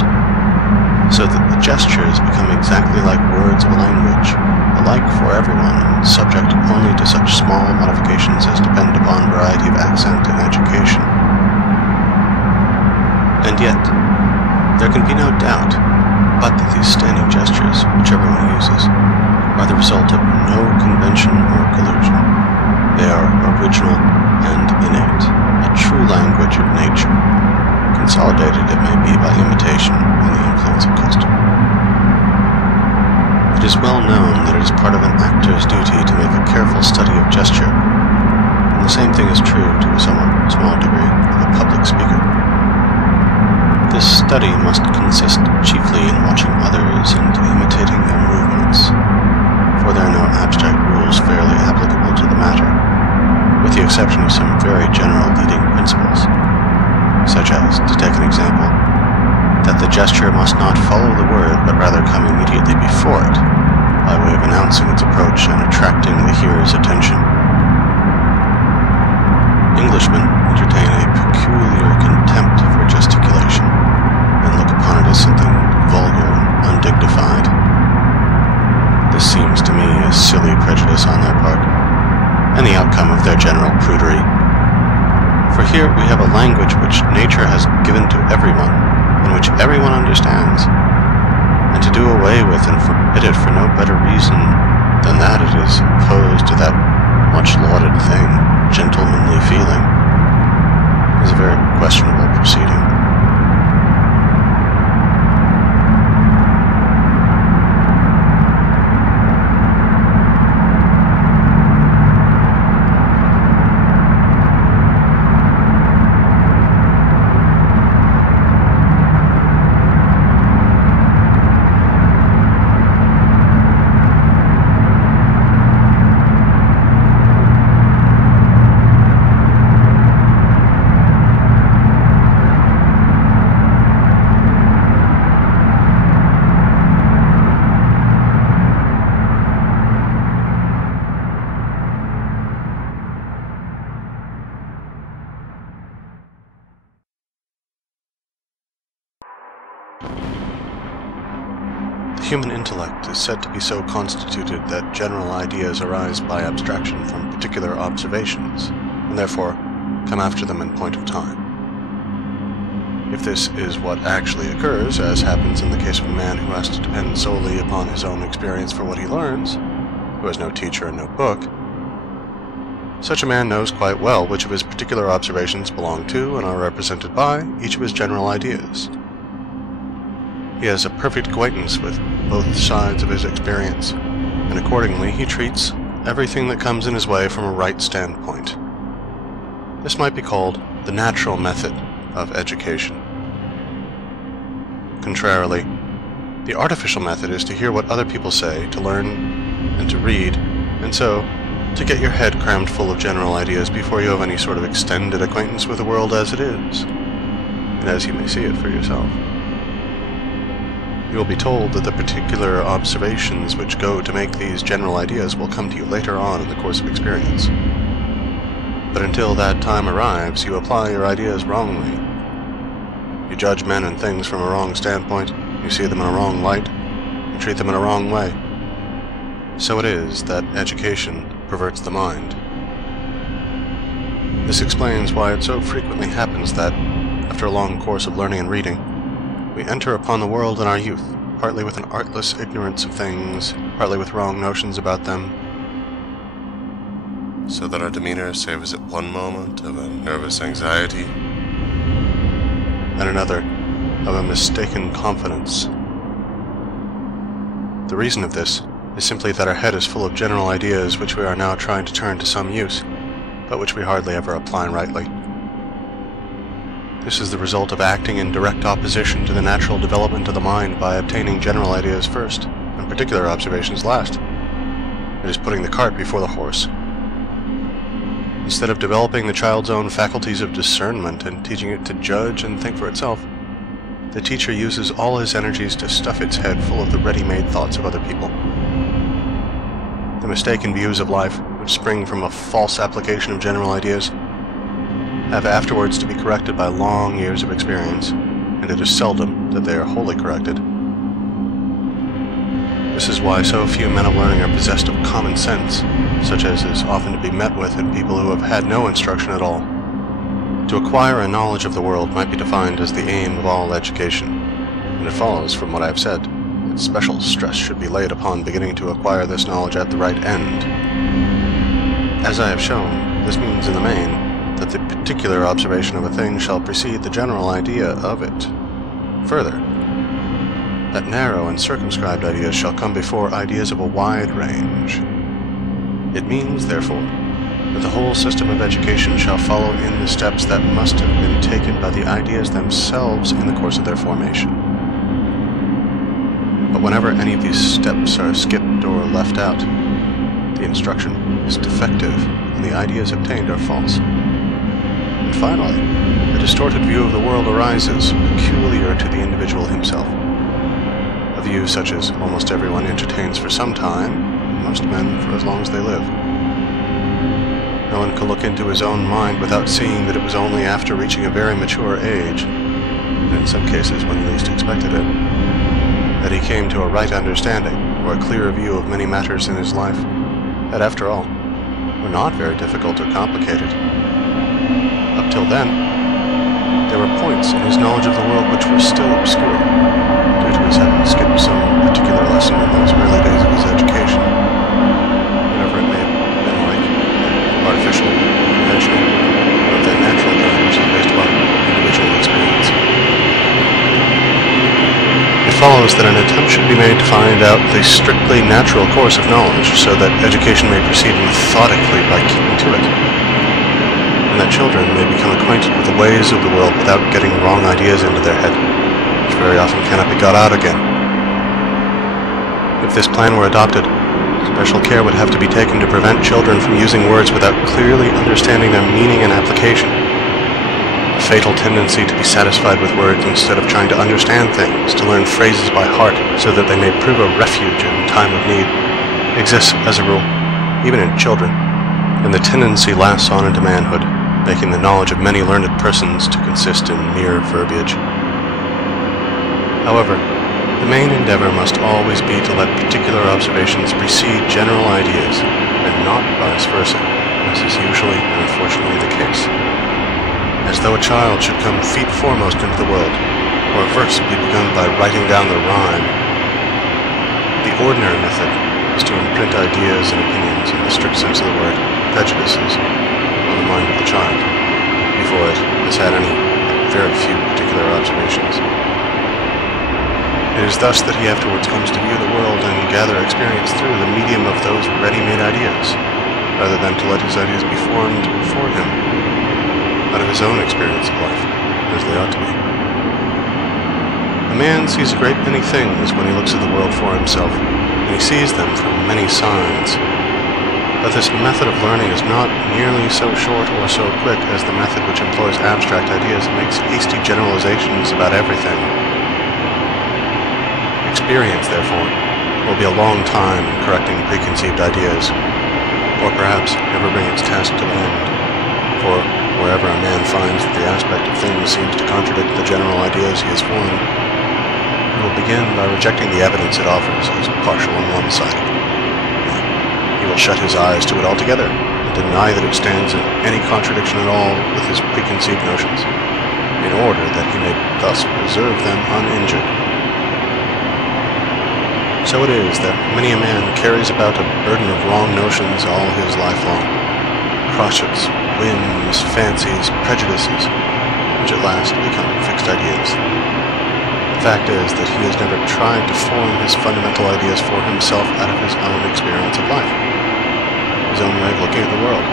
so that the gestures become exactly like words of a language, alike for everyone, and subject only to such small modifications as depend upon variety of accent and education. And yet, there can be no doubt but that these standing gestures, which everyone uses, are the result of no convention or collusion. They are original and innate, a true language of nature, consolidated it may be by imitation and the influence of custom. It is well known that it is part of an actor's duty to make a careful study of gesture, and the same thing is true, to a somewhat small degree, of a public speaker. This study must consist chiefly in watching others and imitating their movements, for there are no abstract rules fairly applicable to the matter. with the exception of some very general leading principles, such as, to take an example, that the gesture must not follow the word but rather come immediately before it, by way of announcing its approach and attracting the hearer's attention. Englishmen entertain a peculiar contempt for gesticulation, and look upon it as something vulgar and undignified. This seems to me a silly prejudice on their part, and the outcome of their general prudery. For here we have a language which nature has given to everyone, and which everyone understands, and to do away with and forbid it for no better reason than that it is opposed to that much lauded thing, gentlemanly feeling, is a very questionable proceeding. The human intellect is said to be so constituted that general ideas arise by abstraction from particular observations, and therefore come after them in point of time. If this is what actually occurs, as happens in the case of a man who has to depend solely upon his own experience for what he learns, who has no teacher and no book, such a man knows quite well which of his particular observations belong to and are represented by each of his general ideas. He has a perfect acquaintance with both sides of his experience, and accordingly he treats everything that comes in his way from a right standpoint. This might be called the natural method of education. Contrarily, the artificial method is to hear what other people say, to learn and to read, and so to get your head crammed full of general ideas before you have any sort of extended acquaintance with the world as it is, and as you may see it for yourself. You will be told that the particular observations which go to make these general ideas will come to you later on in the course of experience. But until that time arrives, you apply your ideas wrongly. You judge men and things from a wrong standpoint, you see them in a wrong light, you treat them in a wrong way. So it is that education perverts the mind. This explains why it so frequently happens that, after a long course of learning and reading, we enter upon the world in our youth, partly with an artless ignorance of things, partly with wrong notions about them, so that our demeanor serves at one moment of a nervous anxiety, and another of a mistaken confidence. The reason of this is simply that our head is full of general ideas which we are now trying to turn to some use, but which we hardly ever apply rightly. This is the result of acting in direct opposition to the natural development of the mind by obtaining general ideas first, and particular observations last. It is putting the cart before the horse. Instead of developing the child's own faculties of discernment and teaching it to judge and think for itself, the teacher uses all his energies to stuff its head full of the ready-made thoughts of other people. The mistaken views of life, which spring from a false application of general ideas, have afterwards to be corrected by long years of experience, and it is seldom that they are wholly corrected. This is why so few men of learning are possessed of common sense, such as is often to be met with in people who have had no instruction at all. To acquire a knowledge of the world might be defined as the aim of all education, and it follows from what I have said that special stress should be laid upon beginning to acquire this knowledge at the right end. As I have shown, this means in the main that the particular observation of a thing shall precede the general idea of it. Further, that narrow and circumscribed ideas shall come before ideas of a wide range. It means, therefore, that the whole system of education shall follow in the steps that must have been taken by the ideas themselves in the course of their formation. But whenever any of these steps are skipped or left out, the instruction is defective and the ideas obtained are false. And finally, a distorted view of the world arises, peculiar to the individual himself. A view such as almost everyone entertains for some time, and most men for as long as they live. No one can look into his own mind without seeing that it was only after reaching a very mature age, and in some cases when he least expected it, that he came to a right understanding, or a clearer view of many matters in his life, that after all, were not very difficult or complicated. Up till then, there were points in his knowledge of the world which were still obscure, due to his having skipped some particular lesson in those early days of his education, whatever it may have been like, artificial, conventional, or of that natural kind which is based upon individual experience. It follows that an attempt should be made to find out the strictly natural course of knowledge, so that education may proceed methodically by keeping to it, and that children may become acquainted with the ways of the world without getting wrong ideas into their head, which very often cannot be got out again. If this plan were adopted, special care would have to be taken to prevent children from using words without clearly understanding their meaning and application. A fatal tendency to be satisfied with words instead of trying to understand things, to learn phrases by heart so that they may prove a refuge in time of need, exists as a rule, even in children, and the tendency lasts on into manhood, making the knowledge of many learned persons to consist in mere verbiage. However, the main endeavor must always be to let particular observations precede general ideas, and not vice versa, as is usually and unfortunately the case. As though a child should come feet foremost into the world, or a verse be begun by writing down the rhyme. The ordinary method is to imprint ideas and opinions, in the strict sense of the word, prejudices, on the mind of the child, before it has had any very few particular observations. It is thus that he afterwards comes to view the world and gather experience through the medium of those ready-made ideas, rather than to let his ideas be formed for him, out of his own experience of life, as they ought to be. A man sees a great many things when he looks at the world for himself, and he sees them from many sides. But this method of learning is not nearly so short or so quick as the method which employs abstract ideas and makes hasty generalizations about everything. Experience, therefore, will be a long time in correcting preconceived ideas, or perhaps never bring its task to an end, for wherever a man finds that the aspect of things seems to contradict the general ideas he has formed, he will begin by rejecting the evidence it offers as partial and one-sided. He will shut his eyes to it altogether, and deny that it stands in any contradiction at all with his preconceived notions, in order that he may thus preserve them uninjured. So it is that many a man carries about a burden of wrong notions all his life long, crotchets, whims, fancies, prejudices, which at last become fixed ideas. The fact is that he has never tried to form his fundamental ideas for himself out of his own experience of life, his own way of looking at the world,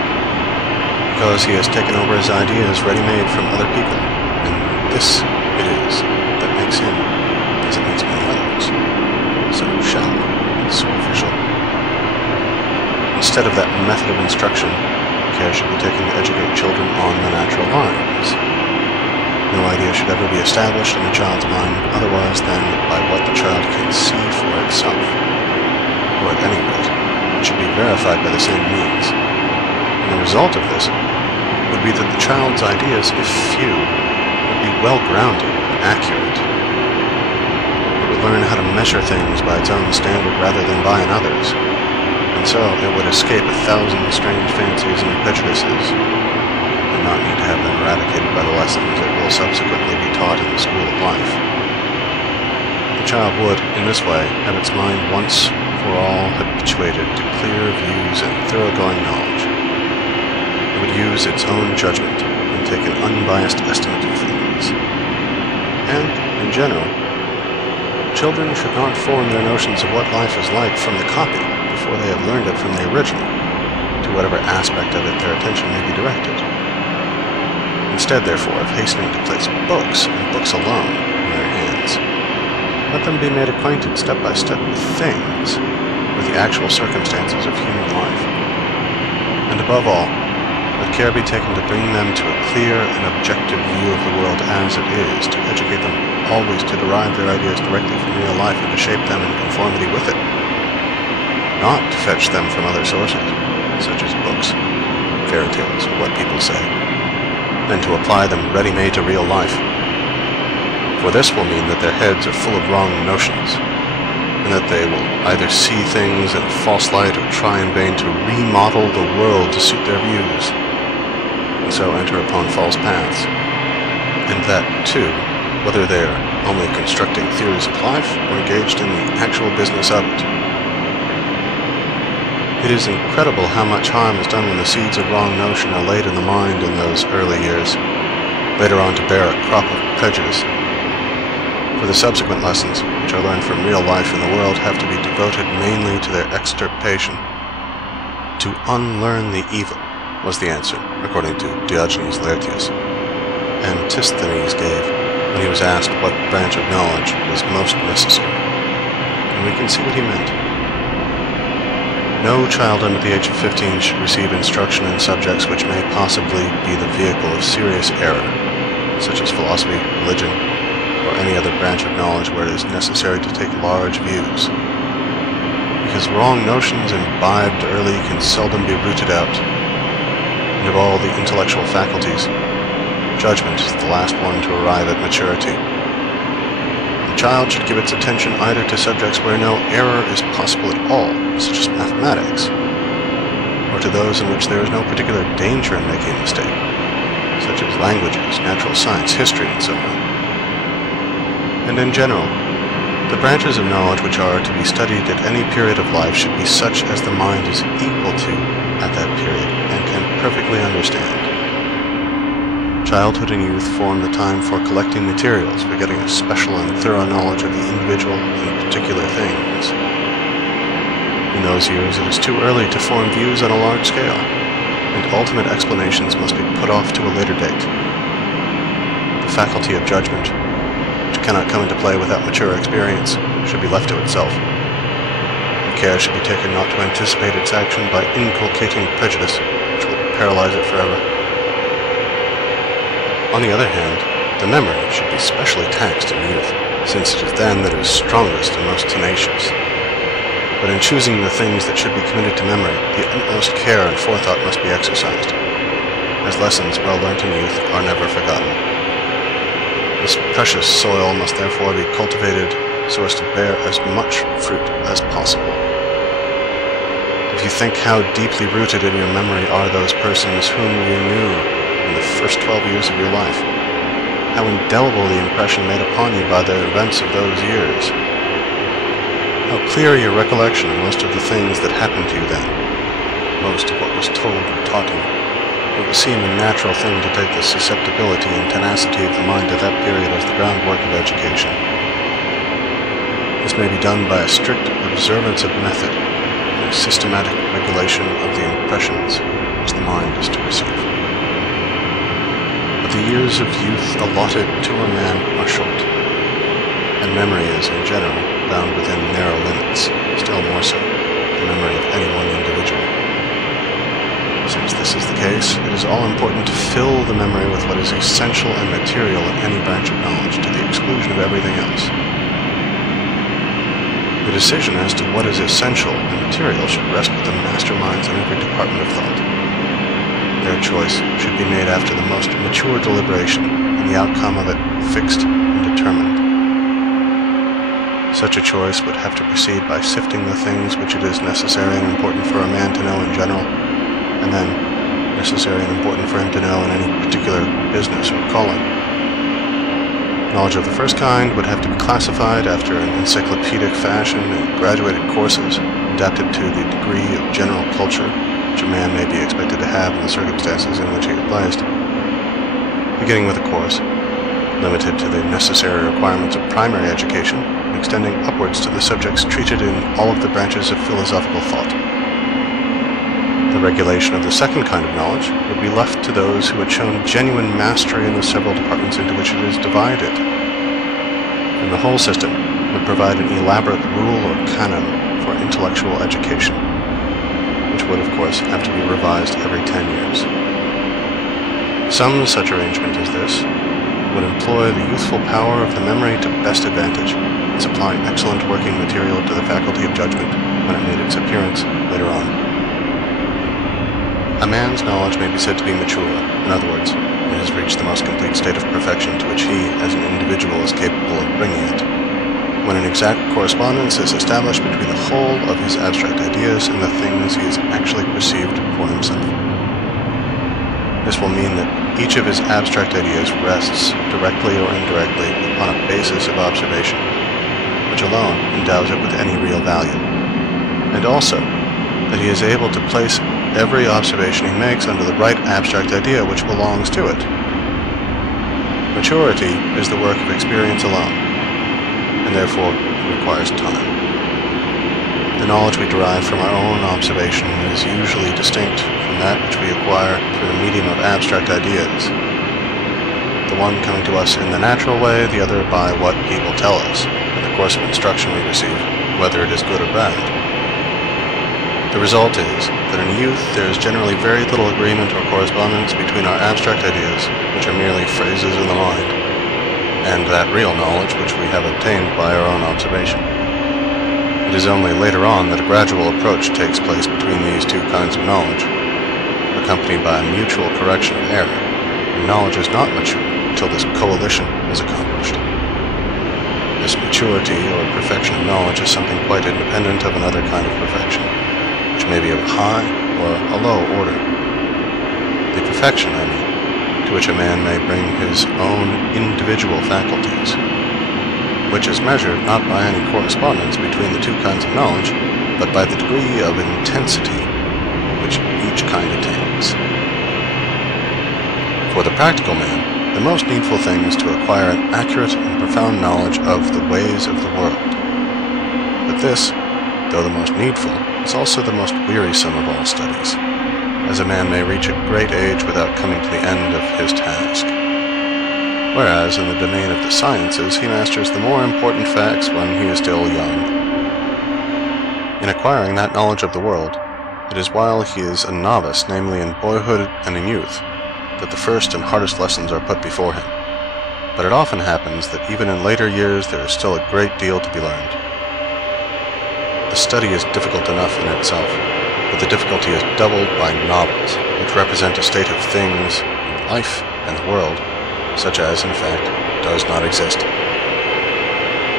because he has taken over his ideas ready-made from other people, and this it is that makes him, as it makes many others, so shallow and superficial. Instead of that method of instruction, care should be taken to educate children on the natural lines. No idea should ever be established in a child's mind otherwise than by what the child can see for itself, or at any rate, it should be verified by the same means. And the result of this would be that the child's ideas, if few, would be well-grounded and accurate. It would learn how to measure things by its own standard rather than by another's, and so it would escape 1,000 strange fancies and prejudices, and not need to have them eradicated by the lessons it will subsequently be taught in the school of life. The child would, in this way, have its mind once for all habituated to clear views and thoroughgoing knowledge. It would use its own judgment and take an unbiased estimate of things. And, in general, children should not form their notions of what life is like from the copy before they have learned it from the original, to whatever aspect of it their attention may be directed. Instead, therefore, of hastening to place books, and books alone, in their hands, let them be made acquainted step by step with things, with the actual circumstances of human life. And above all, let care be taken to bring them to a clear and objective view of the world as it is, to educate them always to derive their ideas directly from real life and to shape them in conformity with it, not to fetch them from other sources, such as books, fairy tales, or what people say, and to apply them ready-made to real life. For this will mean that their heads are full of wrong notions, and that they will either see things in a false light or try in vain to remodel the world to suit their views, and so enter upon false paths. And that, too, whether they are only constructing theories of life or engaged in the actual business of it. It is incredible how much harm is done when the seeds of wrong notion are laid in the mind in those early years, later on to bear a crop of prejudice. For the subsequent lessons, which are learned from real life in the world, have to be devoted mainly to their extirpation. To unlearn the evil was the answer, according to Diogenes Laertius, Antisthenes gave when he was asked what branch of knowledge was most necessary. And we can see what he meant. No child under the age of 15 should receive instruction in subjects which may possibly be the vehicle of serious error, such as philosophy, religion, or any other branch of knowledge where it is necessary to take large views. Because wrong notions imbibed early can seldom be rooted out, and of all the intellectual faculties, judgment is the last one to arrive at maturity. The child should give its attention either to subjects where no error is possible at all, such as mathematics, or to those in which there is no particular danger in making a mistake, such as languages, natural science, history, and so on. And in general, the branches of knowledge which are to be studied at any period of life should be such as the mind is equal to at that period and can perfectly understand. Childhood and youth form the time for collecting materials, for getting a special and thorough knowledge of the individual and particular things. In those years, it is too early to form views on a large scale, and ultimate explanations must be put off to a later date. The faculty of judgment, which cannot come into play without mature experience, should be left to itself. And care should be taken not to anticipate its action by inculcating prejudice, which will paralyze it forever. On the other hand, the memory should be specially taxed in youth, since it is then that it is strongest and most tenacious. But in choosing the things that should be committed to memory, the utmost care and forethought must be exercised, as lessons well learnt in youth are never forgotten. This precious soil must therefore be cultivated so as to bear as much fruit as possible. If you think how deeply rooted in your memory are those persons whom you knew in the first 12 years of your life, how indelible the impression made upon you by the events of those years, how clear your recollection of most of the things that happened to you then, most of what was told or taught you, it will seem a natural thing to take the susceptibility and tenacity of the mind at that period as the groundwork of education. This may be done by a strict observance of method and a systematic regulation of the impressions which the mind is to receive. But the years of youth allotted to a man are short, and memory is, in general, bound within narrow limits, still more so the memory of any one individual. Since this is the case, it is all important to fill the memory with what is essential and material in any branch of knowledge, to the exclusion of everything else. The decision as to what is essential and material should rest with the masterminds in every department of thought. Their choice should be made after the most mature deliberation, and the outcome of it fixed and determined. Such a choice would have to proceed by sifting the things which it is necessary and important for a man to know in general, and then necessary and important for him to know in any particular business or calling. Knowledge of the first kind would have to be classified after an encyclopedic fashion in graduated courses, adapted to the degree of general culture which a man may be expected to have in the circumstances in which he is placed. Beginning with a course limited to the necessary requirements of primary education, and extending upwards to the subjects treated in all of the branches of philosophical thought. The regulation of the second kind of knowledge would be left to those who had shown genuine mastery in the several departments into which it is divided. And the whole system would provide an elaborate rule or canon for intellectual education. which would, of course, have to be revised every 10 years. Some such arrangement as this would employ the youthful power of the memory to best advantage, and supply excellent working material to the faculty of judgment when it made its appearance later on. A man's knowledge may be said to be mature. In other words, it has reached the most complete state of perfection to which he, as an individual, is capable of bringing it, when an exact correspondence is established between the whole of his abstract ideas and the things he has actually perceived for himself. This will mean that each of his abstract ideas rests, directly or indirectly, upon a basis of observation, which alone endows it with any real value, and also that he is able to place every observation he makes under the right abstract idea which belongs to it. Maturity is the work of experience alone, and therefore requires time. The knowledge we derive from our own observation is usually distinct from that which we acquire through the medium of abstract ideas, the one coming to us in the natural way, the other by what people tell us, in the course of instruction we receive, whether it is good or bad. The result is that in youth there is generally very little agreement or correspondence between our abstract ideas, which are merely phrases in the mind, and that real knowledge which we have obtained by our own observation. It is only later on that a gradual approach takes place between these two kinds of knowledge, accompanied by a mutual correction of error, and knowledge is not mature until this coalition is accomplished. This maturity or perfection of knowledge is something quite independent of another kind of perfection, which may be of a high or a low order. The perfection, I mean, to which a man may bring his own individual faculties, which is measured not by any correspondence between the two kinds of knowledge, but by the degree of intensity which each kind attains. For the practical man, the most needful thing is to acquire an accurate and profound knowledge of the ways of the world. But this, though the most needful, is also the most wearisome of all studies, as a man may reach a great age without coming to the end of his task. Whereas in the domain of the sciences he masters the more important facts when he is still young. In acquiring that knowledge of the world, it is while he is a novice, namely in boyhood and in youth, that the first and hardest lessons are put before him. But it often happens that even in later years there is still a great deal to be learned. The study is difficult enough in itself, but the difficulty is doubled by novels, which represent a state of things, life, and the world, such as, in fact, does not exist.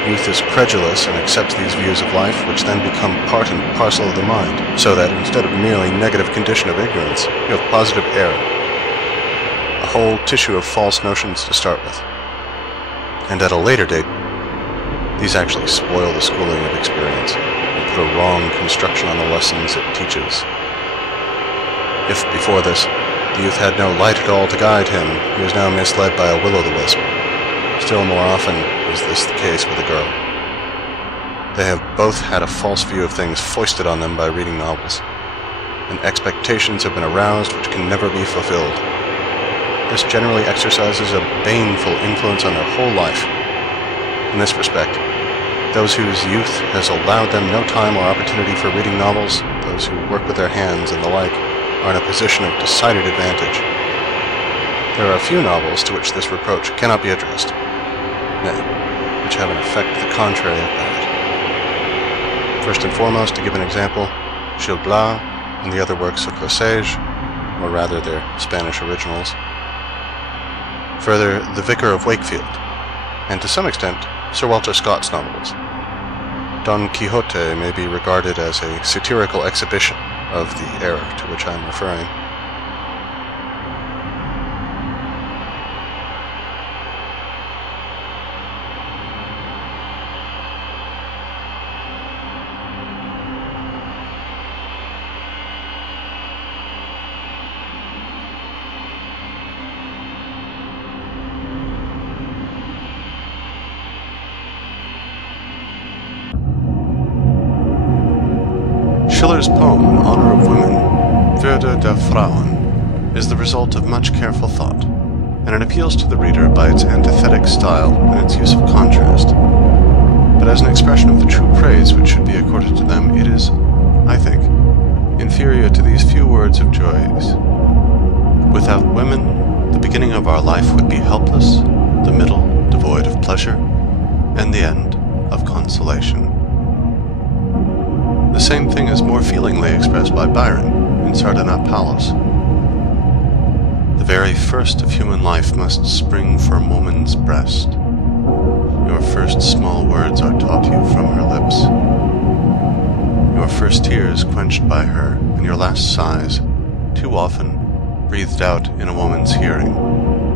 Youth is credulous and accepts these views of life, which then become part and parcel of the mind, so that instead of merely negative condition of ignorance, you have positive error, a whole tissue of false notions to start with. And at a later date, these actually spoil the schooling of experience, and put a wrong construction on the lessons it teaches. If before this, the youth had no light at all to guide him, he was now misled by a will-o'-the-wisp. Still more often is this the case with a girl. They have both had a false view of things foisted on them by reading novels, and expectations have been aroused which can never be fulfilled. This generally exercises a baneful influence on their whole life. In this respect, those whose youth has allowed them no time or opportunity for reading novels, those who work with their hands and the like, are in a position of decided advantage. There are a few novels to which this reproach cannot be addressed, nay, which have an effect the contrary of bad. First and foremost, to give an example, Gil Blas and the other works of Le Sage, or rather their Spanish originals. Further, The Vicar of Wakefield, and to some extent, Sir Walter Scott's novels. Don Quixote may be regarded as a satirical exhibition of the error to which I am referring. Schiller's poem in honor of women, Würde der Frauen, is the result of much careful thought, and it appeals to the reader by its antithetic style and its use of contrast. But as an expression of the true praise which should be accorded to them, it is, I think, inferior to these few words of joys. Without women, the beginning of our life would be helpless, the middle devoid of pleasure, and the end of consolation. The same thing is more feelingly expressed by Byron in Sardanapalus. The very first of human life must spring from woman's breast. Your first small words are taught you from her lips. Your first tears quenched by her, and your last sighs, too often breathed out in a woman's hearing,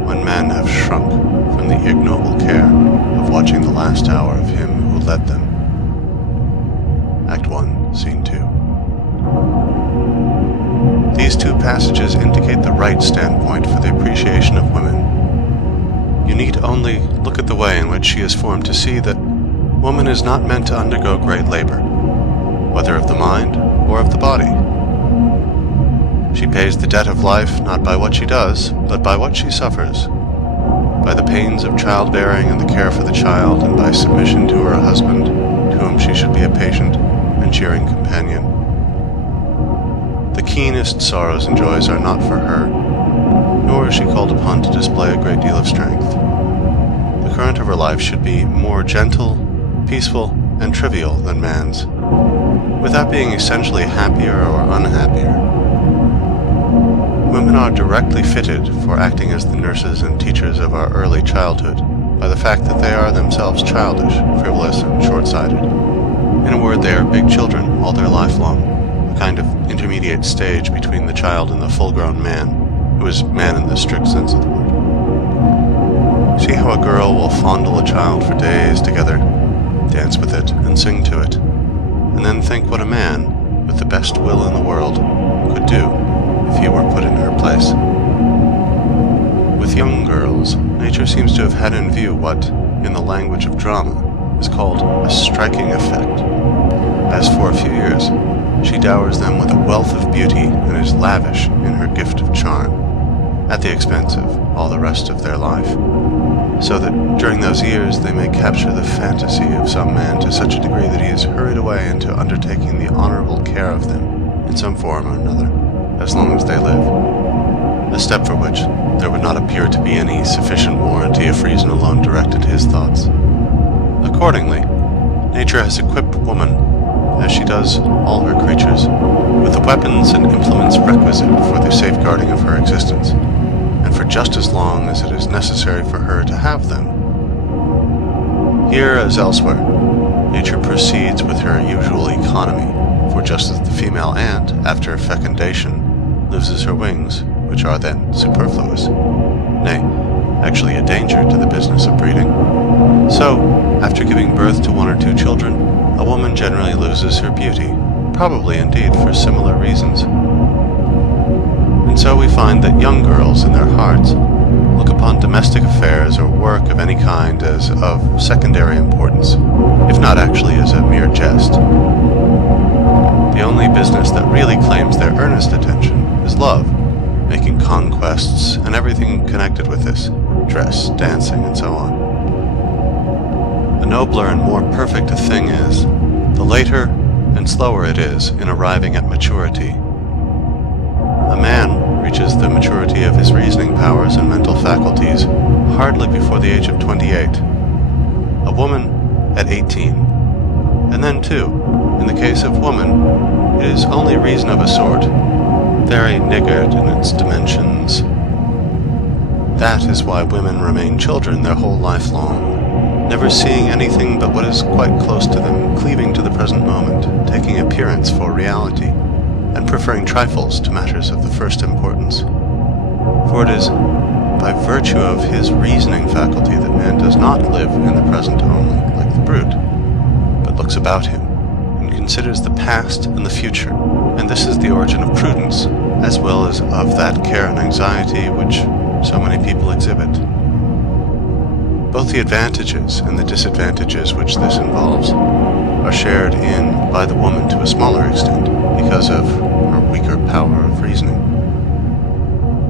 when men have shrunk from the ignoble care of watching the last hour of him who led them. Act 1, Scene 2. These two passages indicate the right standpoint for the appreciation of women. You need only look at the way in which she is formed to see that woman is not meant to undergo great labor, whether of the mind or of the body. She pays the debt of life not by what she does, but by what she suffers, by the pains of childbearing and the care for the child, and by submission to her husband, to whom she should be a patient and cheering companion. The keenest sorrows and joys are not for her, nor is she called upon to display a great deal of strength. The current of her life should be more gentle, peaceful, and trivial than man's, without being essentially happier or unhappier. Women are directly fitted for acting as the nurses and teachers of our early childhood by the fact that they are themselves childish, frivolous, and short-sighted. In a word, they are big children all their life long, a kind of intermediate stage between the child and the full-grown man, who is man in the strict sense of the word. See how a girl will fondle a child for days together, dance with it, and sing to it, and then think what a man, with the best will in the world, could do if he were put in her place. With young girls, nature seems to have had in view what, in the language of drama, is called a striking effect, as for a few years she dowers them with a wealth of beauty and is lavish in her gift of charm, at the expense of all the rest of their life, so that during those years they may capture the fantasy of some man to such a degree that he is hurried away into undertaking the honorable care of them, in some form or another, as long as they live, a step for which there would not appear to be any sufficient warranty if reason alone directed his thoughts. Accordingly, nature has equipped woman, as she does all her creatures, with the weapons and implements requisite for the safeguarding of her existence, and for just as long as it is necessary for her to have them. Here, as elsewhere, nature proceeds with her usual economy, for just as the female ant, after fecundation, loses her wings, which are then superfluous, nay, actually a danger to the business of breeding, so, after giving birth to one or two children, a woman generally loses her beauty, probably indeed for similar reasons. And so we find that young girls in their hearts look upon domestic affairs or work of any kind as of secondary importance, if not actually as a mere jest. The only business that really claims their earnest attention is love, making conquests and everything connected with this, dress, dancing, and so on. The nobler and more perfect a thing is, the later and slower it is in arriving at maturity. A man reaches the maturity of his reasoning powers and mental faculties hardly before the age of 28, a woman at 18, and then too, in the case of woman, it is only reason of a sort, very niggard in its dimensions. That is why women remain children their whole life long, never seeing anything but what is quite close to them, cleaving to the present moment, taking appearance for reality, and preferring trifles to matters of the first importance. For it is by virtue of his reasoning faculty that man does not live in the present only, like the brute, but looks about him, and considers the past and the future, and this is the origin of prudence, as well as of that care and anxiety which so many people exhibit. Both the advantages and the disadvantages which this involves are shared in by the woman to a smaller extent, because of her weaker power of reasoning.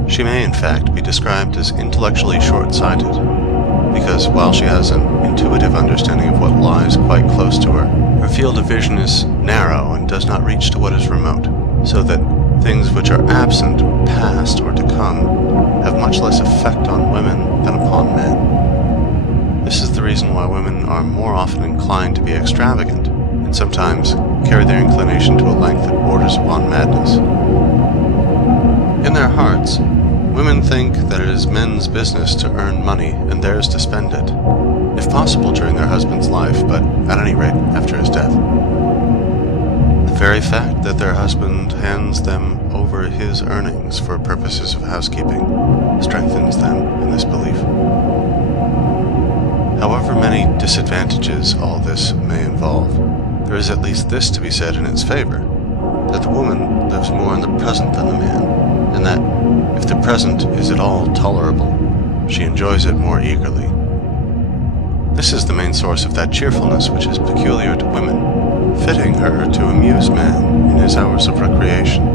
She may, in fact, be described as intellectually short-sighted, because while she has an intuitive understanding of what lies quite close to her, her field of vision is narrow and does not reach to what is remote, so that things which are absent, past, or to come have much less effect on women than upon men. This is the reason why women are more often inclined to be extravagant, and sometimes carry their inclination to a length that borders upon madness. In their hearts, women think that it is men's business to earn money and theirs to spend it, if possible during their husband's life, but at any rate after his death. The very fact that their husband hands them over his earnings for purposes of housekeeping strengthens them in this belief. However many disadvantages all this may involve, there is at least this to be said in its favor, that the woman lives more in the present than the man, and that, if the present is at all tolerable, she enjoys it more eagerly. This is the main source of that cheerfulness which is peculiar to women, fitting her to amuse man in his hours of recreation,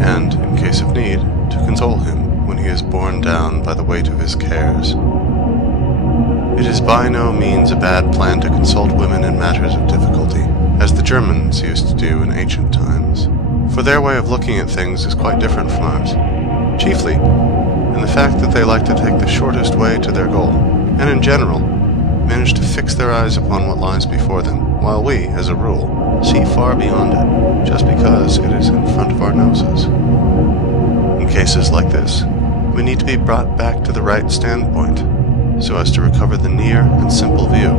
and, in case of need, to console him when he is borne down by the weight of his cares. It is by no means a bad plan to consult women in matters of difficulty, as the Germans used to do in ancient times, for their way of looking at things is quite different from ours, chiefly in the fact that they like to take the shortest way to their goal, and in general manage to fix their eyes upon what lies before them, while we, as a rule, see far beyond it, just because it is in front of our noses. In cases like this, we need to be brought back to the right standpoint, so as to recover the near and simple view.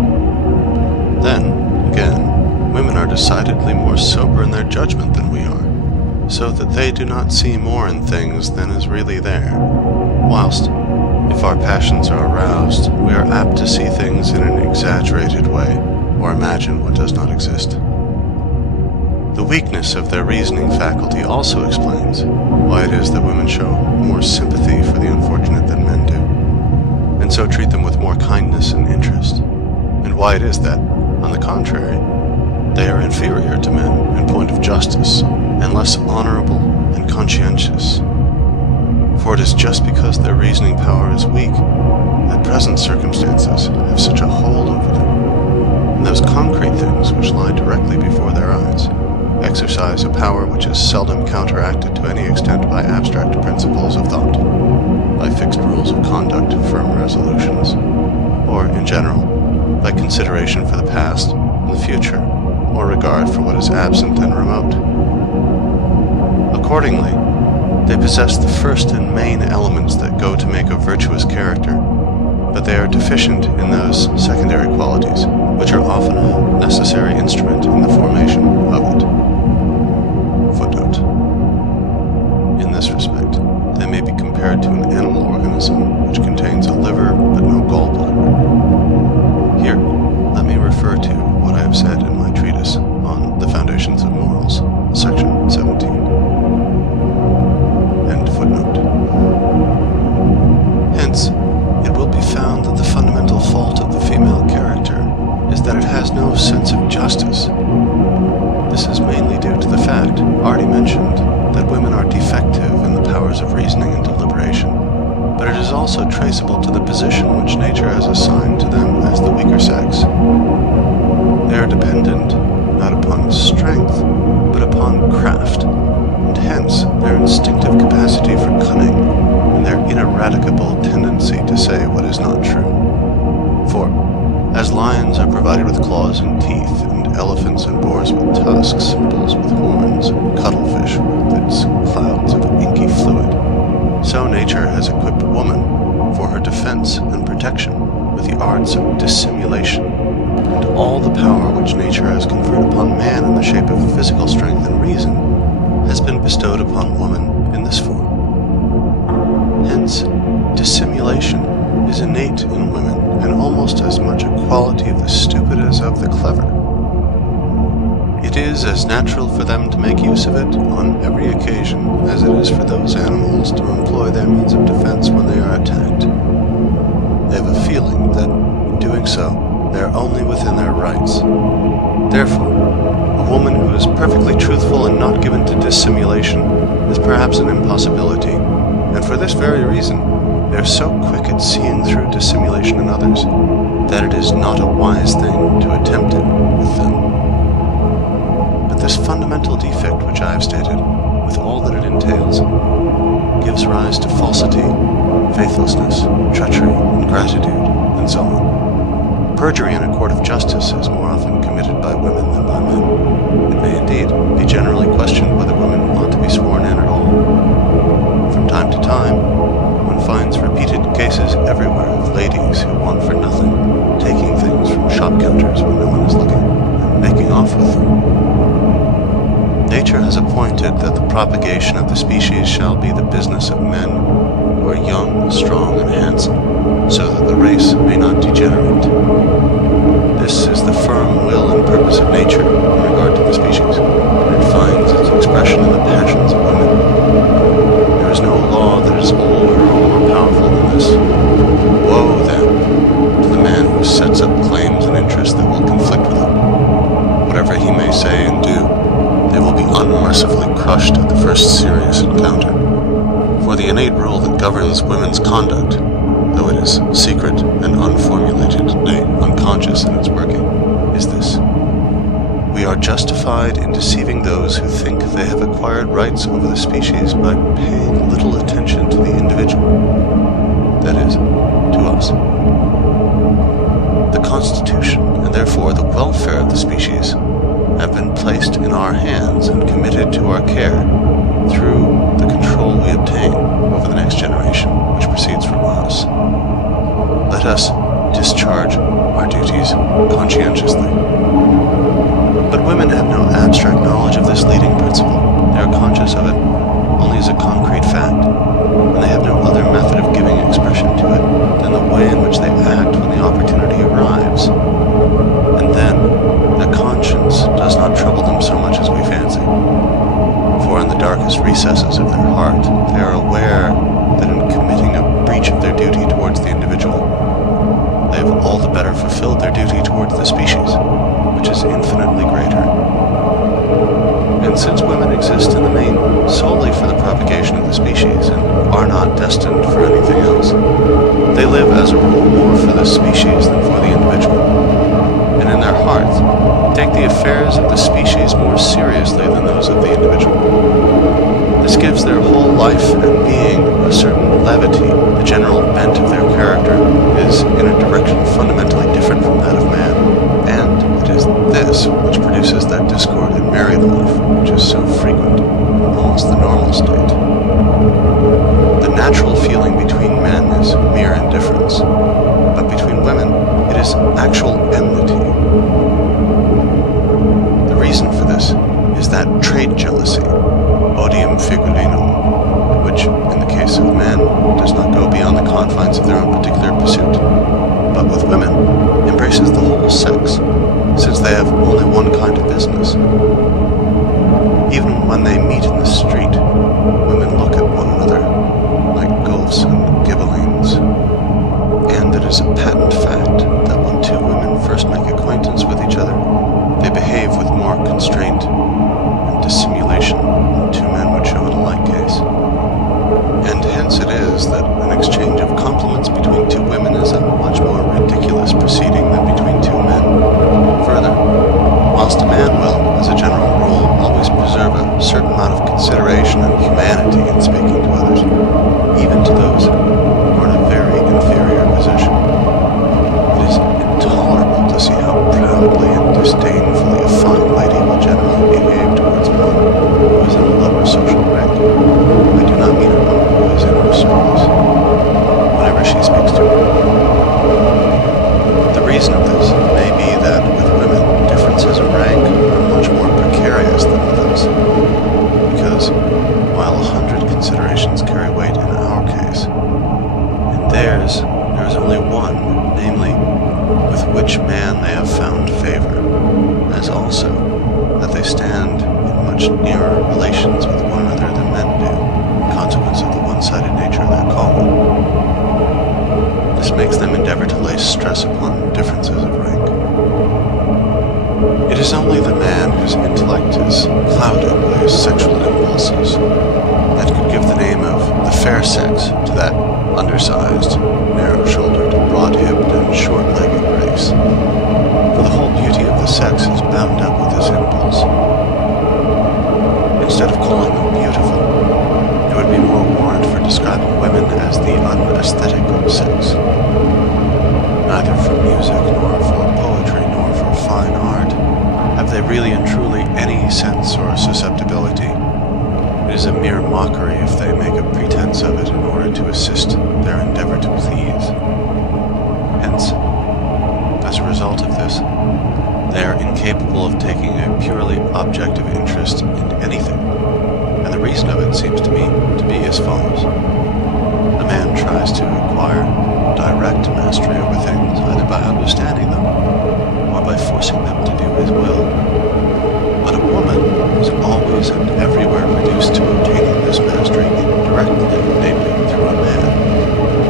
Then, again, women are decidedly more sober in their judgment than we are, so that they do not see more in things than is really there, whilst, if our passions are aroused, we are apt to see things in an exaggerated way, or imagine what does not exist. The weakness of their reasoning faculty also explains why it is that women show more sympathy for the unfortunate than men do, and so treat them with more kindness and interest, and why it is that, on the contrary, they are inferior to men in point of justice, and less honorable and conscientious. For it is just because their reasoning power is weak that present circumstances have such a hold over them, and those concrete things which lie directly before their eyes exercise a power which is seldom counteracted to any extent by abstract principles of thought, by fixed rules of conduct, firm resolutions, or, in general, by consideration for the past and the future, or regard for what is absent and remote. Accordingly, they possess the first and main elements that go to make a virtuous character, but they are deficient in those secondary qualities, which are often a necessary instrument in the formation of it. Footnote. In this respect, they may be compared to an animal organism which contains a liver but no gallbladder. Here, let me refer to what I have said in my treatise on the Foundations of Morals, section 17. End footnote. Hence, it will be found that the fundamental fault of the female character is that it has no sense of justice. This is mainly due to the fact, already mentioned, that women are defective in the powers of reasoning and deliberation, but it is also traceable to the position which nature has assigned to them as the weaker sex. They are dependent not upon strength, but upon craft, and hence their instinctive capacity for cunning, and their ineradicable tendency to say what is not true. For, as lions are provided with claws and teeth, and elephants and boars with tusks, and bulls with horns, and cuttlefish with its clouds of inky fluid, so nature has equipped woman for her defense and protection with the arts of dissimulation, and all the power which nature has conferred upon man in the shape of physical strength and reason has been bestowed upon woman in this form. Hence, dissimulation is innate in women, and almost as much a quality of the stupid as of the clever. It is as natural for them to make use of it on every occasion as it is for those animals to employ their means of defense when they are attacked. They have a feeling that, in doing so, they are only within their rights. Therefore, a woman who is perfectly truthful and not given to dissimulation is perhaps an impossibility, and for this very reason, they are so quick at seeing through dissimulation in others that it is not a wise thing to attempt it with them. But this fundamental defect which I have stated, with all that it entails, gives rise to falsity, faithlessness, treachery, ingratitude, and so on. Perjury in a court of justice is more often committed by women than by men. It may indeed be generally questioned whether women ought to be sworn in at all. From time to time, one finds repeated cases everywhere of ladies who want for nothing, taking things from shop counters when no one is looking, and making off with them. Nature has appointed that the propagation of the species shall be the business of men who are young, strong, and handsome, so that the race may not degenerate. This is the firm will and purpose of nature in regard to the species, and it finds its expression in the passions of women. There is no law that is older or more powerful than this. Woe, then, to the man who sets up claims and interests that will conflict with it. Whatever he may say and do, they will be unmercifully crushed at the first serious encounter. For the innate rule that governs women's conduct, though it is secret and unformulated, nay, unconscious in its working, is this: we are justified in deceiving those who think they have acquired rights over the species by paying little attention to the individual, that is, to us. The Constitution, and therefore the welfare of the species, have been placed in our hands and committed to our care through the control we obtain over the next generation, which proceeds from us. Let us discharge our duties conscientiously. But women have no abstract knowledge of this leading principle. They are conscious of it only as a concrete fact, and they have no other method of giving expression to it than the way in which they act when the opportunity arrives. And then, their conscience does not trouble them so much as we fancy. For in the darkest recesses of their heart, they are aware that in committing a breach of their duty towards the individual, they have all the better fulfilled their duty towards the species, which is infinitely greater. And since women exist in the main solely for the propagation of the species and are not destined for anything else, they live as a rule more for the species than for the individual, and in their hearts take the affairs of the species more seriously than those of the individual. This gives their whole life and being a certain levity. The general bent of their character is in a direction fundamentally different from that of man, and it is this which produces that discord in married life which is so frequent in almost the normal state. The natural feeling between men is mere indifference, but between women it is actual enmity. The reason for this is that trade jealousy, odium figulinum, which, in the case of men, does not go beyond the confines of their own particular pursuit, but with women embraces the whole sex, since they have only one kind of business. Even when they meet in the street, women look at one another like gulfs and ghibellines, and it is a patent fact that when two women first make acquaintance with each other, they behave with more constraint and dissimulation than two men would show in a like case. And hence it is that an exchange of compliments between two women is a much more ridiculous proceeding than between two men. Further, whilst a man will, as a general rule, always preserve a certain amount of consideration and humanity in speaking to others, even to those who are in a very inferior position, it is intolerable to see how proudly and disdainfully a fine lady will generally behave towards one who is in a lower social rank. I do not mean a woman who is in her service, whenever she speaks to her. The reason of this may be that with women, differences of rank are much more precarious than with us, because while 100 considerations carry weight in our case, in theirs there is only one, namely, with which man they have found favor, as also that they stand in much nearer relations with one another than men do, in consequence of the one-sided nature of their calling. This makes them endeavor to lay stress upon differences of rank. It is only the man whose intellect is clouded by his sexual impulses that could give the name of the fair sex to that undersized, narrow-shouldered, broad-hipped, and short-legged race. For the whole beauty of the sex is bound up with this impulse. Instead of calling them beautiful, aesthetic sex. Neither for music, nor for poetry, nor for fine art have they really and truly any sense or susceptibility. It is a mere mockery if they make a pretense of it in order to assist their endeavor to please. Hence, as a result of this, they are incapable of taking a purely objective interest in anything, and the reason of it seems to me to be as follows. A man tries to acquire direct mastery over things either by understanding them or by forcing them to do his will. But a woman is always and everywhere reduced to obtaining this mastery indirectly, namely through a man,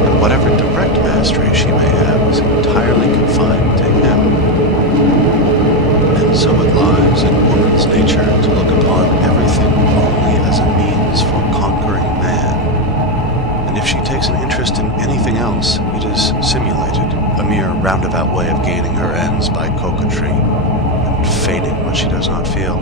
and whatever direct mastery she may have is entirely confined to him. And so it lies in woman's nature to look upon everything only as a means for conquering man. And if she takes an interest in anything else, it is simulated, a mere roundabout way of gaining her ends by coquetry and feigning what she does not feel.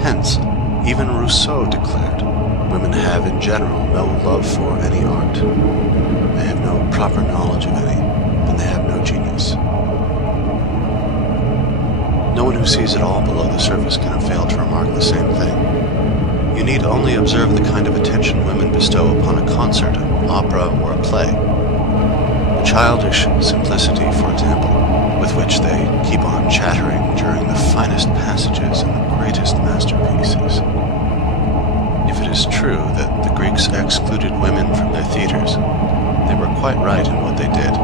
Hence, even Rousseau declared, women have in general no love for any art. They have no proper knowledge of any, and they have no genius. No one who sees it all below the surface cannot fail to remark the same thing. You need only observe the kind of attention women bestow upon a concert, an opera, or a play. The childish simplicity, for example, with which they keep on chattering during the finest passages and the greatest masterpieces. If it is true that the Greeks excluded women from their theaters, they were quite right in what they did.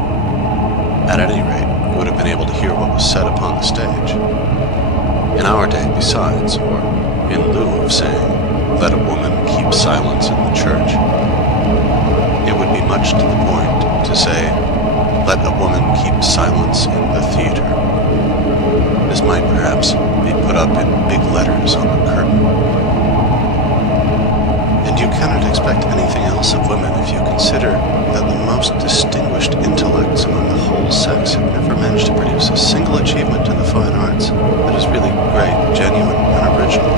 At any rate, you would have been able to hear what was said upon the stage. In our day, besides, or in lieu of saying, "Let a woman keep silence in the church," it would be much to the point to say, "Let a woman keep silence in the theater." This might perhaps be put up in big letters on the curtain. And you cannot expect anything else of women if you consider that the most distinguished intellects among the whole sex have never managed to produce a single achievement in the fine arts that is really great, genuine, and original,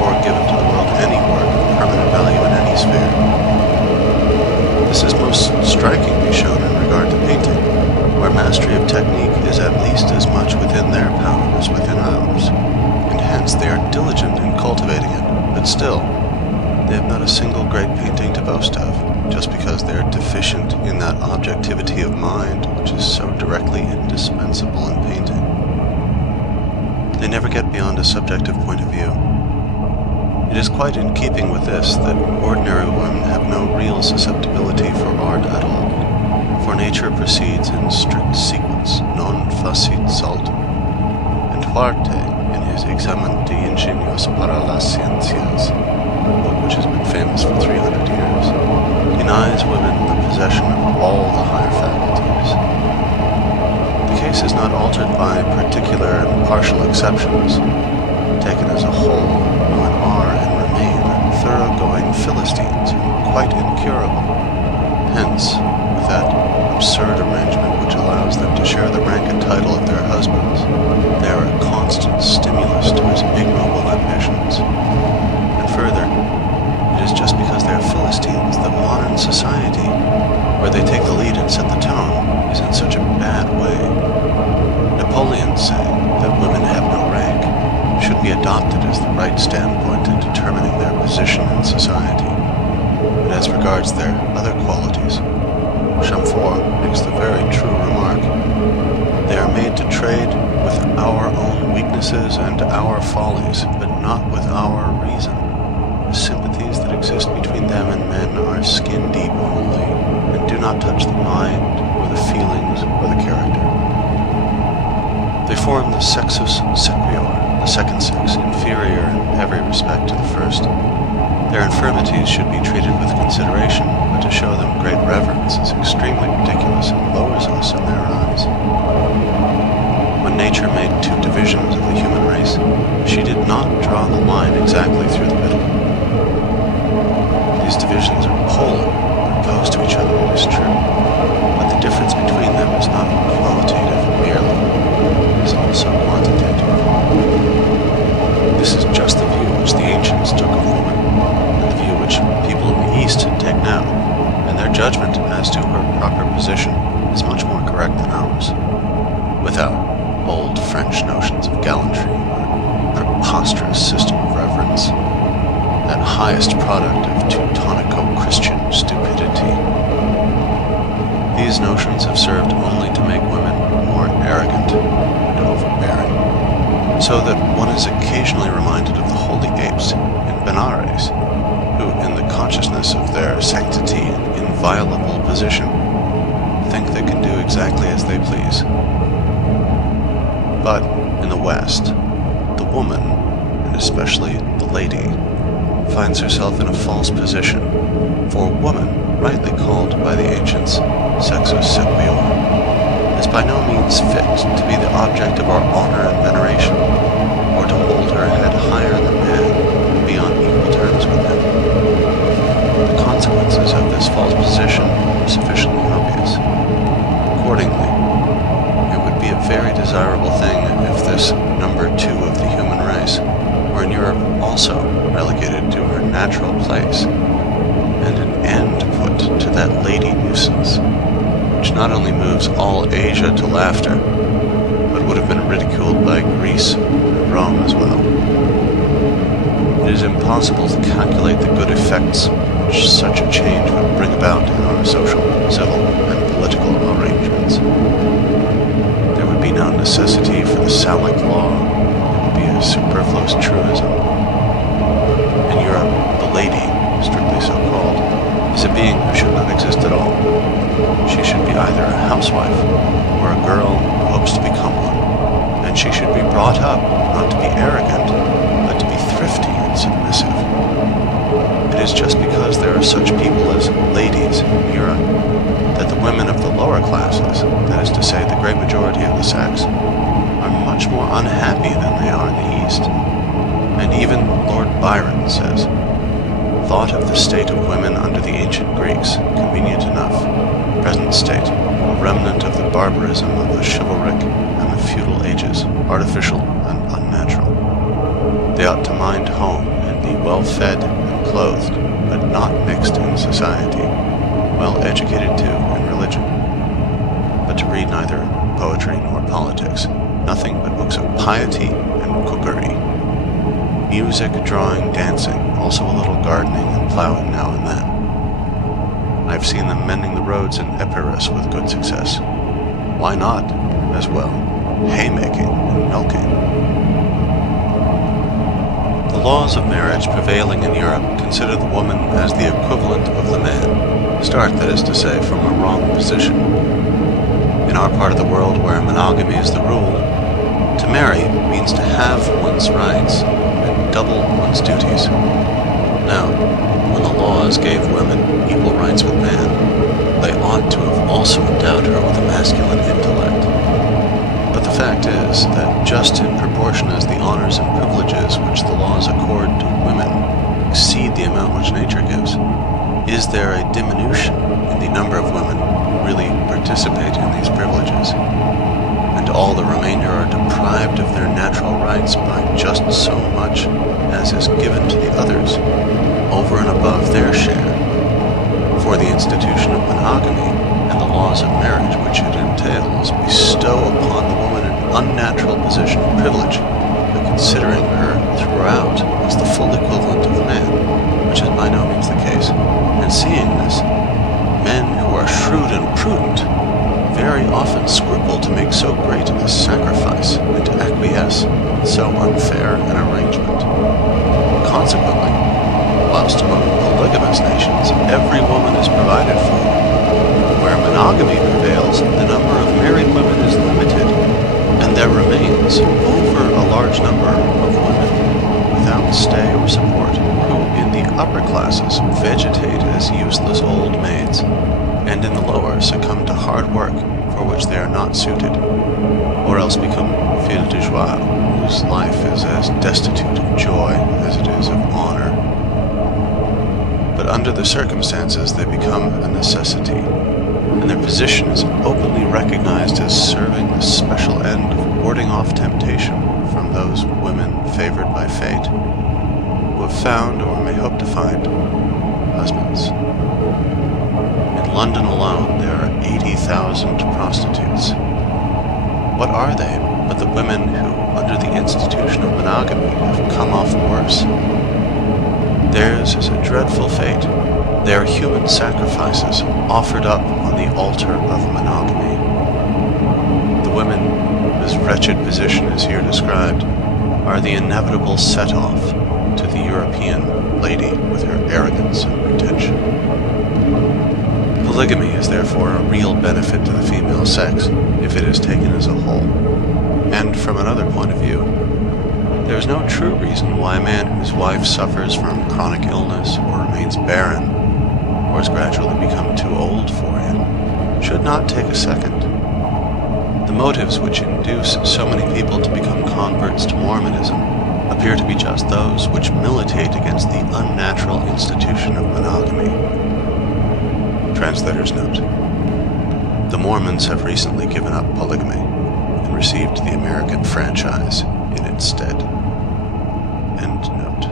or given to the world any work of permanent value in any sphere. This is most strikingly shown in regard to painting, where mastery of technique is at least as much within their power as within ours, and hence they are diligent in cultivating it, but still, they have not a single great painting to boast of, just because they are deficient in that objectivity of mind which is so directly indispensable in painting. They never get beyond a subjective point of view. It is quite in keeping with this that ordinary women have no real susceptibility for art at all, for nature proceeds in strict sequence, non facit saltum, and Huarte, in his Examen de Ingenios para las Ciencias, a book which has been famous for 300 years, denies women the possession of all the higher faculties. The case is not altered by particular and partial exceptions. Taken as a whole, women are and remain thoroughgoing Philistines and quite incurable. Hence, with that absurd arrangement which allows them to share the rank and title of their husbands, they are a constant stimulus to his ignoble ambitions. And further, it is just because they are Philistines that modern society, where they take the lead and set the tone, is in such a bad way. Napoleon's saying that women have no rank should be adopted as the right standpoint in determining their position in society. But as regards their other qualities, Chamfort makes the very true remark: they are made to trade with our own weaknesses and our follies, but not with our reason. The sympathies that exist between them and men are skin deep only, and do not touch the mind, or the feelings, or the character. They form the sexus sequior, the second sex, inferior in every respect to the first. Their infirmities should be treated with consideration, but to show them great reverence is extremely ridiculous and lowers us in their eyes. When nature made two divisions of the human race, she did not draw the line exactly through the middle. These divisions are polar, opposed to each other, it is true, but the difference between them is not qualitative merely, it is also quantitative. This is just the view which the ancients took of woman, and the view which people in the East take now, and their judgment preposterous system of reverence, that highest product of Teutonico-Christian stupidity. These notions have served only to make women more arrogant and overbearing, so that one is occasionally reminded of the holy apes in Benares, who, in the consciousness of their sanctity and inviolable position, think they can do exactly as they please. But in the West, the woman, and especially the lady, finds herself in a false position, for woman, rightly called by the ancients sexus sequior, is by no means fit to be the object of our honor and veneration, or to hold her head higher than man and be on equal terms with him. The consequences of this false position are sufficiently obvious. Accordingly, it would be a very desirable thing if this number 2 of the human race were in Europe also relegated to her natural place, and an end put to that lady nuisance, which not only moves all Asia to laughter, but would have been ridiculed by Greece and Rome as well. It is impossible to calculate the good effects which such a change would bring about in our social, civil, and political arrangements. There would be no necessity for the Salic law. It would be a superfluous truism. In Europe, the lady, strictly so called, is a being who should not exist at all. She should be either a housewife or a girl who hopes to become one, and she should be brought up not to be arrogant, but to be thrifty and submissive. It is just because there are such people as ladies in Europe that the women of the lower classes, that is to say the great majority of the sex, are much more unhappy than they are in the East. And even Lord Byron says, "Thought of the state of women under the ancient Greeks, convenient enough. Present state, a remnant of the barbarism of the chivalric and the feudal ages, artificial and unnatural. They ought to mind home and be well fed and clothed, but not mixed in society, well educated too in religion, but to read neither poetry nor politics, nothing but books of piety and cookery. Music, drawing, dancing, also a little gardening and plowing now and then. I have seen them mending the roads in Epirus with good success. Why not, as well, haymaking and milking?" The laws of marriage prevailing in Europe consider the woman as the equivalent of the man, start, that is to say, from a wrong position. In our part of the world where monogamy is the rule, to marry means to have one's rights and double one's duties. Now, when the laws gave women equal rights with man, they ought to have also endowed her with a masculine intellect. But the fact is that just in proportion as the honors and privileges which the laws accord to women exceed the amount which nature gives, is there a diminution in the number of women who really participate in these privileges, and all the remainder are deprived of their natural rights by just so much as is given to the others, over and above their share. For the institution of monogamy and the laws of marriage which it entails bestow upon the woman an unnatural position of privilege, by considering her throughout as the full equivalent of the man, which is by no means the case. And seeing this, men who are shrewd and prudent very often scruple to make so great a sacrifice and to acquiesce in so unfair an arrangement. Consequently, whilst among polygamous nations every woman is provided for, where monogamy prevails, the number of married women is limited, and there remains over a large number of women without stay or support, who in the upper classes vegetate as useless old maids, and in the lower succumb to hard work for which they are not suited, or else become filles de joie, whose life is as destitute of joy as it is of honor. But under the circumstances they become a necessity, and their position is openly recognized as serving the special end of warding off temptation from those women favored by fate, who have found, or may hope to find, husbands. In London alone there are 80,000 prostitutes. What are they but the women who, under the institution of monogamy, have come off worse. Theirs is a dreadful fate. They are human sacrifices offered up on the altar of monogamy. The women whose wretched position is here described are the inevitable set-off to the European lady with her arrogance and pretension. Polygamy is therefore a real benefit to the female sex if it is taken as a whole. And from another point of view, there is no true reason why a man whose wife suffers from chronic illness or remains barren, or has gradually become too old for him, should not take a second. The motives which induce so many people to become converts to Mormonism appear to be just those which militate against the unnatural institution of monogamy. Translator's note: the Mormons have recently given up polygamy and received the American franchise in its stead. End note.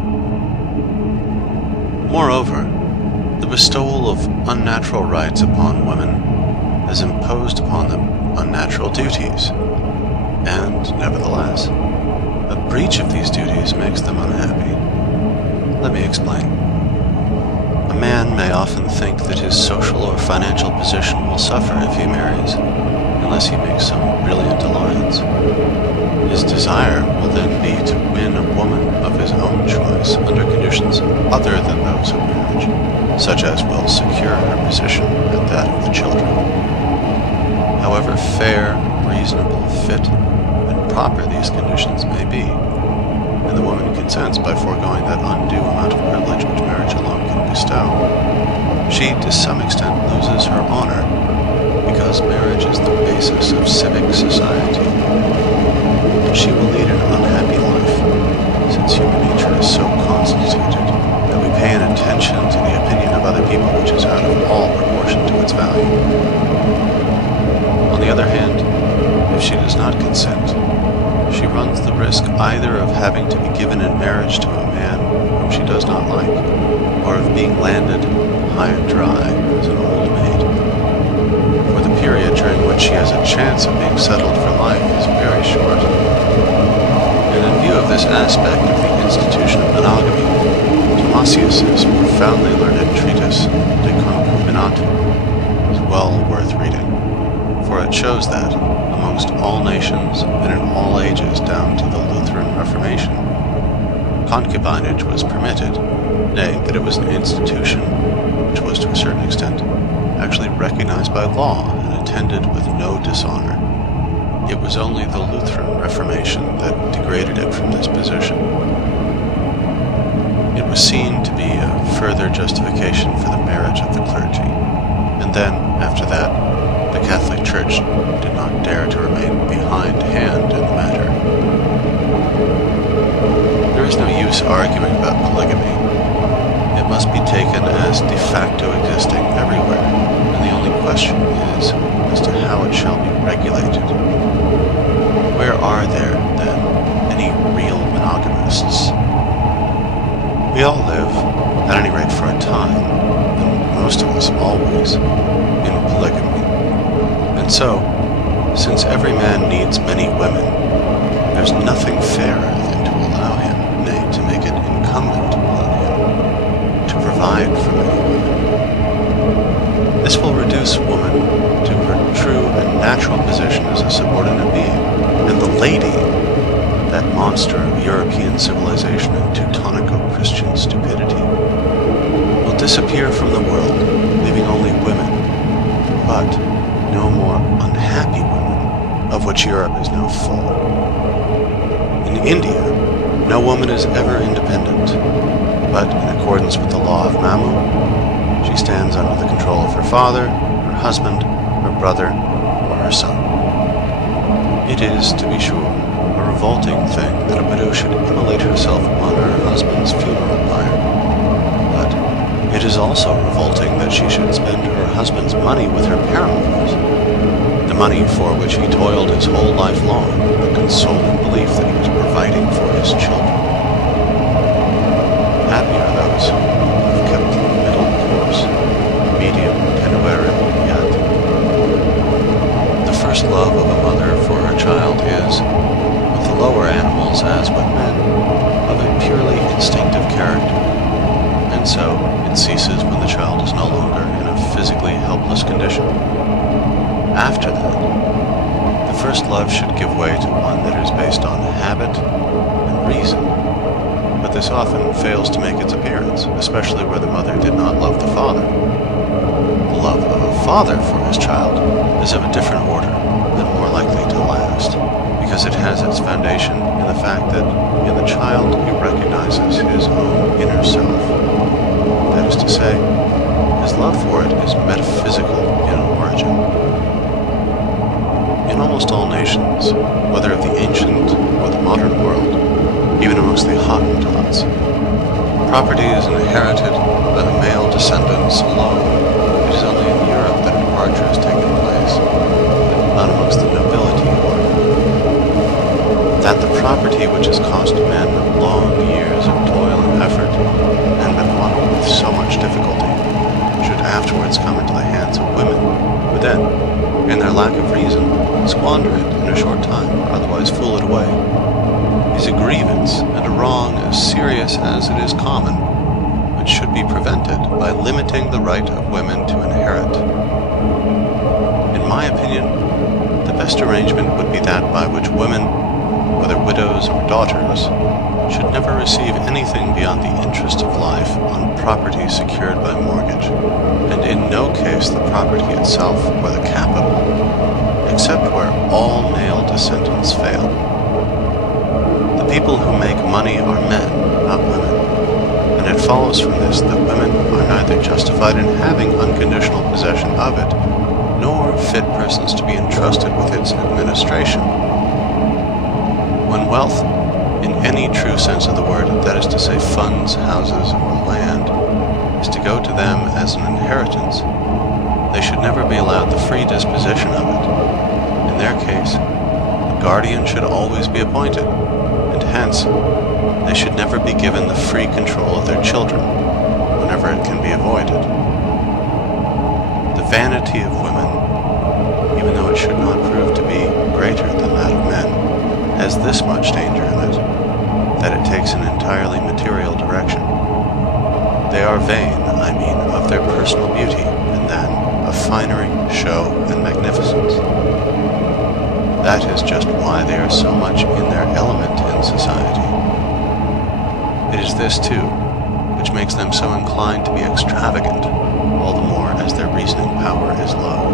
Moreover, the bestowal of unnatural rights upon women has imposed upon them unnatural duties, and, nevertheless, a breach of these duties makes them unhappy. Let me explain. A man may often think that his social or financial position will suffer if he marries, unless he makes some brilliant alliance. His desire will then be to win a woman of his own choice under conditions other than those of marriage, such as will secure her position and that of the children. However fair, reasonable, fit, and proper these conditions may be, and the woman consents by foregoing that undue amount of privilege which marriage alone can bestow, she to some extent loses her honor, because marriage is the basis of civic society. And she will lead an unhappy life, since human nature is so constituted that we pay an attention to the opinion of other people which is out of all proportion to its value. On the other hand, if she does not consent, she runs the risk either of having to be given in marriage to a man whom she does not like, or of being landed high and dry as an old maid. For the period during which she has a chance of being settled for life is very short. And in view of this aspect of the institution of monogamy, Tomasius's profoundly learned treatise, De Concubinatu, is well worth reading, for it shows that, amongst all nations and in all ages down to the Lutheran Reformation, concubinage was permitted, nay, that it was an institution which was to a certain extent actually recognized by law and attended with no dishonor. It was only the Lutheran Reformation that degraded it from this position. It was seen to be a further justification for the marriage of the clergy, and then, after that, the Catholic Church did not dare to remain behindhand in the matter. There is no use arguing about polygamy. It must be taken as de facto existing everywhere, and the only question is as to how it shall be regulated. Where are there, then, any real monogamists? We all live, at any rate for a time, and most of us always, in polygamy. And so, since every man needs many women, there's nothing fairer than to allow him, nay, to make it incumbent upon him, to provide for many women. This will reduce woman to her true and natural position as a subordinate being, and the lady, that monster of European civilization and Teutonico-Christian stupidity, will disappear from the world, leaving only women, but no more unhappy women, of which Europe is now full. In India, no woman is ever independent, but in accordance with the law of Mamu, she stands under the control of her father, her husband, her brother, or her son. It is, to be sure, a revolting thing that a widow should immolate herself upon her husband's funeral pyre, but it is also revolting that she should spend her husband's money with her paramours, the money for which he toiled his whole life long, in the consoling belief that he was providing for his children. Happy are those who have kept the middle course, medium tenuere yet. The first love of a mother for her child is, instinctive character, and so it ceases when the child is no longer in a physically helpless condition. After that, the first love should give way to one that is based on habit and reason, but this often fails to make its appearance, especially where the mother did not love the father. The love of a father for his child is of a different order and more likely to last, because it has its foundation in the fact that in the child he recognizes his own inner self. That is to say, his love for it is metaphysical in origin. In almost all nations, whether of the ancient or the modern world, even amongst the Hottentots, property is inherited by the male descendants alone. It is only in Europe that a departure has taken place, not amongst the nobility order. That the property which has cost men long years of toil and effort, and been won with so much difficulty, should afterwards come into the hands of women, who then, in their lack of reason, squander it in a short time, or otherwise fool it away, is a grievance and a wrong as serious as it is common, which should be prevented by limiting the right of women to inherit. In my opinion, the best arrangement would be that by which women, whether widows or daughters, should never receive anything beyond the interest of life on property secured by mortgage, and in no case the property itself or the capital, except where all male descendants fail. The people who make money are men, not women, and it follows from this that women are neither justified in having unconditional possession of it, nor fit persons to be entrusted with its administration. When wealth, in any true sense of the word, that is to say funds, houses, or land, is to go to them as an inheritance, they should never be allowed the free disposition of it. In their case, a guardian should always be appointed, and hence they should never be given the free control of their children, whenever it can be avoided. The vanity of women, even though it should not prove to be greater than that of men, has this much danger in it, that it takes an entirely material direction. They are vain, I mean, of their personal beauty, and then of finery, show, and magnificence. That is just why they are so much in their element in society. It is this, too, which makes them so inclined to be extravagant, all the more as their reasoning power is low.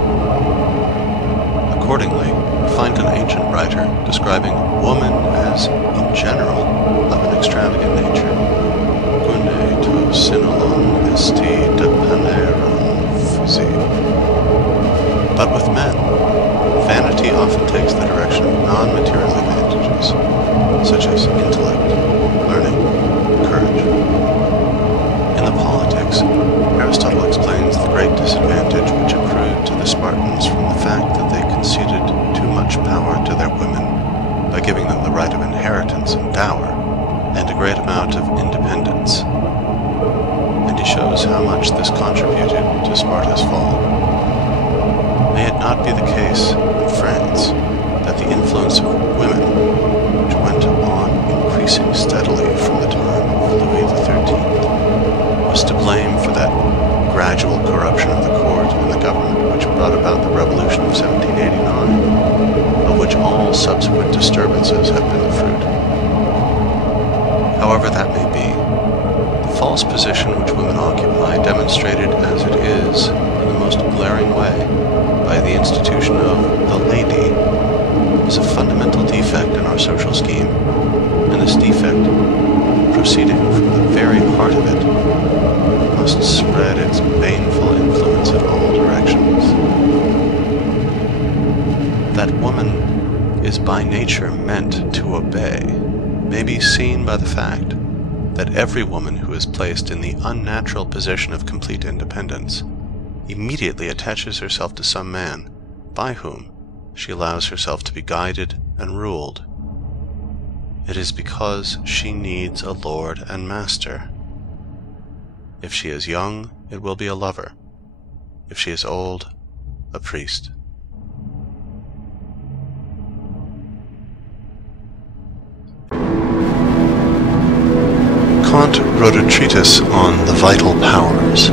Accordingly, we find an ancient writer describing woman as, in general, of an extravagant nature. Gune to synolon esti depaneron fusi. But with men, vanity often takes the direction of non-material advantages, such as intellect, learning, courage. In the Politics, Aristotle explains the great disadvantage which accrued to the Spartans from the fact that they conceded too much power to their women by giving them the right of inheritance and dower, and a great amount of independence. And he shows how much this contributed to Sparta's fall. May it not be the case in France that the influence of women, which went on increasing steadily from the time of Louis XIII, was to blame for that gradual corruption of the court and the government which brought about the Revolution of 1789, of which all subsequent disturbances have been the fruit. However that may be, the false position which women occupy, demonstrated as it is in the most glaring way by the institution of the lady, is a fundamental defect in our social scheme, and this defect, proceeding from the very heart of it, must spread its baneful influence in all directions. That woman is by nature meant to obey may be seen by the fact that every woman who is placed in the unnatural position of complete independence immediately attaches herself to some man by whom she allows herself to be guided and ruled. It is because she needs a lord and master. If she is young, it will be a lover. If she is old, a priest. Kant wrote a treatise on the vital powers.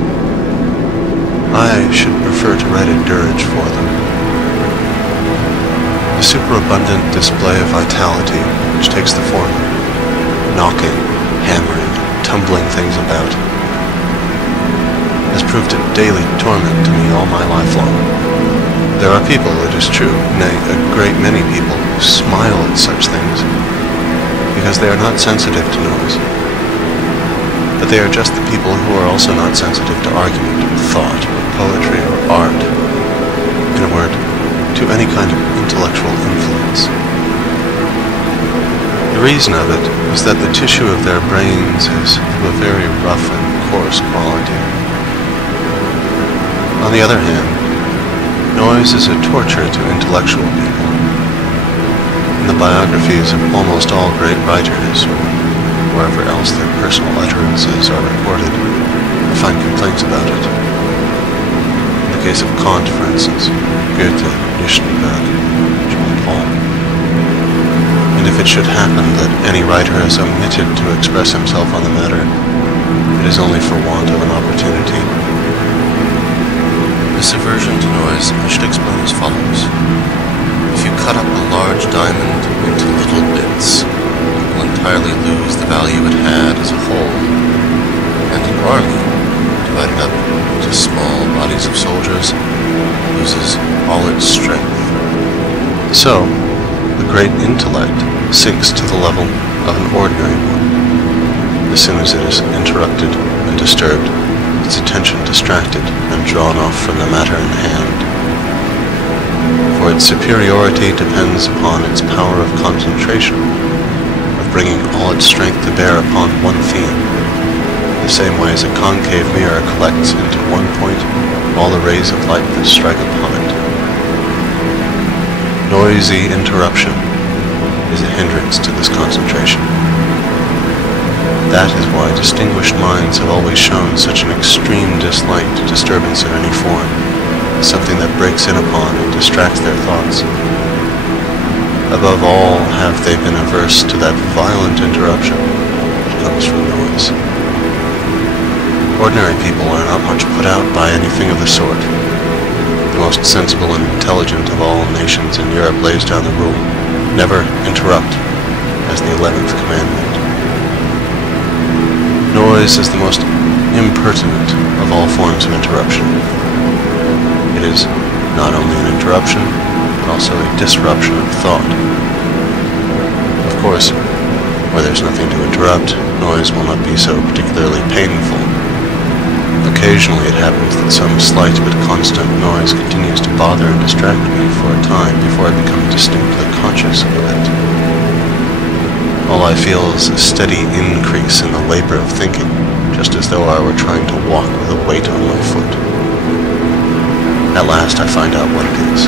I should prefer to write a dirge for them. A superabundant display of vitality, which takes the form of knocking, hammering, tumbling things about, has proved a daily torment to me all my life long. There are people, it is true, nay, a great many people, who smile at such things because they are not sensitive to noise. But they are just the people who are also not sensitive to argument, or thought, or poetry, or art. In a word, to any kind of intellectual influence. The reason of it is that the tissue of their brains is of a very rough and coarse quality. On the other hand, noise is a torture to intellectual people. In the biographies of almost all great writers, or wherever else their personal utterances are recorded, I find complaints about it. In the case of Kant, for instance, Goethe, Lichtenberg, John Paul. And if it should happen that any writer has omitted to express himself on the matter, it is only for want of an opportunity. This aversion to noise I should explain as follows. If you cut up a large diamond into little bits, you will entirely lose the value it had as a whole, and an army, divided up into small bodies of soldiers, loses all its strength. So, the great intellect sinks to the level of an ordinary one, as soon as it is interrupted and disturbed, its attention distracted and drawn off from the matter in hand. For its superiority depends upon its power of concentration, of bringing all its strength to bear upon one theme, the same way as a concave mirror collects into one point all the rays of light that strike upon it. Noisy interruption is a hindrance to this concentration. That is why distinguished minds have always shown such an extreme dislike to disturbance in any form, something that breaks in upon and distracts their thoughts. Above all have they been averse to that violent interruption which comes from noise. Ordinary people are not much put out by anything of the sort. The most sensible and intelligent of all nations in Europe lays down the rule, never interrupt, as the 11th commandment. Noise is the most impertinent of all forms of interruption. It is not only an interruption, but also a disruption of thought. Of course, where there's nothing to interrupt, noise will not be so particularly painful. Occasionally it happens that some slight but constant noise continues to bother and distract me for a time before I become distinctly conscious of it. All I feel is a steady increase in the labor of thinking, just as though I were trying to walk with a weight on my foot. At last I find out what it is.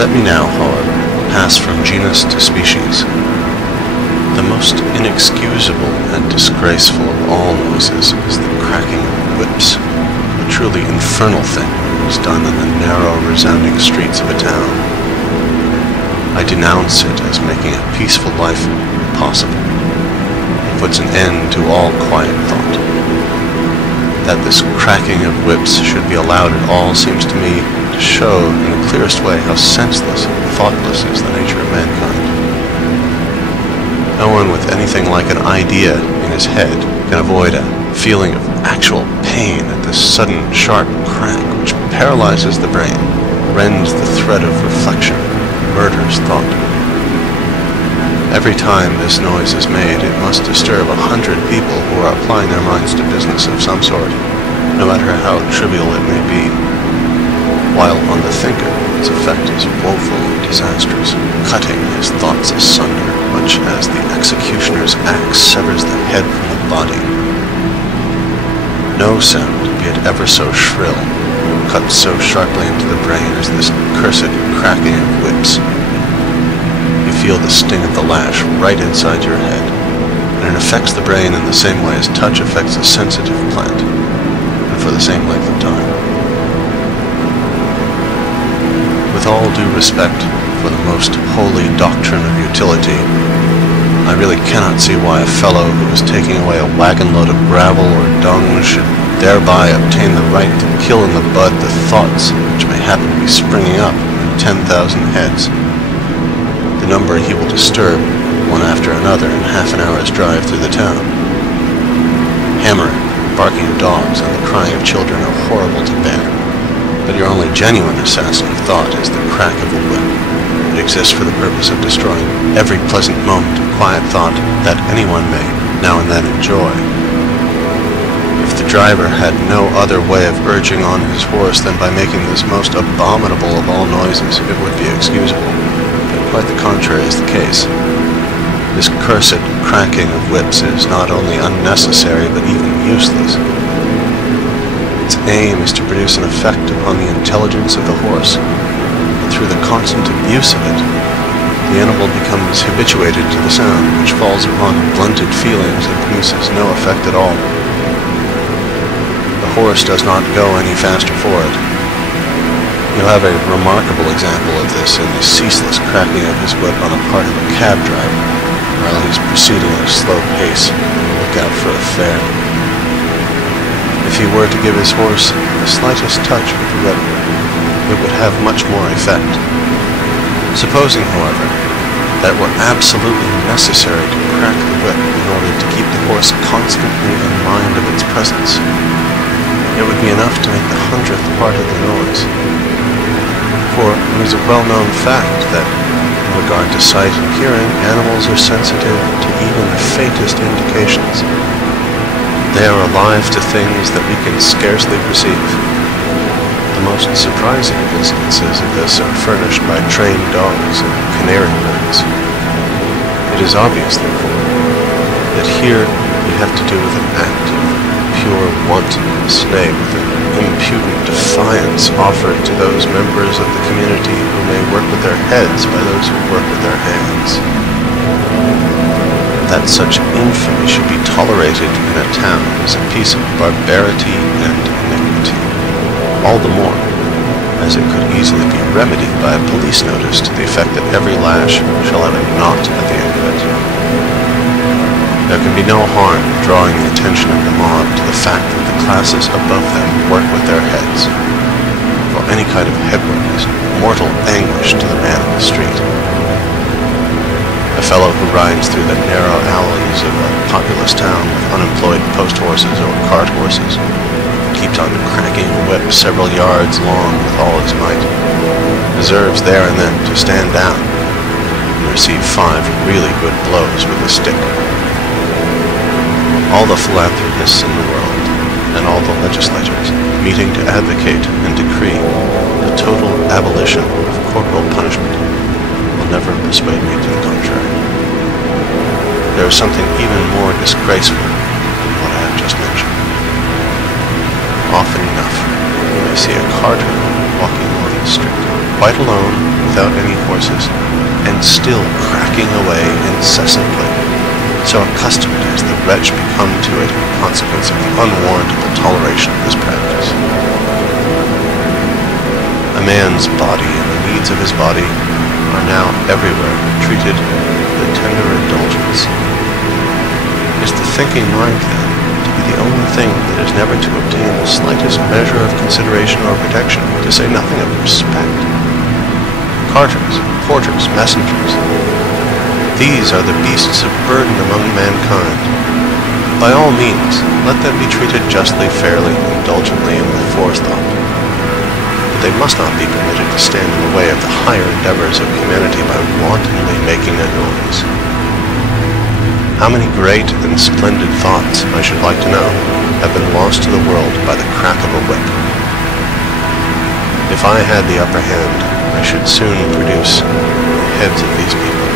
Let me now, however, pass from genus to species. The most inexcusable and disgraceful of all noises is the cracking of whips, a truly infernal thing when it is done in the narrow, resounding streets of a town. I denounce it as making a peaceful life impossible. It puts an end to all quiet thought. That this cracking of whips should be allowed at all seems to me to show in the clearest way how senseless and thoughtless is the nature of mankind. No one with anything like an idea in his head can avoid a feeling of actual pain at this sudden sharp crack which paralyzes the brain, rends the thread of reflection, murders thought. Every time this noise is made, it must disturb 100 people who are applying their minds to business of some sort, no matter how trivial it may be, while on the thinker its effect is woeful and disastrous, cutting his thoughts asunder, much as the executioner's axe severs the head from the body. No sound, be it ever so shrill, cuts so sharply into the brain as this cursed cracking of whips. You feel the sting of the lash right inside your head, and it affects the brain in the same way as touch affects a sensitive plant, and for the same length of time. With all due respect for the most holy doctrine of utility, I really cannot see why a fellow who is taking away a wagon load of gravel or dung should thereby obtain the right to kill in the bud the thoughts which may happen to be springing up in 10,000 heads, the number he will disturb one after another in half an hour's drive through the town. Hammering, barking of dogs, and the crying of children are horrible to bear, but your only genuine assassin of thought is the crack of a whip. It exists for the purpose of destroying every pleasant moment of quiet thought that anyone may now and then enjoy. If the driver had no other way of urging on his horse than by making this most abominable of all noises, it would be excusable, but quite the contrary is the case. This cursed cracking of whips is not only unnecessary but even useless. Its aim is to produce an effect upon the intelligence of the horse. Through the constant abuse of it, the animal becomes habituated to the sound, which falls upon blunted feelings and produces no effect at all. The horse does not go any faster for it. You'll have a remarkable example of this in the ceaseless cracking of his whip on the part of a cab driver, while he's proceeding at a slow pace and look out for a fare. If he were to give his horse the slightest touch with the whip, it would have much more effect. Supposing, however, that it were absolutely necessary to crack the whip in order to keep the horse constantly in mind of its presence, it would be enough to make the 100th part of the noise. For it is a well-known fact that, in regard to sight and hearing, animals are sensitive to even the faintest indications. They are alive to things that we can scarcely perceive. The most surprising instances of this are furnished by trained dogs and canary birds. It is obvious, therefore, that here we have to do with an act of pure wantonness, nay, with an impudent defiance offered to those members of the community who may work with their heads by those who work with their hands. That such infamy should be tolerated in a town is a piece of barbarity and iniquity. All the more, as it could easily be remedied by a police notice to the effect that every lash shall have a knot at the end of it. There can be no harm in drawing the attention of the mob to the fact that the classes above them work with their heads, for any kind of headwork is mortal anguish to the man in the street. A fellow who rides through the narrow alleys of a populous town with unemployed post horses or cart horses, keeps on cracking a whip several yards long with all his might, deserves there and then to stand down and receive 5 really good blows with a stick. All the philanthropists in the world, and all the legislators, meeting to advocate and decree the total abolition of corporal punishment, will never persuade me to the contrary. There is something even more disgraceful than what I have just mentioned. Often enough, you may see a carter walking along the street, quite alone, without any horses, and still cracking away incessantly, so accustomed has the wretch become to it in consequence of the unwarrantable toleration of this practice. A man's body and the needs of his body are now everywhere treated with a tender indulgence. Is the thinking mind, then, to be the only thing that is never to obtain the slightest measure of consideration or protection, to say nothing of respect? Carters, porters, messengers, these are the beasts of burden among mankind. By all means, let them be treated justly, fairly, indulgently, and with forethought. But they must not be permitted to stand in the way of the higher endeavors of humanity by wantonly making a noise. How many great and splendid thoughts, I should like to know, have been lost to the world by the crack of a whip? If I had the upper hand, I should soon produce in the heads of these people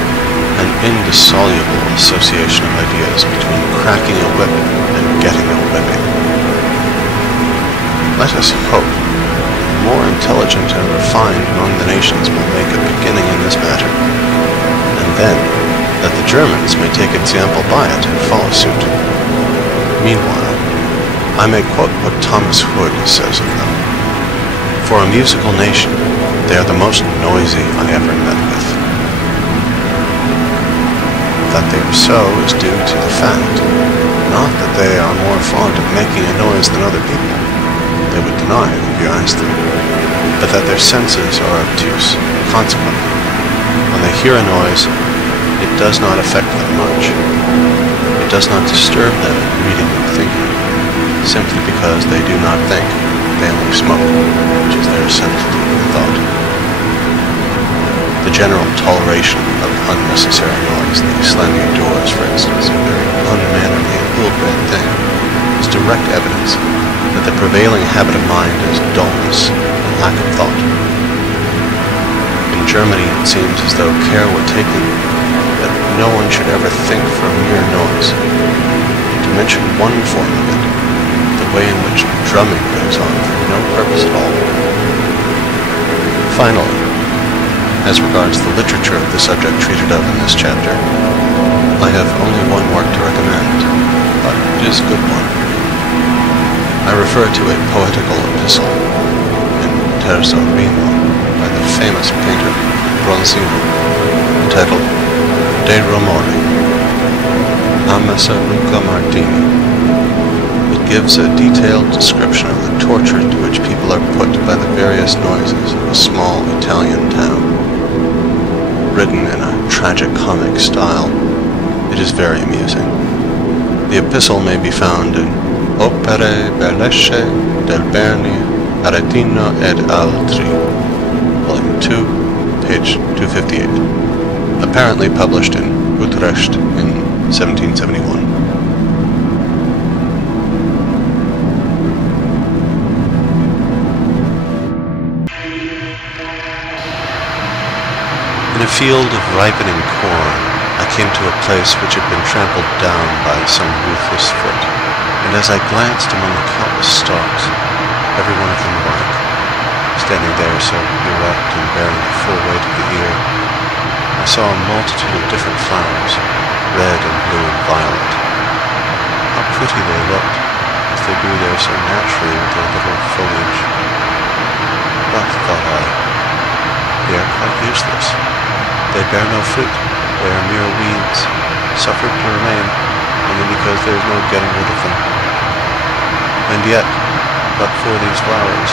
an indissoluble association of ideas between cracking a whip and getting a whipping. Let us hope that the more intelligent and refined among the nations will make a beginning in this matter, and then that the Germans may take example by it and follow suit. Meanwhile, I may quote what Thomas Hood says of them. For a musical nation, they are the most noisy I ever met with. that they are so is due to the fact, not that they are more fond of making a noise than other people. They would deny it if you asked them, but that their senses are obtuse. Consequently, when they hear a noise, it does not affect them much. It does not disturb them in reading or thinking, simply because they do not think. They only smoke, which is their sensitive thought. The general toleration of unnecessary noise, the slamming of doors, for instance, a very unmannerly and ill-bred thing, is direct evidence that the prevailing habit of mind is dullness and lack of thought. In Germany, it seems as though care were taken that no one should ever think for a mere noise. To mention one form of it, the way in which drumming goes on for no purpose at all. Finally, as regards the literature of the subject treated of in this chapter, I have only one work to recommend, but it is a good one. I refer to a poetical epistle in terzo rimo by the famous painter Bronzino, entitled De Rumore, Ammassa Luca Martini. It gives a detailed description of the torture to which people are put by the various noises of a small Italian town. Written in a tragic-comic style, it is very amusing. The epistle may be found in Opere Bellesche del Berni, Aretino ed Altri, Volume 2, page 258, apparently published in Utrecht in 1771. In a field of ripening corn, I came to a place which had been trampled down by some ruthless foot, and as I glanced among the countless stalks, every one of them alike, standing there so erect and bearing the full weight of the ear, I saw a multitude of different flowers, red and blue and violet. How pretty they looked, as they grew there so naturally with their little foliage. But, thought I, they are quite useless. They bear no fruit, they are mere weeds, suffered to remain, only because there is no getting rid of them. And yet, but for these flowers,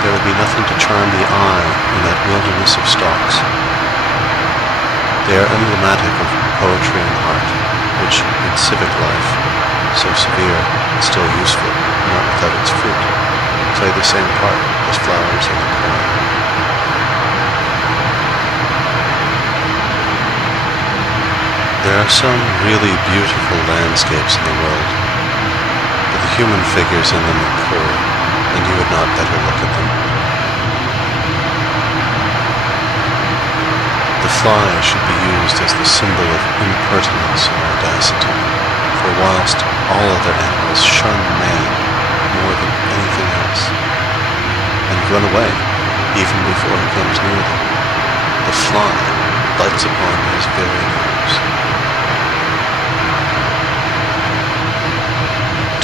there would be nothing to charm the eye in that wilderness of stalks. They are emblematic of poetry and art, which, in civic life, so severe and still useful, not without its fruit, play the same part as flowers in the corn. There are some really beautiful landscapes in the world, but the human figures in them are poor, and you would not better look at them. The fly should be used as the symbol of impertinence and audacity, for whilst all other animals shun man more than anything else, and run away even before he comes near them, the fly lights upon his very nose.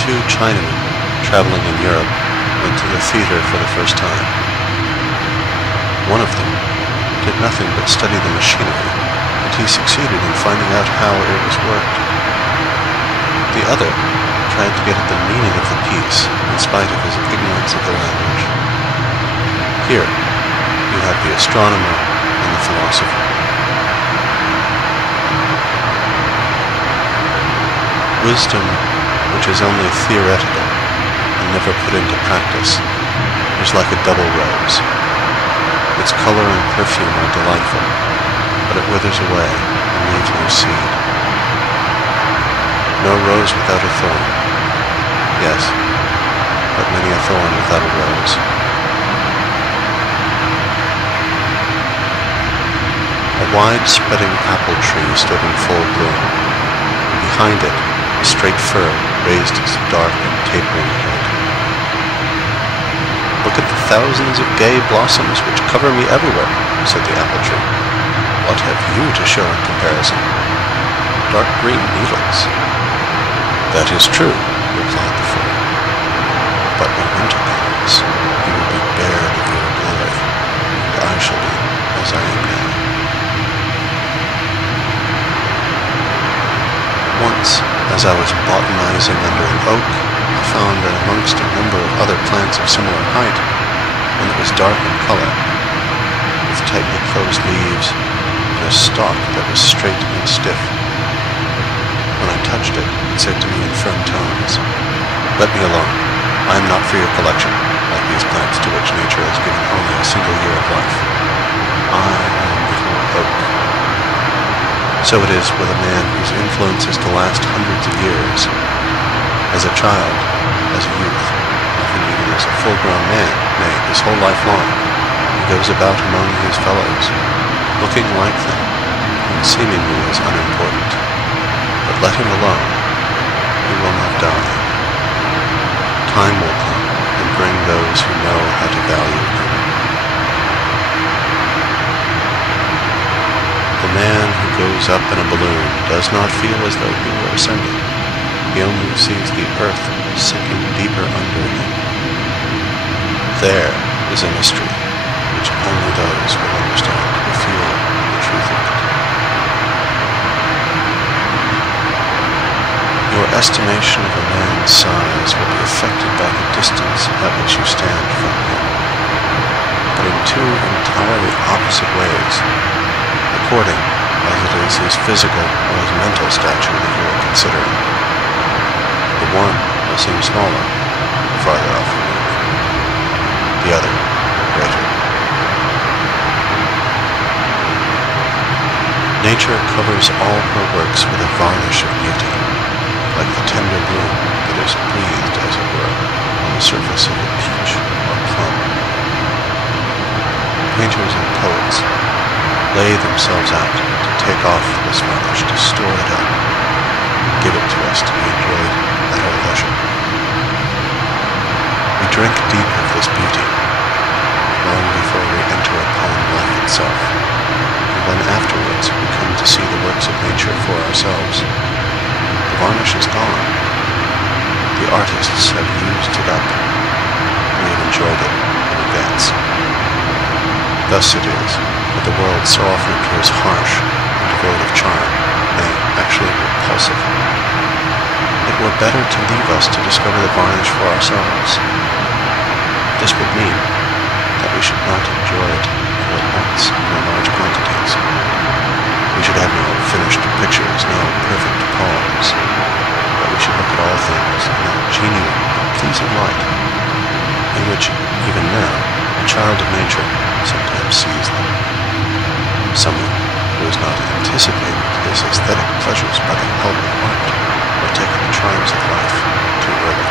Two Chinamen traveling in Europe went to the theater for the first time. One of them did nothing but study the machinery, and he succeeded in finding out how it was worked. The other tried to get at the meaning of the piece in spite of his ignorance of the language. Here you have the astronomer and the philosopher. Wisdom, which is only theoretical and never put into practice, is like a double rose. Its color and perfume are delightful, but it withers away and leaves no seed. No rose without a thorn. Yes, but many a thorn without a rose. A wide-spreading apple tree stood in full bloom, and behind it a straight fir raised its dark and tapering head. "Look at the thousands of gay blossoms which cover me everywhere," said the apple tree. "What have you to show in comparison? Dark green needles." "That is true," replied the fir. "But when winter comes, you will be bared of your glory, and I shall be as I am now." once, as I was botanizing under an oak, I found that amongst a number of other plants of similar height, one that was dark in color, with tightly closed leaves, and a stalk that was straight and stiff. When I touched it, it said to me in firm tones, "Let me alone. I am not for your collection, like these plants to which nature has given only a single year of life. I am a little oak." So it is with a man whose influence is to last hundreds of years. As a child, as a youth, often even as a full-grown man, nay, his whole life long, he goes about among his fellows, looking like them, and seemingly as unimportant. But let him alone, he will not die. Time will come and bring those who know how to value him. The man who goes up in a balloon does not feel as though he were ascending. He only sees the earth sinking deeper under him. There is a mystery which only those will understand who feel the truth of it. Your estimation of a man's size will be affected by the distance at which you stand from him, but in two entirely opposite ways, according as it is his physical or his mental stature that you are considering. The one will seem smaller, farther off from you. The other, greater. Nature covers all her works with a varnish of beauty, like the tender bloom that is breathed, as it were, on the surface of a peach or plum. Painters and poets lay themselves out to take off this varnish, to store it up, and give it to us to be enjoyed at our leisure. We drink deep of this beauty, long before we enter upon life itself, and when afterwards we come to see the works of nature for ourselves, the varnish is gone. The artists have used it up. We have enjoyed it in advance. Thus it is that the world so often appears harsh and devoid of charm, nay, actually repulsive. It were better to leave us to discover the varnish for ourselves. This would mean that we should not enjoy it all at once in large quantities. We should have no finished pictures, no perfect poems, but we should look at all things in that genuine and pleasing light, in which, even now, a child of nature sometimes sees them. Someone who has not anticipated his aesthetic pleasures by the help of art, or taken the charms of life too early.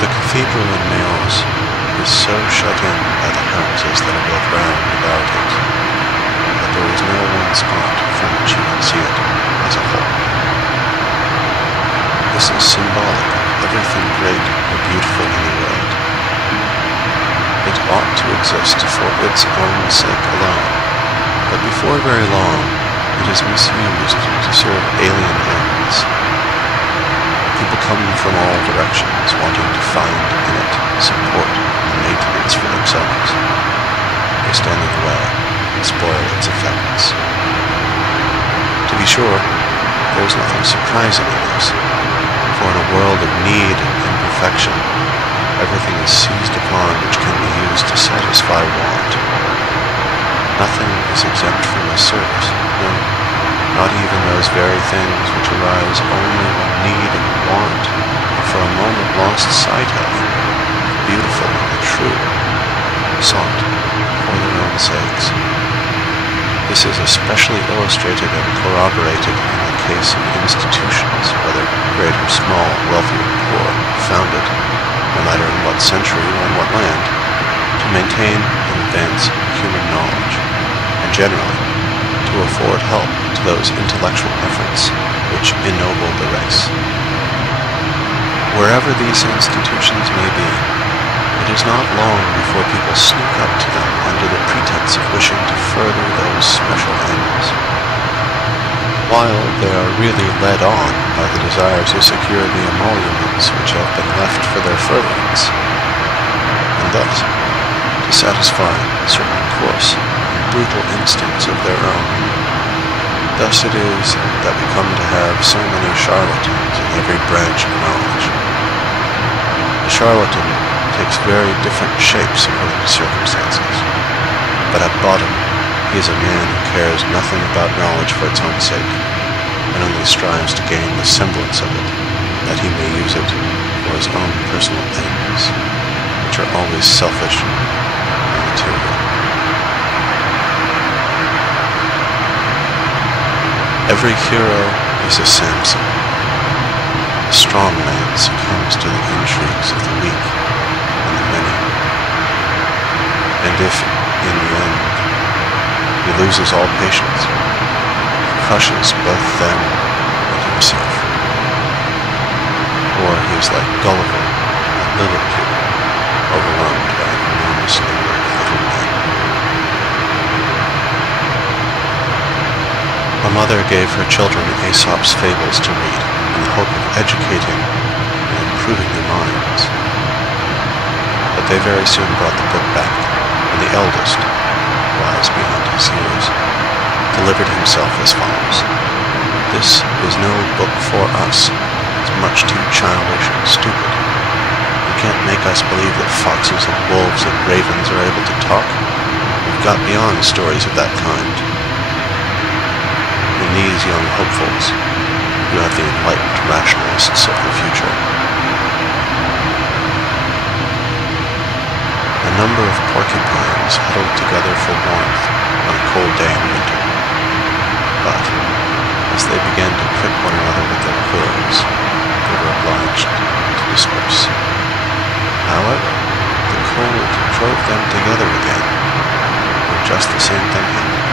The cathedral in Mayence is so shut in by the houses that are built round about it, that there is no one spot from which you can see it as a whole. This is symbolic of everything great or beautiful in the world. It ought to exist for its own sake alone, but before very long it is misused to serve alien ends. People come from all directions wanting to find in it support and maintenance for themselves. They stand in the way and spoil its effects. To be sure, there is nothing surprising in this, for in a world of need and perfection, everything is seized upon which can be used to satisfy want. Nothing is exempt from this service, no, not even those very things which arise only when need and want are for a moment lost sight of, beautiful and true, sought for their own sakes. This is especially illustrated and corroborated in the case of institutions, whether great or small, wealthy or poor, founded, no matter in what century or in what land, to maintain and advance human knowledge, and generally to afford help to those intellectual efforts which ennoble the race. Wherever these institutions may be, it is not long before people sneak up to them under the pretense of wishing to further those special ends, while they are really led on by the desire to secure the emoluments which have been left for their furtherance, and thus to satisfy certain coarse and brutal instincts of their own. Thus it is that we come to have so many charlatans in every branch of knowledge. The charlatan takes very different shapes according to circumstances, but at bottom he is a man who cares nothing about knowledge for its own sake, and only strives to gain the semblance of it, that he may use it for his own personal ends, which are always selfish and material. Every hero is a Samson. The strong man succumbs to the intrigues of the weak and the many, and if, in the end, he loses all patience, he crushes both them and himself. Or he is like Gulliver at Lilliput, overwhelmed by an enormous number of little men. A mother gave her children Aesop's fables to read in the hope of educating and improving their minds. But they very soon brought the book back, and the eldest, wise beyond his years, delivered himself as follows: "This is no book for us. It's much too childish and stupid. You can't make us believe that foxes and wolves and ravens are able to talk. We've got beyond stories of that kind. In these young hopefuls, you have the enlightened rationalists of the future." A number of porcupines huddled together for warmth on a cold day in winter, but as they began to prick one another with their quills, they were obliged to disperse. However, the cold drove them together again, and just the same thing happened.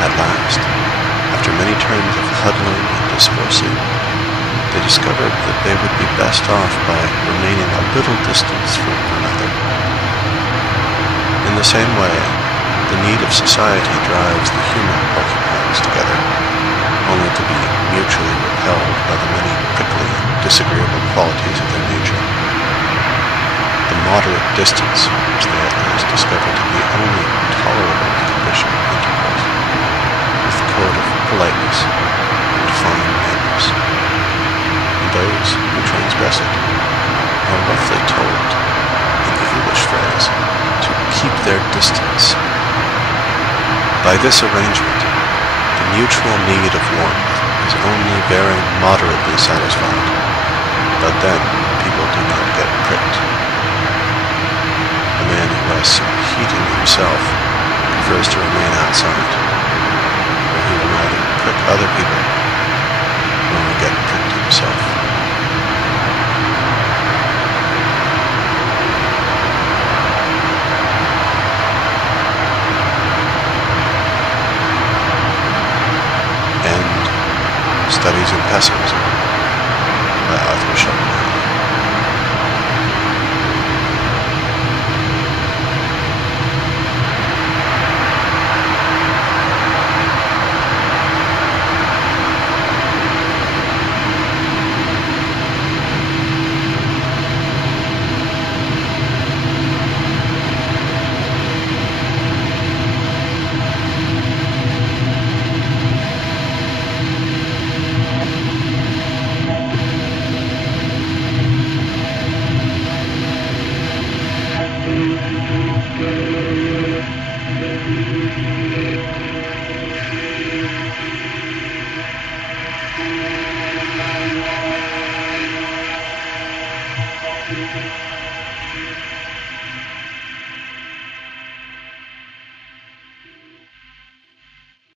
At last, after many terms of huddling and dispersing, they discovered that they would be best off by remaining a little distance from one another. In the same way, the need of society drives the human porcupines together, only to be mutually repelled by the many prickly and disagreeable qualities of their nature. The moderate distance, which they at last discovered to be only tolerable condition of intercourse, with the code of politeness and fine manners, and those who transgress it are roughly told, in the English phrase, to keep their distance. By this arrangement, the mutual need of warmth is only very moderately satisfied, but then people do not get pricked. A man who has some heating himself prefers to remain outside, where he will neither prick other people nor get pricked himself. Studies in Pessimism by Schopenhauer.